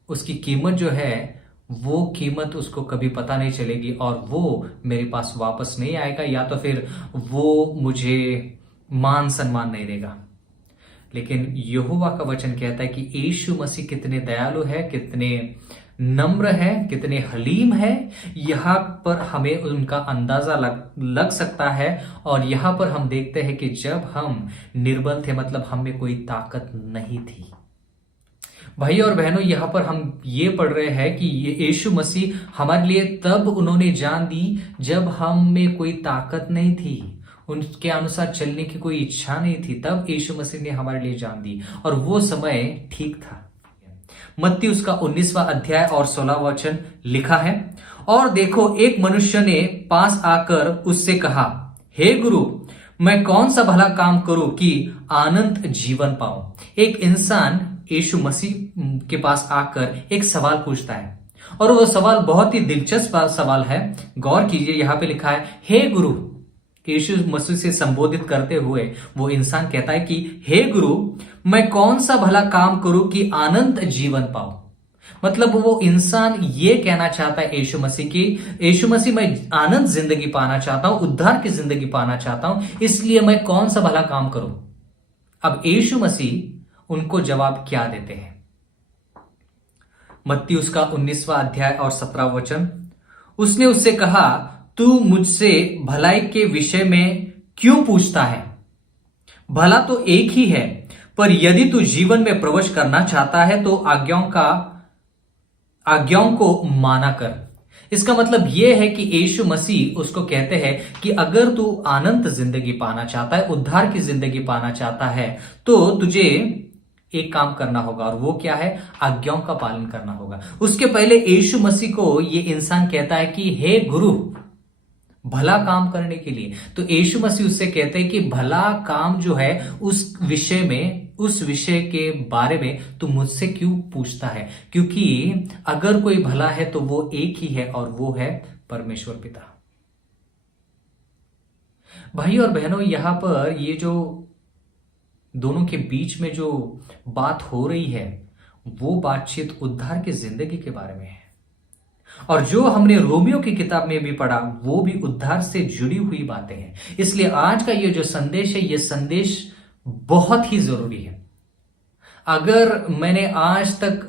उसकी कीमत जो है वो कीमत उसको कभी पता नहीं चलेगी और वो मेरे पास वापस नहीं आएगा, या तो फिर वो मुझे मान सम्मान नहीं देगा। लेकिन यहोवा का वचन कहता है कि यीशु मसीह कितने दयालु है, कितने नम्र है, कितने हलीम है, यहां पर हमें उनका अंदाजा लग सकता है। और यहां पर हम देखते हैं कि जब हम निर्बल थे, मतलब हम में कोई ताकत नहीं थी। भाई और बहनों, यहां पर हम ये पढ़ रहे हैं कि ये यीशु मसीह हमारे लिए तब उन्होंने जान दी जब हम में कोई ताकत नहीं थी, उनके अनुसार चलने की कोई इच्छा नहीं थी, तब यीशु मसीह ने हमारे लिए जान दी और वो समय ठीक था। मत्ती उसका 19वां अध्याय और 16वां वचन लिखा है, और देखो एक मनुष्य ने पास आकर उससे कहा, हे गुरु, मैं कौन सा भला काम करूं कि अनंत जीवन पाऊं। एक इंसान यीशु मसीह के पास आकर एक सवाल पूछता है और वो सवाल बहुत ही दिलचस्प सवाल है। गौर कीजिए, यहां पे लिखा है, हे गुरु। यीशु मसीह से संबोधित करते हुए वो इंसान कहता है कि हे गुरु, मैं कौन सा भला काम करूं कि अनंत जीवन पाऊं। मतलब वो इंसान ये कहना चाहता है यीशु मसीह की, यीशु मसीह, मैं अनंत जिंदगी पाना चाहता हूं, उद्धार की जिंदगी पाना चाहता हूं, इसलिए मैं कौन सा भला काम करूं। अब यीशु मसीह उनको जवाब क्या देते हैं? मत्ती उसका 19वां अध्याय और 17वां वचन, उसने उससे कहा, तू मुझसे भलाई के विषय में क्यों पूछता है? भला तो एक ही है, पर यदि तू जीवन में प्रवेश करना चाहता है तो आज्ञाओं को माना कर। इसका मतलब यह है कि यीशु मसीह उसको कहते हैं कि अगर तू अनंत जिंदगी पाना चाहता है, उद्धार की जिंदगी पाना चाहता है, तो तुझे एक काम करना होगा, और वो क्या है? आज्ञाओं का पालन करना होगा। उसके पहले यीशु मसीह को ये इंसान कहता है कि हे गुरु, भला काम करने के लिए। तो यीशु मसीह उससे कहते हैं कि भला काम जो है उस विषय के बारे में तू मुझसे क्यों पूछता है? क्योंकि अगर कोई भला है तो वो एक ही है, और वो है परमेश्वर पिता। भाई और बहनों, यहां पर ये जो दोनों के बीच में जो बात हो रही है वो बातचीत उद्धार की जिंदगी के बारे में है, और जो हमने रोमियो की किताब में भी पढ़ा वो भी उद्धार से जुड़ी हुई बातें हैं। इसलिए आज का ये जो संदेश है, ये संदेश बहुत ही जरूरी है। अगर मैंने आज तक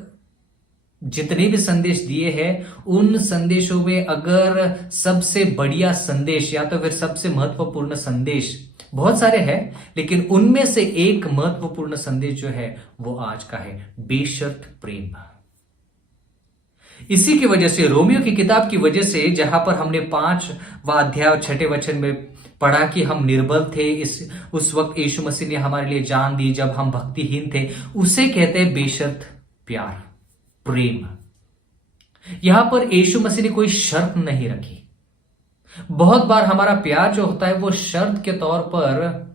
जितने भी संदेश दिए हैं, उन संदेशों में अगर सबसे बढ़िया संदेश या तो फिर सबसे महत्वपूर्ण संदेश, बहुत सारे हैं, लेकिन उनमें से एक महत्वपूर्ण संदेश जो है वो आज का है, बेशर्त प्रेम। इसी की वजह से, रोमियो की किताब की वजह से, जहां पर हमने 5वां अध्याय और 6ठे वचन में पढ़ा कि हम निर्बल थे, उस वक्त यीशु मसीह ने हमारे लिए जान दी जब हम भक्तिहीन थे, उसे कहते हैं बेशर्त प्यार, प्रेम। यहां पर यीशु मसीह ने कोई शर्त नहीं रखी। बहुत बार हमारा प्यार जो होता है वो शर्त के तौर पर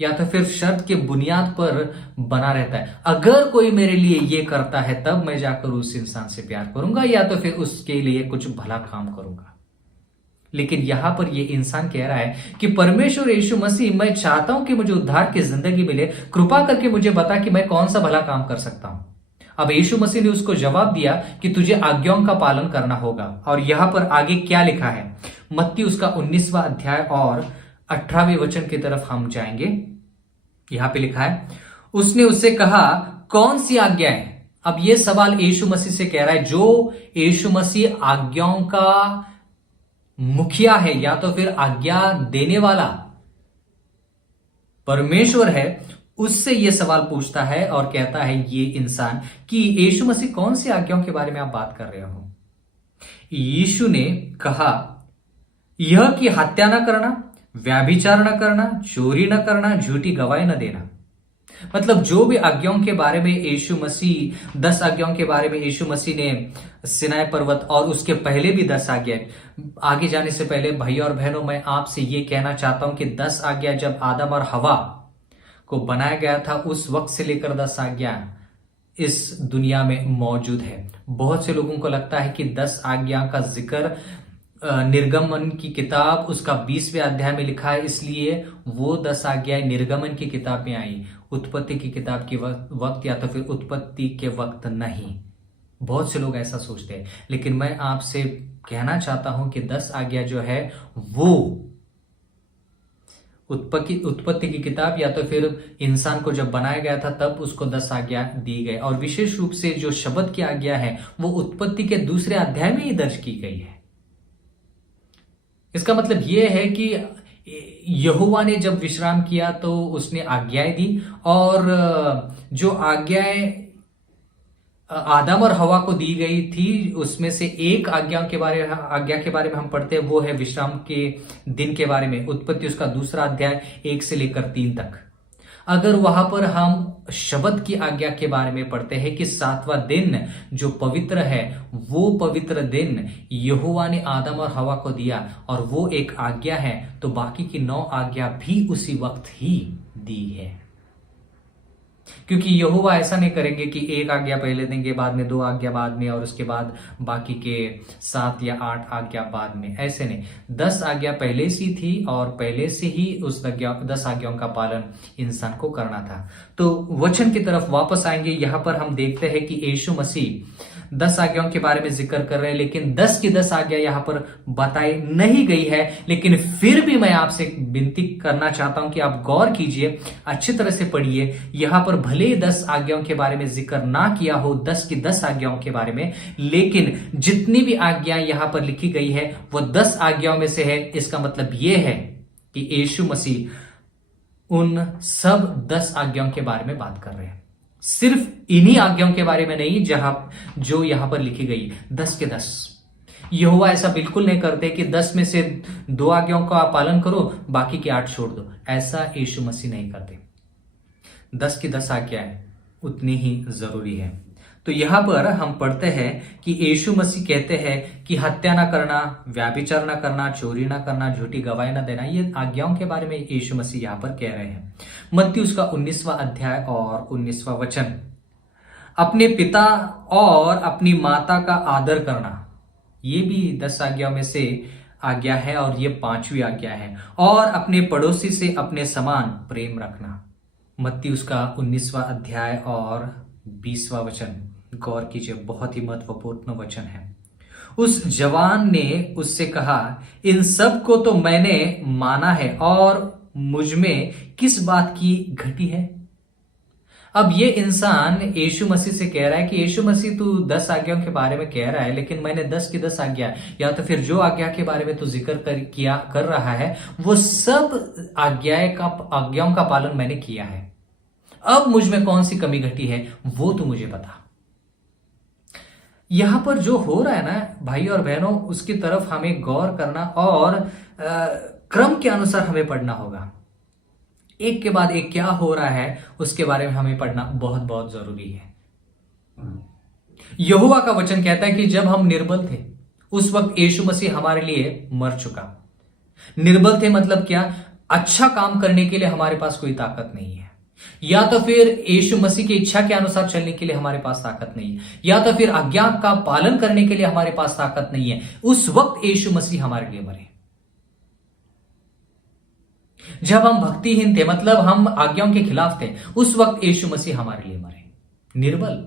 या तो फिर शर्त के बुनियाद पर बना रहता है। अगर कोई मेरे लिए ये करता है तब मैं जाकर उस इंसान से प्यार करूंगा, या तो फिर उसके लिए कुछ भला काम करूंगा। लेकिन यहां पर ये इंसान कह रहा है कि परमेश्वर यीशु मसीह, मैं चाहता हूं कि मुझे उद्धार की जिंदगी मिले, कृपा करके मुझे बता कि मैं कौन सा भला काम कर सकता हूं। अब यीशु मसीह ने उसको जवाब दिया कि तुझे आज्ञाओं का पालन करना होगा। और यहां पर आगे क्या लिखा है, मत्ती उसका 19वां अध्याय और 18वें वचन की तरफ हम जाएंगे। यहां पे लिखा है, उसने उससे कहा, कौन सी आज्ञा है? अब यह सवाल यीशु मसीह से कह रहा है, जो यीशु मसीह आज्ञाओं का मुखिया है या तो फिर आज्ञा देने वाला परमेश्वर है, उससे यह सवाल पूछता है और कहता है ये इंसान कि यीशु मसीह कौन सी आज्ञाओं के बारे में आप बात कर रहे हो? यीशु ने कहा, यह कि हत्या न करना, व्यभिचार न करना, चोरी न करना, झूठी गवाही न देना। मतलब जो भी आज्ञाओं के बारे में यीशु मसीह, 10 आज्ञाओं के बारे में यीशु मसीह ने सिनाई पर्वत और उसके पहले भी 10 आज्ञा, आगे जाने से पहले भाई और बहनों, मैं आपसे ये कहना चाहता हूं कि 10 आज्ञा जब आदम और हवा को बनाया गया था, उस वक्त से लेकर 10 आज्ञा इस दुनिया में मौजूद है। बहुत से लोगों को लगता है कि 10 आज्ञा का जिक्र निर्गमन की किताब उसका 20वें अध्याय में लिखा है, इसलिए वो 10 आज्ञाएं निर्गमन की किताब में आई, उत्पत्ति की किताब के वक्त या तो फिर उत्पत्ति के वक्त नहीं। बहुत से लोग ऐसा सोचते हैं, लेकिन मैं आपसे कहना चाहता हूं कि 10 आज्ञा जो है वो उत्पत्ति की किताब या तो फिर इंसान को जब बनाया गया था तब उसको 10 आज्ञा दी गई, और विशेष रूप से जो शब्द की आज्ञा है वो उत्पत्ति के 2 अध्याय में ही दर्ज की गई है। इसका मतलब यह है कि यहोवा ने जब विश्राम किया तो उसने आज्ञाएं दी, और जो आज्ञाएं आदम और हवा को दी गई थी उसमें से एक आज्ञा के बारे में हम पढ़ते हैं, वो है विश्राम के दिन के बारे में, उत्पत्ति उसका 2 अध्याय 1 से लेकर 3 तक। अगर वहां पर हम शब्द की आज्ञा के बारे में पढ़ते हैं कि 7वां दिन जो पवित्र है, वो पवित्र दिन यहोवा ने आदम और हवा को दिया और वो एक आज्ञा है, तो बाकी की 9 आज्ञा भी उसी वक्त ही दी है। क्योंकि यहोवा ऐसा नहीं करेंगे कि एक आज्ञा पहले देंगे, बाद में 2 आज्ञा बाद में, और उसके बाद बाकी के 7 या 8 आज्ञा बाद में, ऐसे नहीं। 10 आज्ञा पहले से थी और पहले से ही उस 10 आज्ञाओं का पालन इंसान को करना था। तो वचन की तरफ वापस आएंगे। यहां पर हम देखते हैं कि यीशु मसीह 10 आज्ञाओं के बारे में जिक्र कर रहे हैं, लेकिन 10 की 10 आज्ञा यहां पर बताई नहीं गई है। लेकिन फिर भी मैं आपसे विनती करना चाहता हूं कि आप गौर कीजिए, अच्छी तरह से पढ़िए। यहां पर भले ही 10 आज्ञाओं के बारे में जिक्र ना किया हो, 10 की 10 आज्ञाओं के बारे में, लेकिन जितनी भी आज्ञाएं यहां पर लिखी गई है वो 10 आज्ञाओं में से है। इसका मतलब यह है कि यीशु मसीह उन सब 10 आज्ञाओं के बारे में बात कर रहे हैं, सिर्फ इन्हीं आज्ञाओं के बारे में नहीं जो यहां पर लिखी गई 10 के 10। यहोवा ऐसा बिल्कुल नहीं करते कि 10 में से 2 आज्ञाओं का पालन करो, बाकी के 8 छोड़ दो। ऐसा यीशु मसीह नहीं करते। 10 की 10 आज्ञाएं उतनी ही जरूरी है। तो यहां पर हम पढ़ते हैं कि यीशु मसीह कहते हैं कि हत्या ना करना, व्यभिचार ना करना, चोरी ना करना, झूठी गवाही ना देना, ये आज्ञाओं के बारे में यीशु मसीह यहां पर कह रहे हैं। मत्ती उसका 19वां अध्याय और 19वां वचन, अपने पिता और अपनी माता का आदर करना, ये भी 10 आज्ञाओं में से आज्ञा है और ये 5वीं आज्ञा है, और अपने पड़ोसी से अपने समान प्रेम रखना। मत्ती उसका 19वां अध्याय और 20वां वचन, गौर कीजिए, बहुत ही महत्वपूर्ण वचन है। उस जवान ने उससे कहा, इन सब को तो मैंने माना है और मुझ में किस बात की घटी है? अब ये इंसान यीशु मसीह से कह रहा है कि यीशु मसीह तू 10 आज्ञाओं के बारे में कह रहा है, लेकिन मैंने 10 की 10 आज्ञा या तो फिर जो आज्ञा के बारे में तू जिक्र कर रहा है वो सब आज्ञाओं का पालन मैंने किया है। अब मुझ में कौन सी कमी घटी है वो तू मुझे बता। यहां पर जो हो रहा है ना भाई और बहनों, उसकी तरफ हमें गौर करना और क्रम के अनुसार हमें पढ़ना होगा। एक के बाद एक क्या हो रहा है उसके बारे में हमें पढ़ना बहुत बहुत जरूरी है। यहोवा का वचन कहता है कि जब हम निर्बल थे उस वक्त यीशु मसीह हमारे लिए मर चुका। निर्बल थे मतलब क्या? अच्छा काम करने के लिए हमारे पास कोई ताकत नहीं है, या तो फिर यीशु मसीह की इच्छा के अनुसार चलने के लिए हमारे पास ताकत नहीं है, या तो फिर आज्ञा का पालन करने के लिए हमारे पास ताकत नहीं है। उस वक्त यीशु मसीह हमारे लिए मरे। जब हम भक्तिहीन थे, मतलब हम आज्ञाओं के खिलाफ थे, उस वक्त यीशु मसीह हमारे लिए मरे, निर्बल।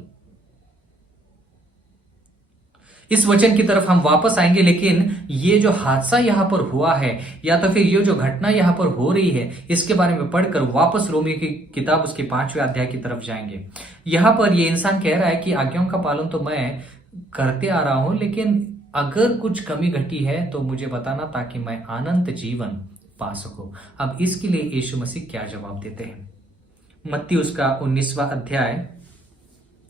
इस वचन की तरफ हम वापस आएंगे, लेकिन ये जो हादसा यहां पर हुआ है, या तो फिर ये जो घटना यहां पर हो रही है, इसके बारे में पढ़कर वापस रोमियो की किताब उसके 5वें अध्याय की तरफ जाएंगे। यहां पर ये इंसान कह रहा है कि आज्ञाओं का पालन तो मैं करते आ रहा हूं, लेकिन अगर कुछ कमी घटी है तो मुझे बताना, ताकि मैं अनंत जीवन पा सकूं। अब इसके लिए यीशु मसीह क्या जवाब देते हैं? मत्ती उसका 19वां अध्याय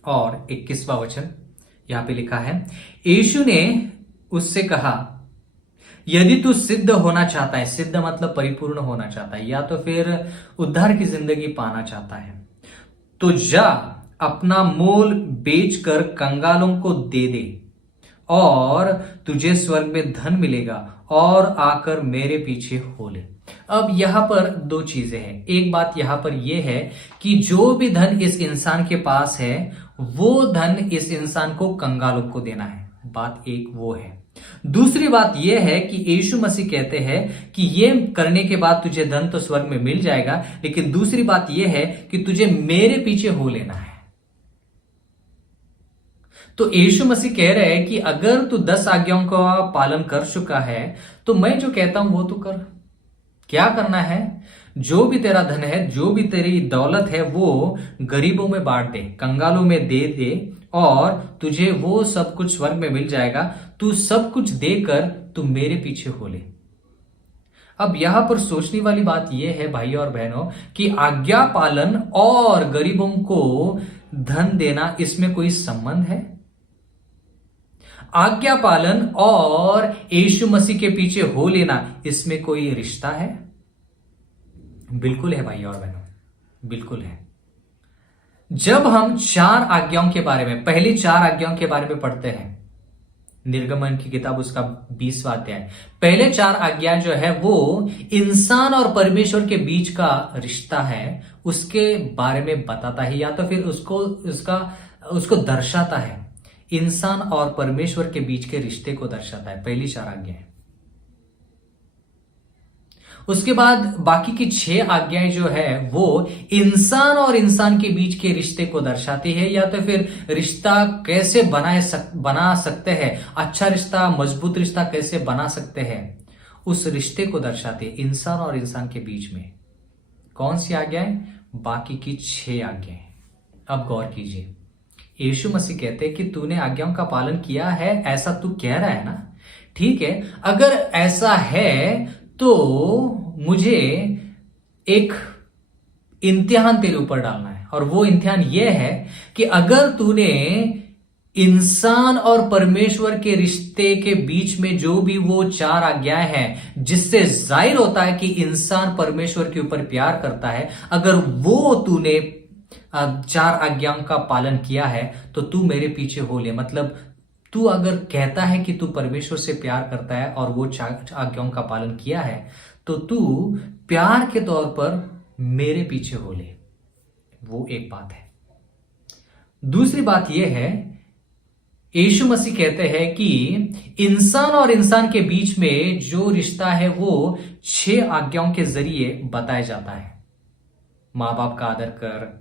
और 21वां वचन यहां पे लिखा है, यीशु ने उससे कहा, यदि तू सिद्ध होना चाहता है, सिद्ध मतलब परिपूर्ण होना चाहता है, या तो फिर उद्धार की जिंदगी पाना चाहता है, तो जा अपना मोल बेचकर कंगालों को दे दे और तुझे स्वर्ग में धन मिलेगा, और आकर मेरे पीछे हो ले। अब यहां पर दो चीजें हैं। एक बात यहां पर यह है कि जो भी धन इस इंसान के पास है, वो धन इस इंसान को कंगालों को देना है। बात एक वो है। दूसरी बात यह है कि यीशु मसीह कहते हैं कि ये करने के बाद तुझे धन तो स्वर्ग में मिल जाएगा, लेकिन दूसरी बात यह है कि तुझे मेरे पीछे हो लेना है। तो यीशु मसीह कह रहे हैं कि अगर तू 10 आज्ञाओं का पालन कर चुका है, तो मैं जो कहता हूं वो तू कर। क्या करना है? जो भी तेरा धन है, जो भी तेरी दौलत है, वो गरीबों में बांट दे, कंगालों में दे दे, और तुझे वो सब कुछ स्वर्ग में मिल जाएगा। तू सब कुछ देकर तू मेरे पीछे हो ले। अब यहां पर सोचने वाली बात यह है भाई और बहनों, कि आज्ञा पालन और गरीबों को धन देना, इसमें कोई संबंध है? आज्ञा पालन और यीशु मसीह के पीछे हो लेना, इसमें कोई रिश्ता है? बिल्कुल है भाई और बहनों, बिल्कुल है। जब हम 4 आज्ञाओं के बारे में, पहली 4 आज्ञाओं के बारे में पढ़ते हैं, निर्गमन की किताब उसका 20वां अध्याय, पहले 4 आज्ञा जो है वो इंसान और परमेश्वर के बीच का रिश्ता है, उसके बारे में बताता है, या तो फिर उसको दर्शाता है। इंसान और परमेश्वर के बीच के रिश्ते को दर्शाता है, पहली 4 आज्ञाएं। उसके बाद बाकी की 6 आज्ञाएं जो है वो इंसान और इंसान के बीच के रिश्ते को दर्शाती है, या तो फिर रिश्ता कैसे बना सकते हैं, अच्छा रिश्ता, मजबूत रिश्ता कैसे बना सकते हैं, उस रिश्ते को दर्शाती है इंसान और इंसान के बीच में। कौन सी आज्ञाएं? बाकी की 6 आज्ञाएं। अब गौर कीजिए, यीशु मसीह कहते हैं कि तूने आज्ञाओं का पालन किया है, ऐसा तू कह रहा है ना? ठीक है, अगर ऐसा है तो मुझे एक इम्तिहान तेरे ऊपर डालना है, और वो इम्तिहान ये है कि अगर तूने इंसान और परमेश्वर के रिश्ते के बीच में जो भी वो 4 आज्ञाएं हैं, जिससे जाहिर होता है कि इंसान परमेश्वर के ऊपर प्यार करता है, अगर वो तूने 4 आज्ञाओं का पालन किया है, तो तू मेरे पीछे हो ले। मतलब तू अगर कहता है कि तू परमेश्वर से प्यार करता है और वो 4 आज्ञाओं का पालन किया है, तो तू प्यार के तौर पर मेरे पीछे हो ले। वो एक बात है। दूसरी बात यह है, यीशु मसीह कहते हैं कि इंसान और इंसान के बीच में जो रिश्ता है वो 6 आज्ञाओं के जरिए बताया जाता है। माँ बाप का आदर कर,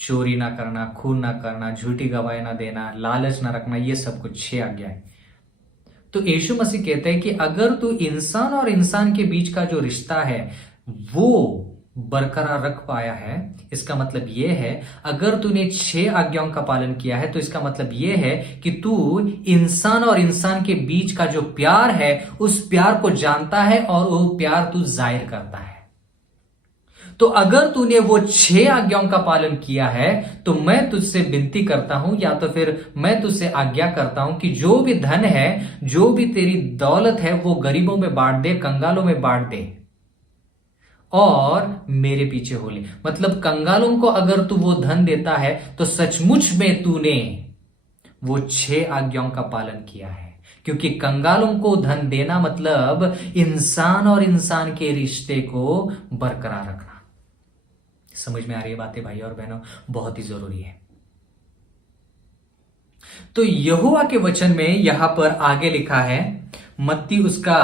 चोरी ना करना, खून ना करना, झूठी गवाही ना देना, लालच ना रखना, ये सब कुछ 6 आज्ञाएं। तो यीशु मसीह कहते हैं कि अगर तू इंसान और इंसान के बीच का जो रिश्ता है वो बरकरार रख पाया है, इसका मतलब यह है, अगर तूने 6 आज्ञाओं का पालन किया है, तो इसका मतलब यह है कि तू इंसान और इंसान के बीच का जो प्यार है, उस प्यार को जानता है और वो प्यार तू जाहिर करता है। तो अगर तूने वो 6 आज्ञाओं का पालन किया है, तो मैं तुझसे विनती करता हूं, या तो फिर मैं तुझसे आज्ञा करता हूं कि जो भी धन है, जो भी तेरी दौलत है, वो गरीबों में बांट दे, कंगालों में बांट दे, और मेरे पीछे हो ले। मतलब कंगालों को अगर तू वो धन देता है, तो सचमुच में तूने वो 6 आज्ञाओं का पालन किया है। क्योंकि कंगालों को धन देना मतलब इंसान और इंसान के रिश्ते को बरकरार रखना। समझ में आ रही है बातें भाई और बहनों? बहुत ही जरूरी है। तो यहोवा के वचन में यहां पर आगे लिखा है, मत्ती उसका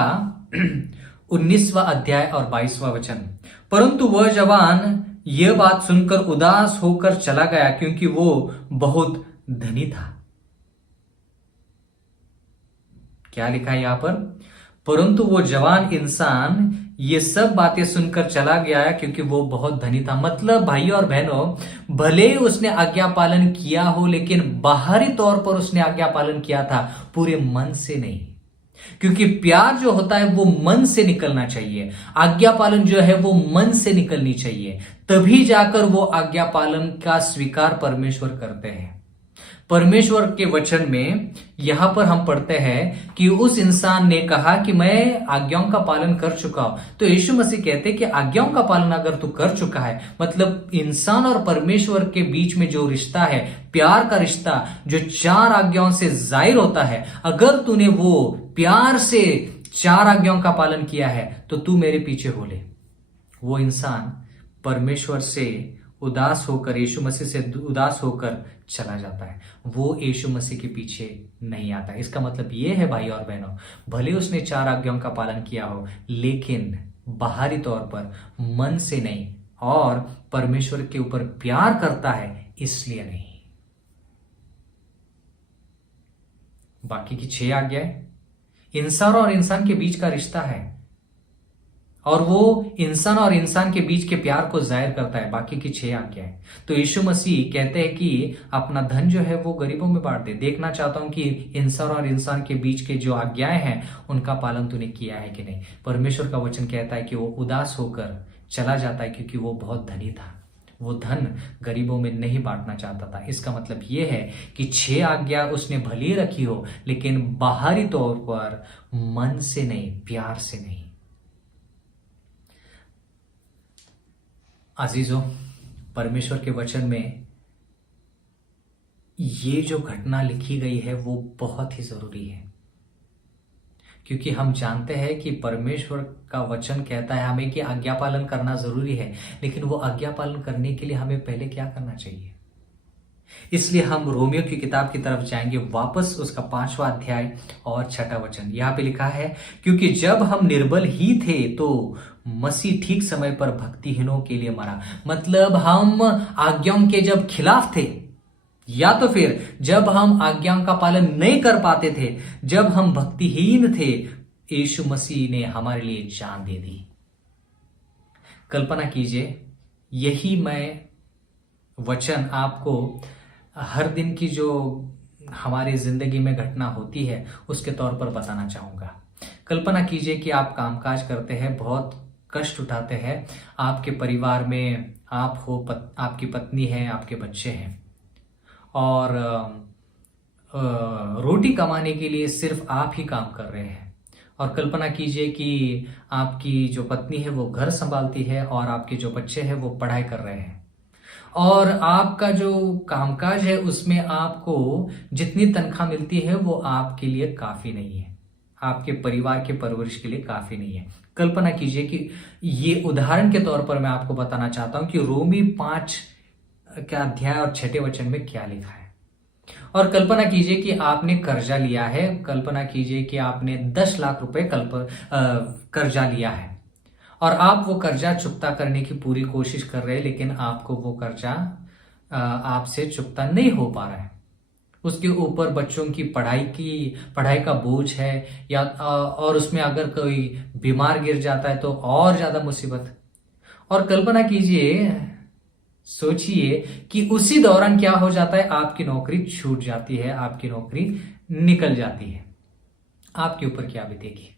19वां अध्याय और 22वां वचन। परंतु वह जवान यह बात सुनकर उदास होकर चला गया, क्योंकि वो बहुत धनी था। क्या लिखा है यहां पर? परंतु वो जवान इंसान ये सब बातें सुनकर चला गया क्योंकि वो बहुत धनी था। मतलब भाई और बहनों, भले ही उसने आज्ञा पालन किया हो, लेकिन बाहरी तौर पर उसने आज्ञा पालन किया था, पूरे मन से नहीं। क्योंकि प्यार जो होता है वो मन से निकलना चाहिए, आज्ञा पालन जो है वो मन से निकलनी चाहिए, तभी जाकर वो आज्ञा पालन का स्वीकार परमेश्वर करते हैं। परमेश्वर के वचन में यहां पर हम पढ़ते हैं कि उस इंसान ने कहा कि मैं आज्ञाओं का पालन कर चुका हूं। तो यीशु मसीह कहते हैं कि आज्ञाओं का पालन अगर तू कर चुका है, मतलब इंसान और परमेश्वर के बीच में जो रिश्ता है, प्यार का रिश्ता जो 4 आज्ञाओं से जाहिर होता है, अगर तूने वो प्यार से 4 आज्ञाओं का पालन किया है तो तू मेरे पीछे हो ले। वो इंसान परमेश्वर से उदास होकर, यीशु मसीह से उदास होकर चला जाता है, वो यीशु मसीह के पीछे नहीं आता। इसका मतलब ये है भाई और बहनों, भले उसने 4 आज्ञाओं का पालन किया हो, लेकिन बाहरी तौर पर मन से नहीं, और परमेश्वर के ऊपर प्यार करता है इसलिए नहीं। बाकी की 6 आज्ञाएं इंसान और इंसान के बीच का रिश्ता है, और वो इंसान और इंसान के बीच के प्यार को जाहिर करता है। बाकी की 6 आज्ञाएं। तो यीशु मसीह कहते हैं कि अपना धन जो है वो गरीबों में बांट दे। देखना चाहता हूं कि इंसान और इंसान के बीच के जो आज्ञाएं हैं उनका पालन तूने किया है कि नहीं। परमेश्वर का वचन कहता है कि वो उदास होकर चला जाता है क्योंकि वो बहुत धनी था, वो धन गरीबों में नहीं बांटना चाहता था। इसका मतलब ये है कि 6 आज्ञा उसने भली रखी हो, लेकिन बाहरी तौर पर मन से नहीं, प्यार से नहीं। अजीजों, परमेश्वर के वचन में ये जो घटना लिखी गई है वो बहुत ही जरूरी है, क्योंकि हम जानते हैं कि परमेश्वर का वचन कहता है हमें कि आज्ञा पालन करना जरूरी है, लेकिन वो आज्ञा पालन करने के लिए हमें पहले क्या करना चाहिए। इसलिए हम रोमियो की किताब की तरफ जाएंगे, वापस उसका 5वां अध्याय और 6वां वचन। यहां पे लिखा है, क्योंकि जब हम निर्बल ही थे तो मसीह ठीक समय पर भक्तिहीनों के लिए मरा। मतलब हम आज्ञाओं के जब खिलाफ थे, या तो फिर जब हम आज्ञाओं का पालन नहीं कर पाते थे, जब हम भक्तिहीन थे, यीशु मसीह ने हमारे लिए जान दे दी। कल्पना कीजिए, यही मैं वचन आपको हर दिन की जो हमारी जिंदगी में घटना होती है उसके तौर पर बताना चाहूंगा। कल्पना कीजिए कि आप कामकाज करते हैं, बहुत कष्ट उठाते हैं, आपके परिवार में आप हो, आपकी पत्नी है, आपके बच्चे हैं, और रोटी कमाने के लिए सिर्फ आप ही काम कर रहे हैं। और कल्पना कीजिए कि आपकी जो पत्नी है वो घर संभालती है और आपके जो बच्चे हैं वो पढ़ाई कर रहे हैं, और आपका जो कामकाज है उसमें आपको जितनी तनख्वाह मिलती है वो आपके लिए काफी नहीं है, आपके परिवार के परवरिश के लिए काफी नहीं है। कल्पना कीजिए कि ये उदाहरण के तौर पर मैं आपको बताना चाहता हूं कि रोमी 5 का अध्याय और 6वें वचन में क्या लिखा है। और कल्पना कीजिए कि आपने कर्जा लिया है, कल्पना कीजिए कि आपने 10 लाख रुपए कर्जा लिया है, और आप वो कर्जा चुकता करने की पूरी कोशिश कर रहे हैं, लेकिन आपको वो कर्जा आपसे चुकता नहीं हो पा रहा है। उसके ऊपर बच्चों की पढ़ाई का बोझ है, या और उसमें अगर कोई बीमार गिर जाता है तो और ज्यादा मुसीबत। और कल्पना कीजिए, सोचिए कि उसी दौरान क्या हो जाता है, आपकी नौकरी छूट जाती है, आपकी नौकरी निकल जाती है। आपके ऊपर क्या बीतेगी?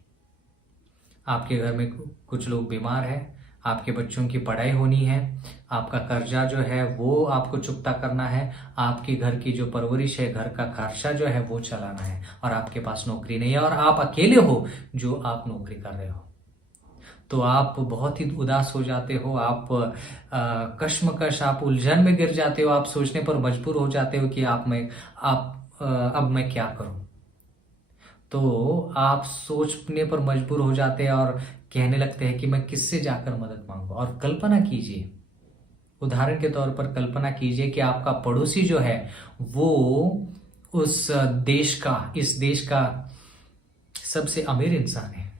आपके घर में कुछ लोग बीमार हैं, आपके बच्चों की पढ़ाई होनी है, आपका कर्जा जो है वो आपको चुकता करना है, आपके घर की जो परवरिश है, घर का खर्चा जो है वो चलाना है, और आपके पास नौकरी नहीं है, और आप अकेले हो जो आप नौकरी कर रहे हो। तो आप बहुत ही उदास हो जाते हो, आप कश्मकश, आप उलझन में गिर जाते हो, आप सोचने पर मजबूर हो जाते हो कि अब मैं क्या करूं। तो आप सोचने पर मजबूर हो जाते हैं और कहने लगते हैं कि मैं किससे जाकर मदद मांगू। और कल्पना कीजिए, उदाहरण के तौर पर कल्पना कीजिए कि आपका पड़ोसी जो है वो इस देश का सबसे अमीर इंसान है,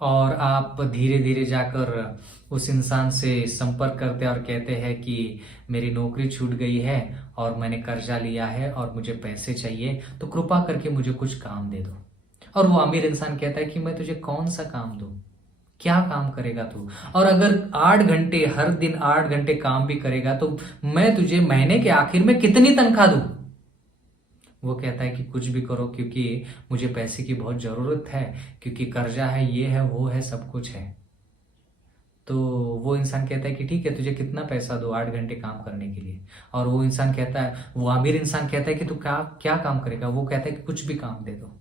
और आप धीरे धीरे जाकर उस इंसान से संपर्क करते हैं और कहते हैं कि मेरी नौकरी छूट गई है और मैंने कर्जा लिया है और मुझे पैसे चाहिए, तो कृपा करके मुझे कुछ काम दे दो। और वो अमीर इंसान कहता है कि मैं तुझे कौन सा काम दूं, क्या काम करेगा तू, और अगर 8 घंटे हर दिन 8 घंटे काम भी करेगा तो मैं तुझे महीने के आखिर में कितनी तनख्वाह दूं। वो कहता है कि कुछ भी करो, क्योंकि मुझे पैसे की बहुत जरूरत है, क्योंकि कर्जा है, ये है, वो है, सब कुछ है। तो वो इंसान कहता है कि ठीक है, तुझे कितना पैसा दो 8 घंटे काम करने के लिए। और वो इंसान कहता है, वो अमीर इंसान कहता है कि तू क्या काम करेगा। वो कहता है कि कुछ भी काम दे दो।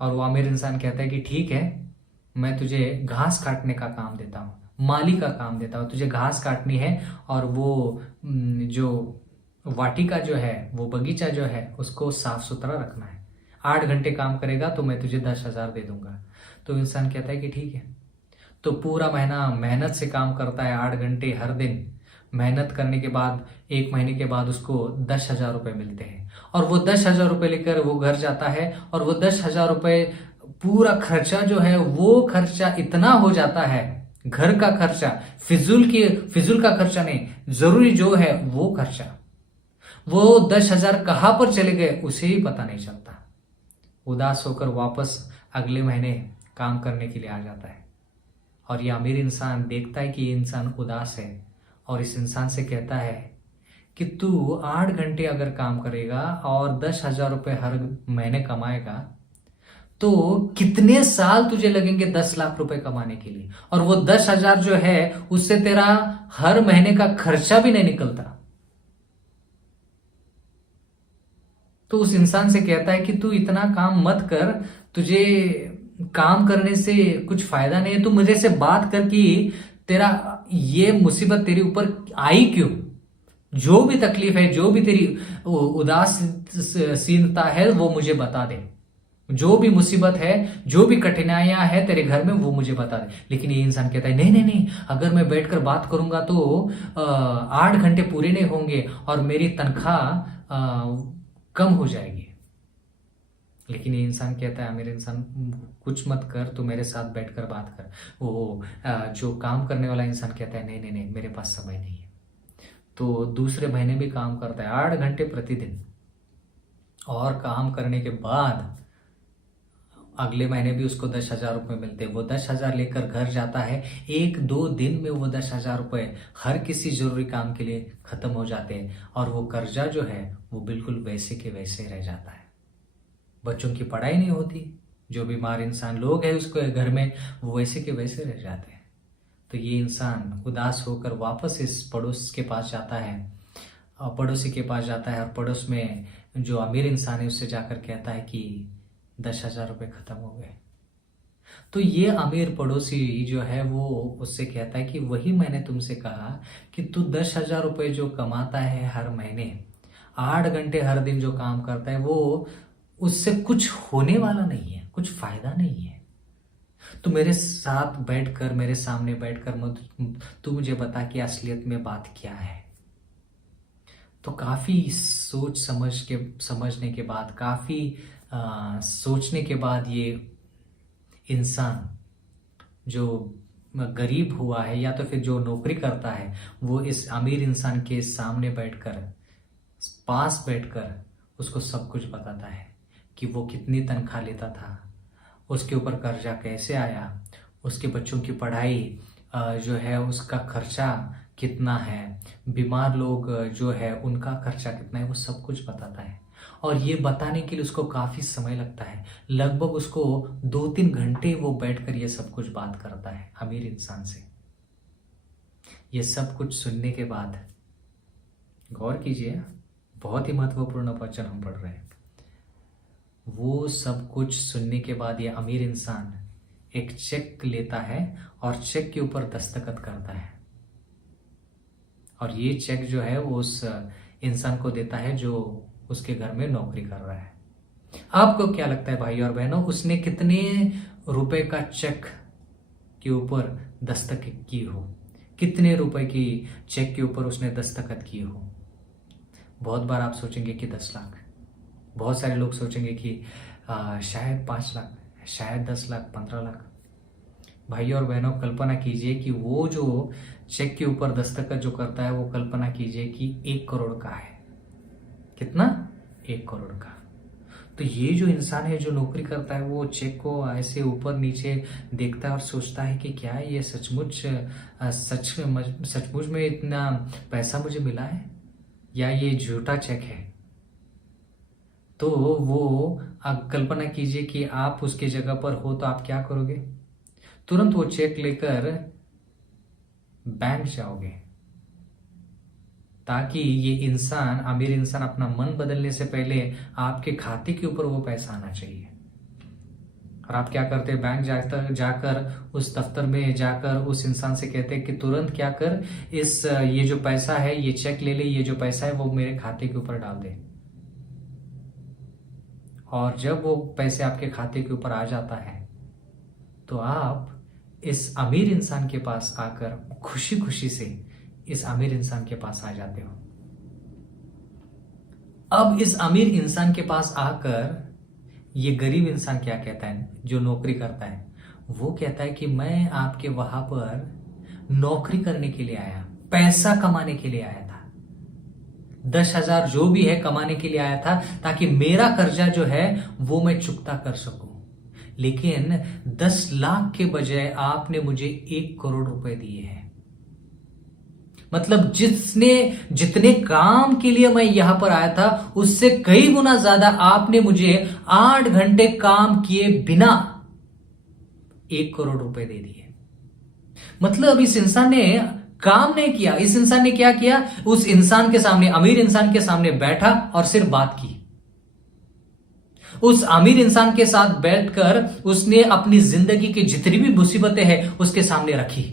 और वो अमीर इंसान कहता है कि ठीक है, मैं तुझे घास काटने का काम देता हूँ, माली का काम देता हूँ। तुझे घास काटनी है और वो जो वाटिका जो है, वो बगीचा जो है, उसको साफ सुथरा रखना है। 8 घंटे काम करेगा तो मैं तुझे 10,000 दे दूंगा। तो इंसान कहता है कि ठीक है। तो पूरा महीना मेहनत से काम करता है, 8 घंटे हर दिन मेहनत करने के बाद 1 महीने के बाद उसको 10,000 रुपये मिलते हैं। और वो 10,000 रुपये लेकर वो घर जाता है और वो 10,000 रुपये पूरा खर्चा जो है, वो खर्चा इतना हो जाता है, घर का खर्चा, फिजूल का खर्चा नहीं, जरूरी जो है वो खर्चा, वो 10,000 कहां पर चले गए उसे ही पता नहीं चलता। उदास होकर वापस अगले महीने काम करने के लिए आ जाता है। और ये अमीर इंसान देखता है कि ये इंसान उदास है और इस इंसान से कहता है कि तू 8 घंटे अगर काम करेगा और 10,000 रुपये हर महीने कमाएगा तो कितने साल तुझे लगेंगे 10 लाख रुपए कमाने के लिए। और वो 10,000 जो है उससे तेरा हर महीने का खर्चा भी नहीं निकलता। तो उस इंसान से कहता है कि तू इतना काम मत कर, तुझे काम करने से कुछ फायदा नहीं है। तू मुझे से बात कर कि तेरा ये मुसीबत तेरे ऊपर आई क्यों, जो भी तकलीफ है, जो भी तेरी उदासीनता है वो मुझे बता दे, जो भी मुसीबत है, जो भी कठिनाइयां है तेरे घर में वो मुझे बता दे। लेकिन ये इंसान कहता है नहीं नहीं नहीं, अगर मैं बैठकर बात करूंगा तो 8 घंटे पूरे नहीं होंगे और मेरी तनख्वाह कम हो जाएगी। लेकिन ये इंसान कहता है, अमीर इंसान, कुछ मत कर, तू मेरे साथ बैठकर बात कर। वो जो काम करने वाला इंसान कहता है नहीं नहीं नहीं, मेरे पास समय नहीं है। तो दूसरे महीने भी काम करता है 8 घंटे प्रतिदिन, और काम करने के बाद अगले महीने भी उसको 10,000 रुपये मिलते हैं। वो 10,000 लेकर घर जाता है। 1-2 दिन में वो 10,000 रुपये हर किसी जरूरी काम के लिए खत्म हो जाते हैं और वो कर्जा जो है वो बिल्कुल वैसे के वैसे रह जाता है। बच्चों की पढ़ाई नहीं होती, जो बीमार इंसान लोग हैं उसको घर में, वो वैसे के वैसे रह जाते हैं। तो ये इंसान उदास होकर वापस इस पड़ोस के पास जाता है, पड़ोसी के पास जाता है और पड़ोस में जो अमीर इंसान है उससे जाकर कहता है कि 10,000 रुपये खत्म हो गए। तो ये अमीर पड़ोसी जो है वो उससे कहता है कि वही मैंने तुमसे कहा कि तू 10,000 रुपये जो कमाता है हर महीने, 8 घंटे हर दिन जो काम करता है, वो उससे कुछ होने वाला नहीं है, कुछ फायदा नहीं है। तो मेरे साथ बैठकर, मेरे सामने बैठकर तू मुझे बता कि असलियत में बात क्या है। तो काफी सोच समझने के बाद, काफी सोचने के बाद ये इंसान जो गरीब हुआ है या तो फिर जो नौकरी करता है, वो इस अमीर इंसान के सामने बैठकर, पास बैठकर उसको सब कुछ बताता है कि वो कितनी तनख्वाह लेता था, उसके ऊपर कर्जा कैसे आया, उसके बच्चों की पढ़ाई जो है उसका खर्चा कितना है, बीमार लोग जो है उनका खर्चा कितना है, वो सब कुछ बताता है। और ये बताने के लिए उसको काफ़ी समय लगता है, लगभग उसको 2-3 घंटे वो बैठकर ये सब कुछ बात करता है अमीर इंसान से। ये सब कुछ सुनने के बाद, गौर कीजिए, बहुत ही महत्वपूर्ण वचन हम पढ़ रहे हैं। वो सब कुछ सुनने के बाद ये अमीर इंसान एक चेक लेता है और चेक के ऊपर दस्तखत करता है, और ये चेक जो है वो उस इंसान को देता है जो उसके घर में नौकरी कर रहा है। आपको क्या लगता है भाई और बहनों, उसने कितने रुपए का चेक के ऊपर दस्तखत की हो? कितने रुपए की चेक के ऊपर उसने दस्तखत की हो? बहुत बार आप सोचेंगे कि 10 लाख, बहुत सारे लोग सोचेंगे कि शायद 5 लाख, शायद 10 लाख, 15 लाख। भाई और बहनों, कल्पना कीजिए कि वो जो चेक के ऊपर दस्तखत जो करता है, वो कल्पना कीजिए कि 1 करोड़ का है। कितना? 1 करोड़ का। तो ये जो इंसान है जो नौकरी करता है, वो चेक को ऐसे ऊपर नीचे देखता है और सोचता है कि क्या ये सचमुच में इतना पैसा मुझे मिला है या ये झूठा चेक है। तो वो कल्पना कीजिए कि आप उसके जगह पर हो तो आप क्या करोगे? तुरंत वो चेक लेकर बैंक जाओगे, ताकि ये इंसान, अमीर इंसान, अपना मन बदलने से पहले आपके खाते के ऊपर वो पैसा आना चाहिए। और आप क्या करते हैं? बैंक जाकर उस दफ्तर में जाकर उस इंसान से कहते हैं कि तुरंत क्या कर, ये जो पैसा है, ये चेक ले ले, ये जो पैसा है वो मेरे खाते के ऊपर डाल दे। और जब वो पैसे आपके खाते के ऊपर आ जाता है तो आप इस अमीर इंसान के पास आकर खुशी खुशी से इस अमीर इंसान के पास आ जाते हो। अब इस अमीर इंसान के पास आकर ये गरीब इंसान क्या कहता है, जो नौकरी करता है? वो कहता है कि मैं आपके वहां पर नौकरी करने के लिए आया, पैसा कमाने के लिए आया था। 10,000 जो भी है कमाने के लिए आया था, ताकि मेरा कर्जा जो है वो मैं चुकता कर सकूं। लेकिन 10 लाख के बजाय आपने मुझे 1 करोड़ रुपए दिए हैं। मतलब जितने काम के लिए मैं यहां पर आया था, उससे कई गुना ज्यादा आपने मुझे 8 घंटे काम किए बिना 1 करोड़ रुपए दे दिए। मतलब इस इंसान ने काम नहीं किया। इस इंसान ने क्या किया? उस इंसान के सामने, अमीर इंसान के सामने बैठा और सिर्फ बात की। उस अमीर इंसान के साथ बैठकर उसने अपनी जिंदगी की जितनी भी मुसीबतें हैं उसके सामने रखी।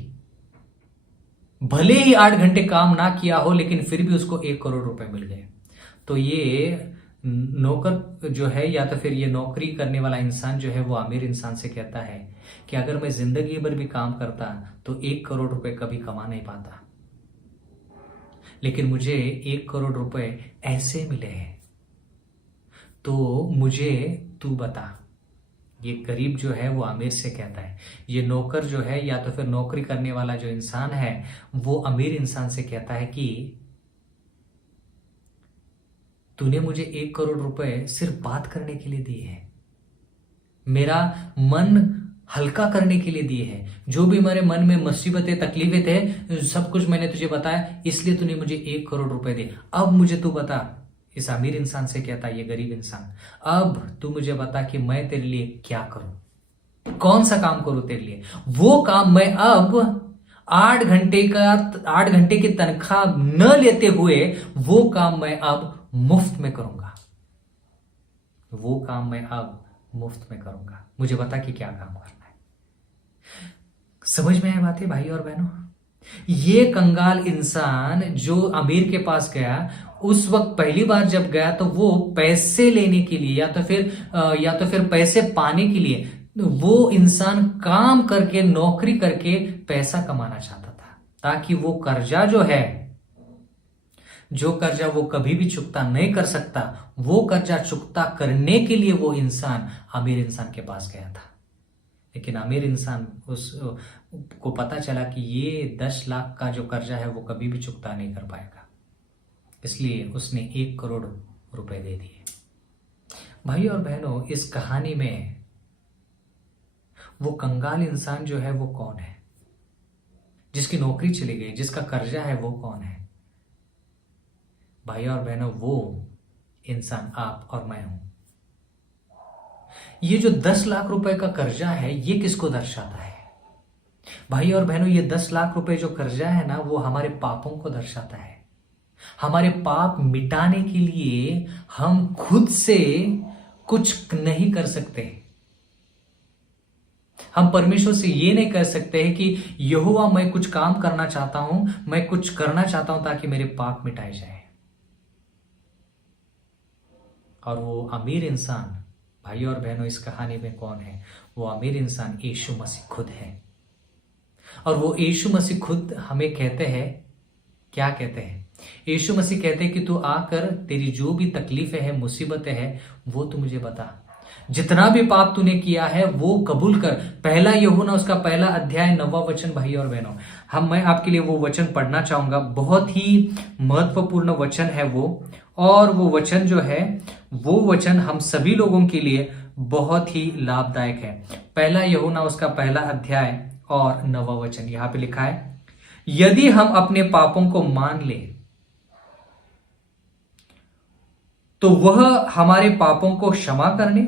भले ही 8 घंटे काम ना किया हो, लेकिन फिर भी उसको 1 करोड़ रुपए मिल गए। तो ये नौकर जो है, या तो फिर ये नौकरी करने वाला इंसान जो है, वो अमीर इंसान से कहता है कि अगर मैं जिंदगी भर भी काम करता तो 1 करोड़ रुपए कभी कमा नहीं पाता, लेकिन मुझे 1 करोड़ रुपए ऐसे मिले हैं। तो मुझे तू बता। ये गरीब जो है वो अमीर से कहता है। ये नौकर जो है, या तो फिर नौकरी करने वाला जो इंसान है, वो अमीर इंसान से कहता है कि तूने मुझे 1 करोड़ रुपए सिर्फ बात करने के लिए दिए हैं, मेरा मन हल्का करने के लिए दिए हैं। जो भी मेरे मन में मुसीबतें तकलीफें थे, सब कुछ मैंने तुझे बताया, इसलिए तूने मुझे 1 करोड़ रुपए दिए। अब मुझे तू बता। इस अमीर इंसान से कहता है ये गरीब इंसान, अब तू मुझे बता कि मैं तेरे लिए क्या करूं, कौन सा काम करूं तेरे लिए। वो काम मैं अब 8 घंटे की तनख्वाह न लेते हुए वो काम मैं अब मुफ्त में करूंगा। वो काम मैं अब मुफ्त में करूंगा। मुझे बता कि क्या काम करना है। समझ में आया बातें भाई और बहनों? ये कंगाल इंसान जो अमीर के पास गया, उस वक्त पहली बार जब गया तो वो पैसे लेने के लिए या तो फिर पैसे पाने के लिए वो इंसान काम करके, नौकरी करके पैसा कमाना चाहता था, ताकि वो कर्जा जो है, जो कर्जा वो कभी भी चुकता नहीं कर सकता, वो कर्जा चुकता करने के लिए वो इंसान अमीर इंसान के पास गया था। लेकिन अमीर इंसान को पता चला कि ये 10 लाख का जो कर्जा है वो कभी भी चुकता नहीं कर पाएगा, इसलिए उसने 1 करोड़ रुपए दे दिए। भाई और बहनों, इस कहानी में वो कंगाल इंसान जो है वो कौन है? जिसकी नौकरी चली गई, जिसका कर्जा है, वो कौन है? भाई और बहनों, वो इंसान आप और मैं हूं। ये जो 10 लाख रुपए का कर्जा है, ये किसको दर्शाता है? भाई और बहनों, ये 10 लाख रुपए जो कर्जा है ना, वो हमारे पापों को दर्शाता है। हमारे पाप मिटाने के लिए हम खुद से कुछ नहीं कर सकते। हम परमेश्वर से ये नहीं कह सकते हैं कि यहोवा मैं कुछ काम करना चाहता हूं, मैं कुछ करना चाहता हूं ताकि मेरे पाप मिटाए जाए। और वो अमीर इंसान, भाई और बहनों, इस कहानी में कौन है? वो अमीर इंसान यीशु मसीह खुद है। और वो यीशु मसीह खुद हमें कहते हैं, क्या कहते हैं? यीशु मसीह कहते हैं कि तू आकर तेरी जो भी तकलीफें हैं, मुसीबतें हैं, वो तू मुझे बता। जितना भी पाप तूने किया है वो कबूल कर। पहला यूहन्ना उसका पहला अध्याय 9वां वचन। भाई और बहनों, मैं आपके लिए वो वचन पढ़ना चाहूंगा। बहुत ही महत्वपूर्ण वचन है वो, और वो वचन जो है वो वचन हम सभी लोगों के लिए बहुत ही लाभदायक है। पहला यूहन्ना उसका पहला अध्याय और 9वां वचन। यहां पे लिखा है, यदि हम अपने पापों को मान ले तो वह हमारे पापों को क्षमा करने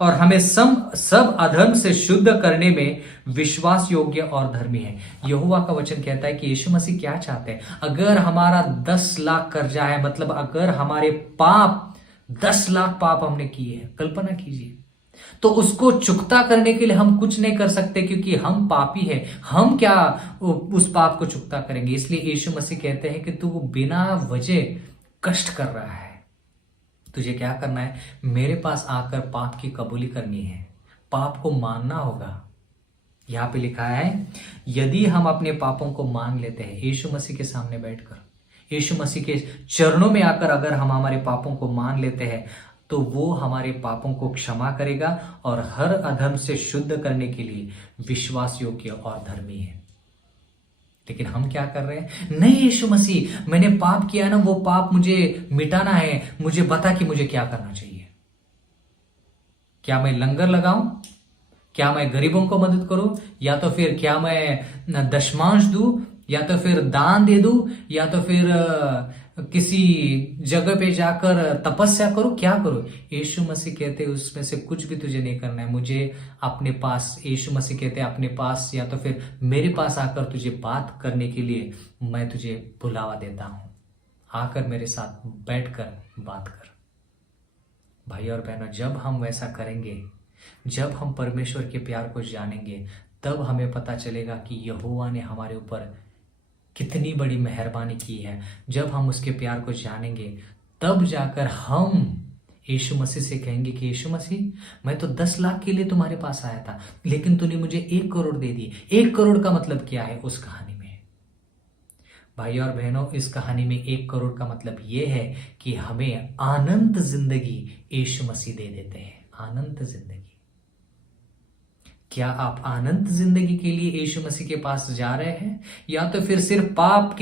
और हमें सब अधर्म से शुद्ध करने में विश्वास योग्य और धर्मी है। यहोवा का वचन कहता है कि यीशु मसीह क्या चाहते हैं। अगर हमारा 10 लाख कर्जा है, मतलब अगर हमारे पाप 10 लाख पाप हमने किए हैं, कल्पना कीजिए, तो उसको चुकता करने के लिए हम कुछ नहीं कर सकते, क्योंकि हम पापी हैं। हम क्या उस पाप को चुकता करेंगे। इसलिए यीशु मसीह कहते हैं कि तू बिना वजह कष्ट कर रहा है, तुझे क्या करना है, मेरे पास आकर पाप की कबूली करनी है, पाप को मानना होगा। यहां पे लिखा है, यदि हम अपने पापों को मान लेते हैं, यीशु मसीह के सामने बैठकर, यीशु मसीह के चरणों में आकर अगर हम हमारे पापों को मान लेते हैं, तो वो हमारे पापों को क्षमा करेगा और हर अधर्म से शुद्ध करने के लिए विश्वास योग्य और धर्मी है। लेकिन हम क्या कर रहे हैं, नहीं यीशु मसीह, मैंने पाप किया ना, वो पाप मुझे मिटाना है, मुझे बता कि मुझे क्या करना चाहिए। क्या मैं लंगर लगाऊं, क्या मैं गरीबों को मदद करूं, या तो फिर क्या मैं दशमांश दूं, या तो फिर दान दे दूं, या तो फिर किसी जगह पे जाकर तपस्या करूं, क्या करूं। यीशु मसीह कहते उसमें से कुछ भी तुझे नहीं करना है। मुझे अपने पास, यीशु मसीह कहते हैं अपने पास या तो फिर मेरे पास आकर तुझे बात करने के लिए मैं तुझे बुलावा देता हूं। आकर मेरे साथ बैठकर बात कर। भाई और बहनों, जब हम वैसा करेंगे, जब हम परमेश्वर के प्यार को जानेंगे, तब हमें पता चलेगा कि यहोवा ने हमारे ऊपर कितनी बड़ी मेहरबानी की है। जब हम उसके प्यार को जानेंगे, तब जाकर हम यीशु मसीह से कहेंगे कि यीशु मसीह, मैं तो 10 लाख के लिए तुम्हारे पास आया था, लेकिन तूने मुझे 1 करोड़ दे दी। 1 करोड़ का मतलब क्या है उस कहानी में? भाई और बहनों, इस कहानी में 1 करोड़ का मतलब यह है कि हमें अनंत जिंदगी यीशु मसीह दे देते हैं। अनंत जिंदगी। क्या आप अनंत जिंदगी के लिए यीशु मसीह के पास जा रहे हैं, या तो फिर सिर्फ पाप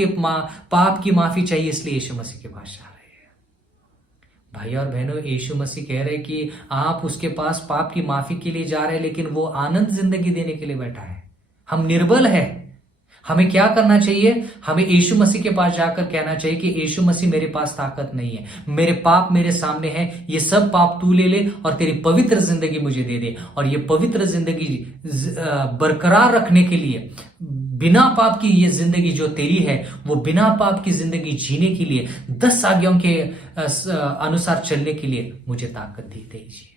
की माफी चाहिए इसलिए यीशु मसीह के पास जा रहे हैं? भाई और बहनों, यीशु मसीह कह रहे हैं कि आप उसके पास पाप की माफी के लिए जा रहे हैं, लेकिन वो अनंत जिंदगी देने के लिए बैठा है। हम निर्बल है। हमें क्या करना चाहिए? हमें यीशु मसीह के पास जाकर कहना चाहिए कि यीशु मसीह, मेरे पास ताकत नहीं है, मेरे पाप मेरे सामने हैं, ये सब पाप तू ले ले और तेरी पवित्र जिंदगी मुझे दे दे। और ये पवित्र जिंदगी बरकरार रखने के लिए, बिना पाप की ये जिंदगी जो तेरी है, वो बिना पाप की जिंदगी जीने के लिए, 10 आज्ञाओं के अनुसार चलने के लिए मुझे ताकत दे दीजिए।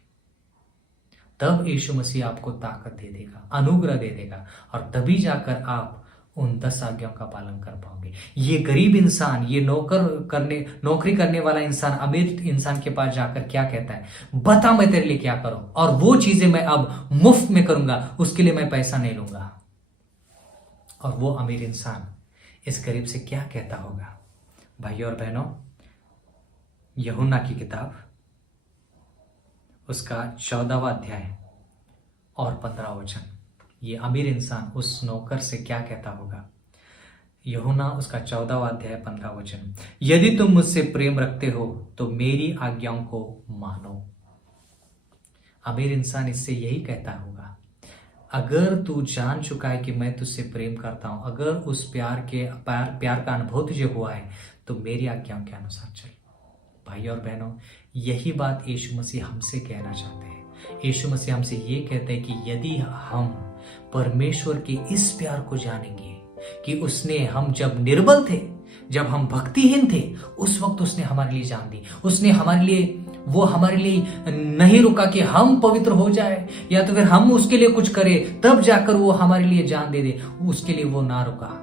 तब यीशु मसीह आपको ताकत दे देगा, अनुग्रह दे देगा, और तभी जाकर आप उन 10 आज्ञाओं का पालन कर पाओगे। ये गरीब इंसान, ये नौकरी करने वाला इंसान अमीर इंसान के पास जाकर क्या कहता है, बता मैं तेरे लिए क्या करूं, और वो चीजें मैं अब मुफ्त में करूंगा, उसके लिए मैं पैसा नहीं लूंगा। और वो अमीर इंसान इस गरीब से क्या कहता होगा? भाई और बहनों, यूहन्ना की किताब उसका 14वां अध्याय और 15वां वचन, ये अमीर इंसान उस नौकर से क्या कहता होगा? यूहन्ना उसका 14वां अध्याय 15वां वचन, यदि तुम मुझसे प्रेम रखते हो तो मेरी आज्ञाओं को मानो। अमीर इंसान इससे यही कहता होगा, अगर तू जान चुका है कि मैं तुझसे प्रेम करता हूं, अगर उस प्यार का अनुभव तुझे हुआ है, तो मेरी आज्ञाओं के अनुसार चल। भाई और बहनों, यही बात यीशु मसीह हमसे कहना चाहते हैं। यीशु मसीह हमसे ये कहते हैं कि यदि हम परमेश्वर के इस प्यार को जानेंगे कि उसने, हम जब निर्बल थे, जब हम भक्तिहीन थे, उस वक्त उसने हमारे लिए जान दी। उसने हमारे लिए नहीं रुका कि हम पवित्र हो जाए या तो फिर हम उसके लिए कुछ करें तब जाकर वो हमारे लिए जान दे दे। उसके लिए वो ना रुका।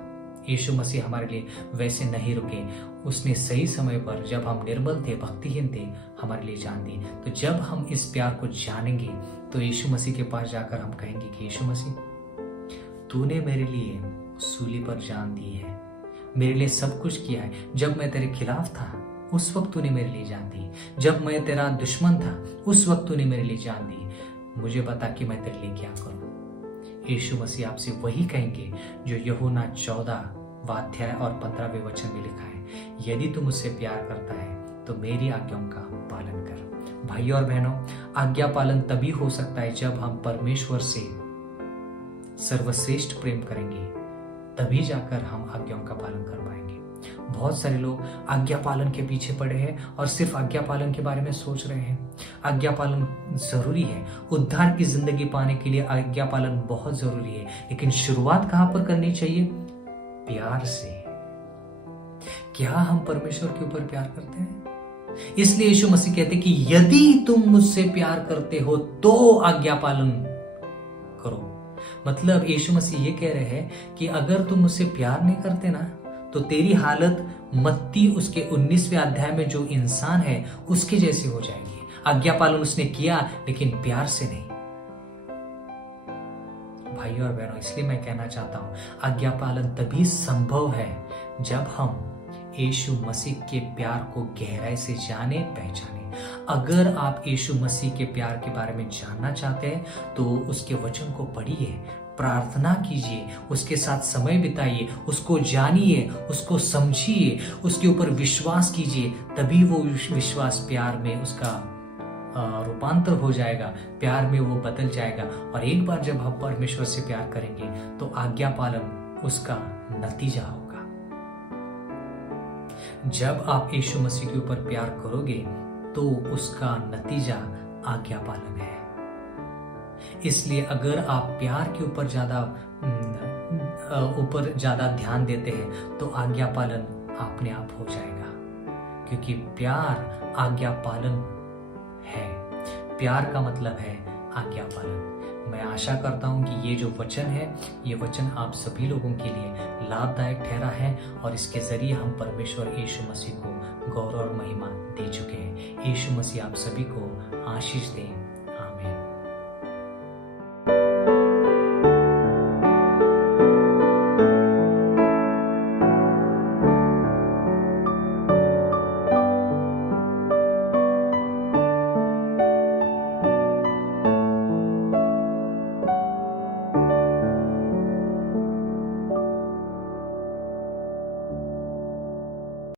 यीशु मसीह हमारे लिए वैसे नहीं रुके। उसने सही समय पर, जब हम निर्बल थे, भक्तिहीन थे, हमारे लिए जान दी। तो जब हम इस प्यार को जानेंगे, तो यीशु मसीह के पास जाकर हम कहेंगे कि यीशु मसीह, तूने मेरे लिए सूली पर जान दी है, मेरे लिए सब कुछ किया है। जब मैं तेरे खिलाफ था, उस वक्त तूने मेरे लिए जान दी। जब मैं तेरा दुश्मन था उस वक्त तूने मेरे लिए जान दी। मुझे बता कि मैं तेरे लिए क्या करूं। यीशु मसीह आपसे वही कहेंगे जो यूहन्ना 14वां अध्याय और 15वें वचन में लिखा है, यदि तू मुझसे प्यार करता है तो मेरी आज्ञाओं का पालन कर। भाई और बहनों, आज्ञा पालन तभी हो सकता है जब हम परमेश्वर से सर्वश्रेष्ठ प्रेम करेंगे, तभी जाकर हम आज्ञाओं का पालन कर पाएंगे। बहुत सारे लोग आज्ञा पालन के पीछे पड़े हैं और सिर्फ आज्ञा पालन के बारे में सोच रहे हैं। आज्ञा पालन जरूरी है, उद्धार की जिंदगी पाने के लिए आज्ञा पालन बहुत जरूरी है, लेकिन शुरुआत कहां पर करनी चाहिए? प्यार से। क्या हम परमेश्वर के ऊपर प्यार करते हैं? इसलिए यीशु मसीह कहते हैं कि यदि तुम मुझसे प्यार करते हो तो आज्ञा पालन करो। मतलब यीशु मसीह ये कह रहे हैं कि अगर तुम मुझसे प्यार नहीं करते ना, तो तेरी हालत मत्ती उसके 19वें अध्याय में जो इंसान है उसके जैसी हो जाएगी। आज्ञा पालन उसने किया लेकिन प्यार से नहीं। भाई और बहनों, इसलिए मैं कहना चाहता हूं, आज्ञा पालन तभी संभव है जब हम यीशु मसीह के प्यार को गहराई से जाने पहचाने। अगर आप यीशु मसीह के प्यार के बारे में जानना चाहते हैं तो उसके वचन को पढ़िए, प्रार्थना कीजिए, उसके साथ समय बिताइए, उसको जानिए, उसको समझिए, उसके ऊपर विश्वास कीजिए। तभी वो विश्वास प्यार में उसका रूपांतर हो जाएगा, प्यार में वो बदल जाएगा। और एक बार जब हम परमेश्वर से प्यार करेंगे तो आज्ञा पालन उसका नतीजा होगा। जब आप यीशु मसीह के ऊपर प्यार करोगे तो उसका नतीजा आज्ञा पालन है। इसलिए अगर आप प्यार के ऊपर ज्यादा ध्यान देते हैं तो आज्ञा पालन अपने आप हो जाएगा, क्योंकि प्यार आज्ञा पालन है। प्यार का मतलब है आज्ञा पालन। मैं आशा करता हूं कि ये जो वचन है, ये वचन आप सभी लोगों के लिए लाभदायक ठहरा है और इसके जरिए हम परमेश्वर यीशु मसीह को गौरव और महिमा दे चुके हैं। यीशु मसीह आप सभी को आशीष दें।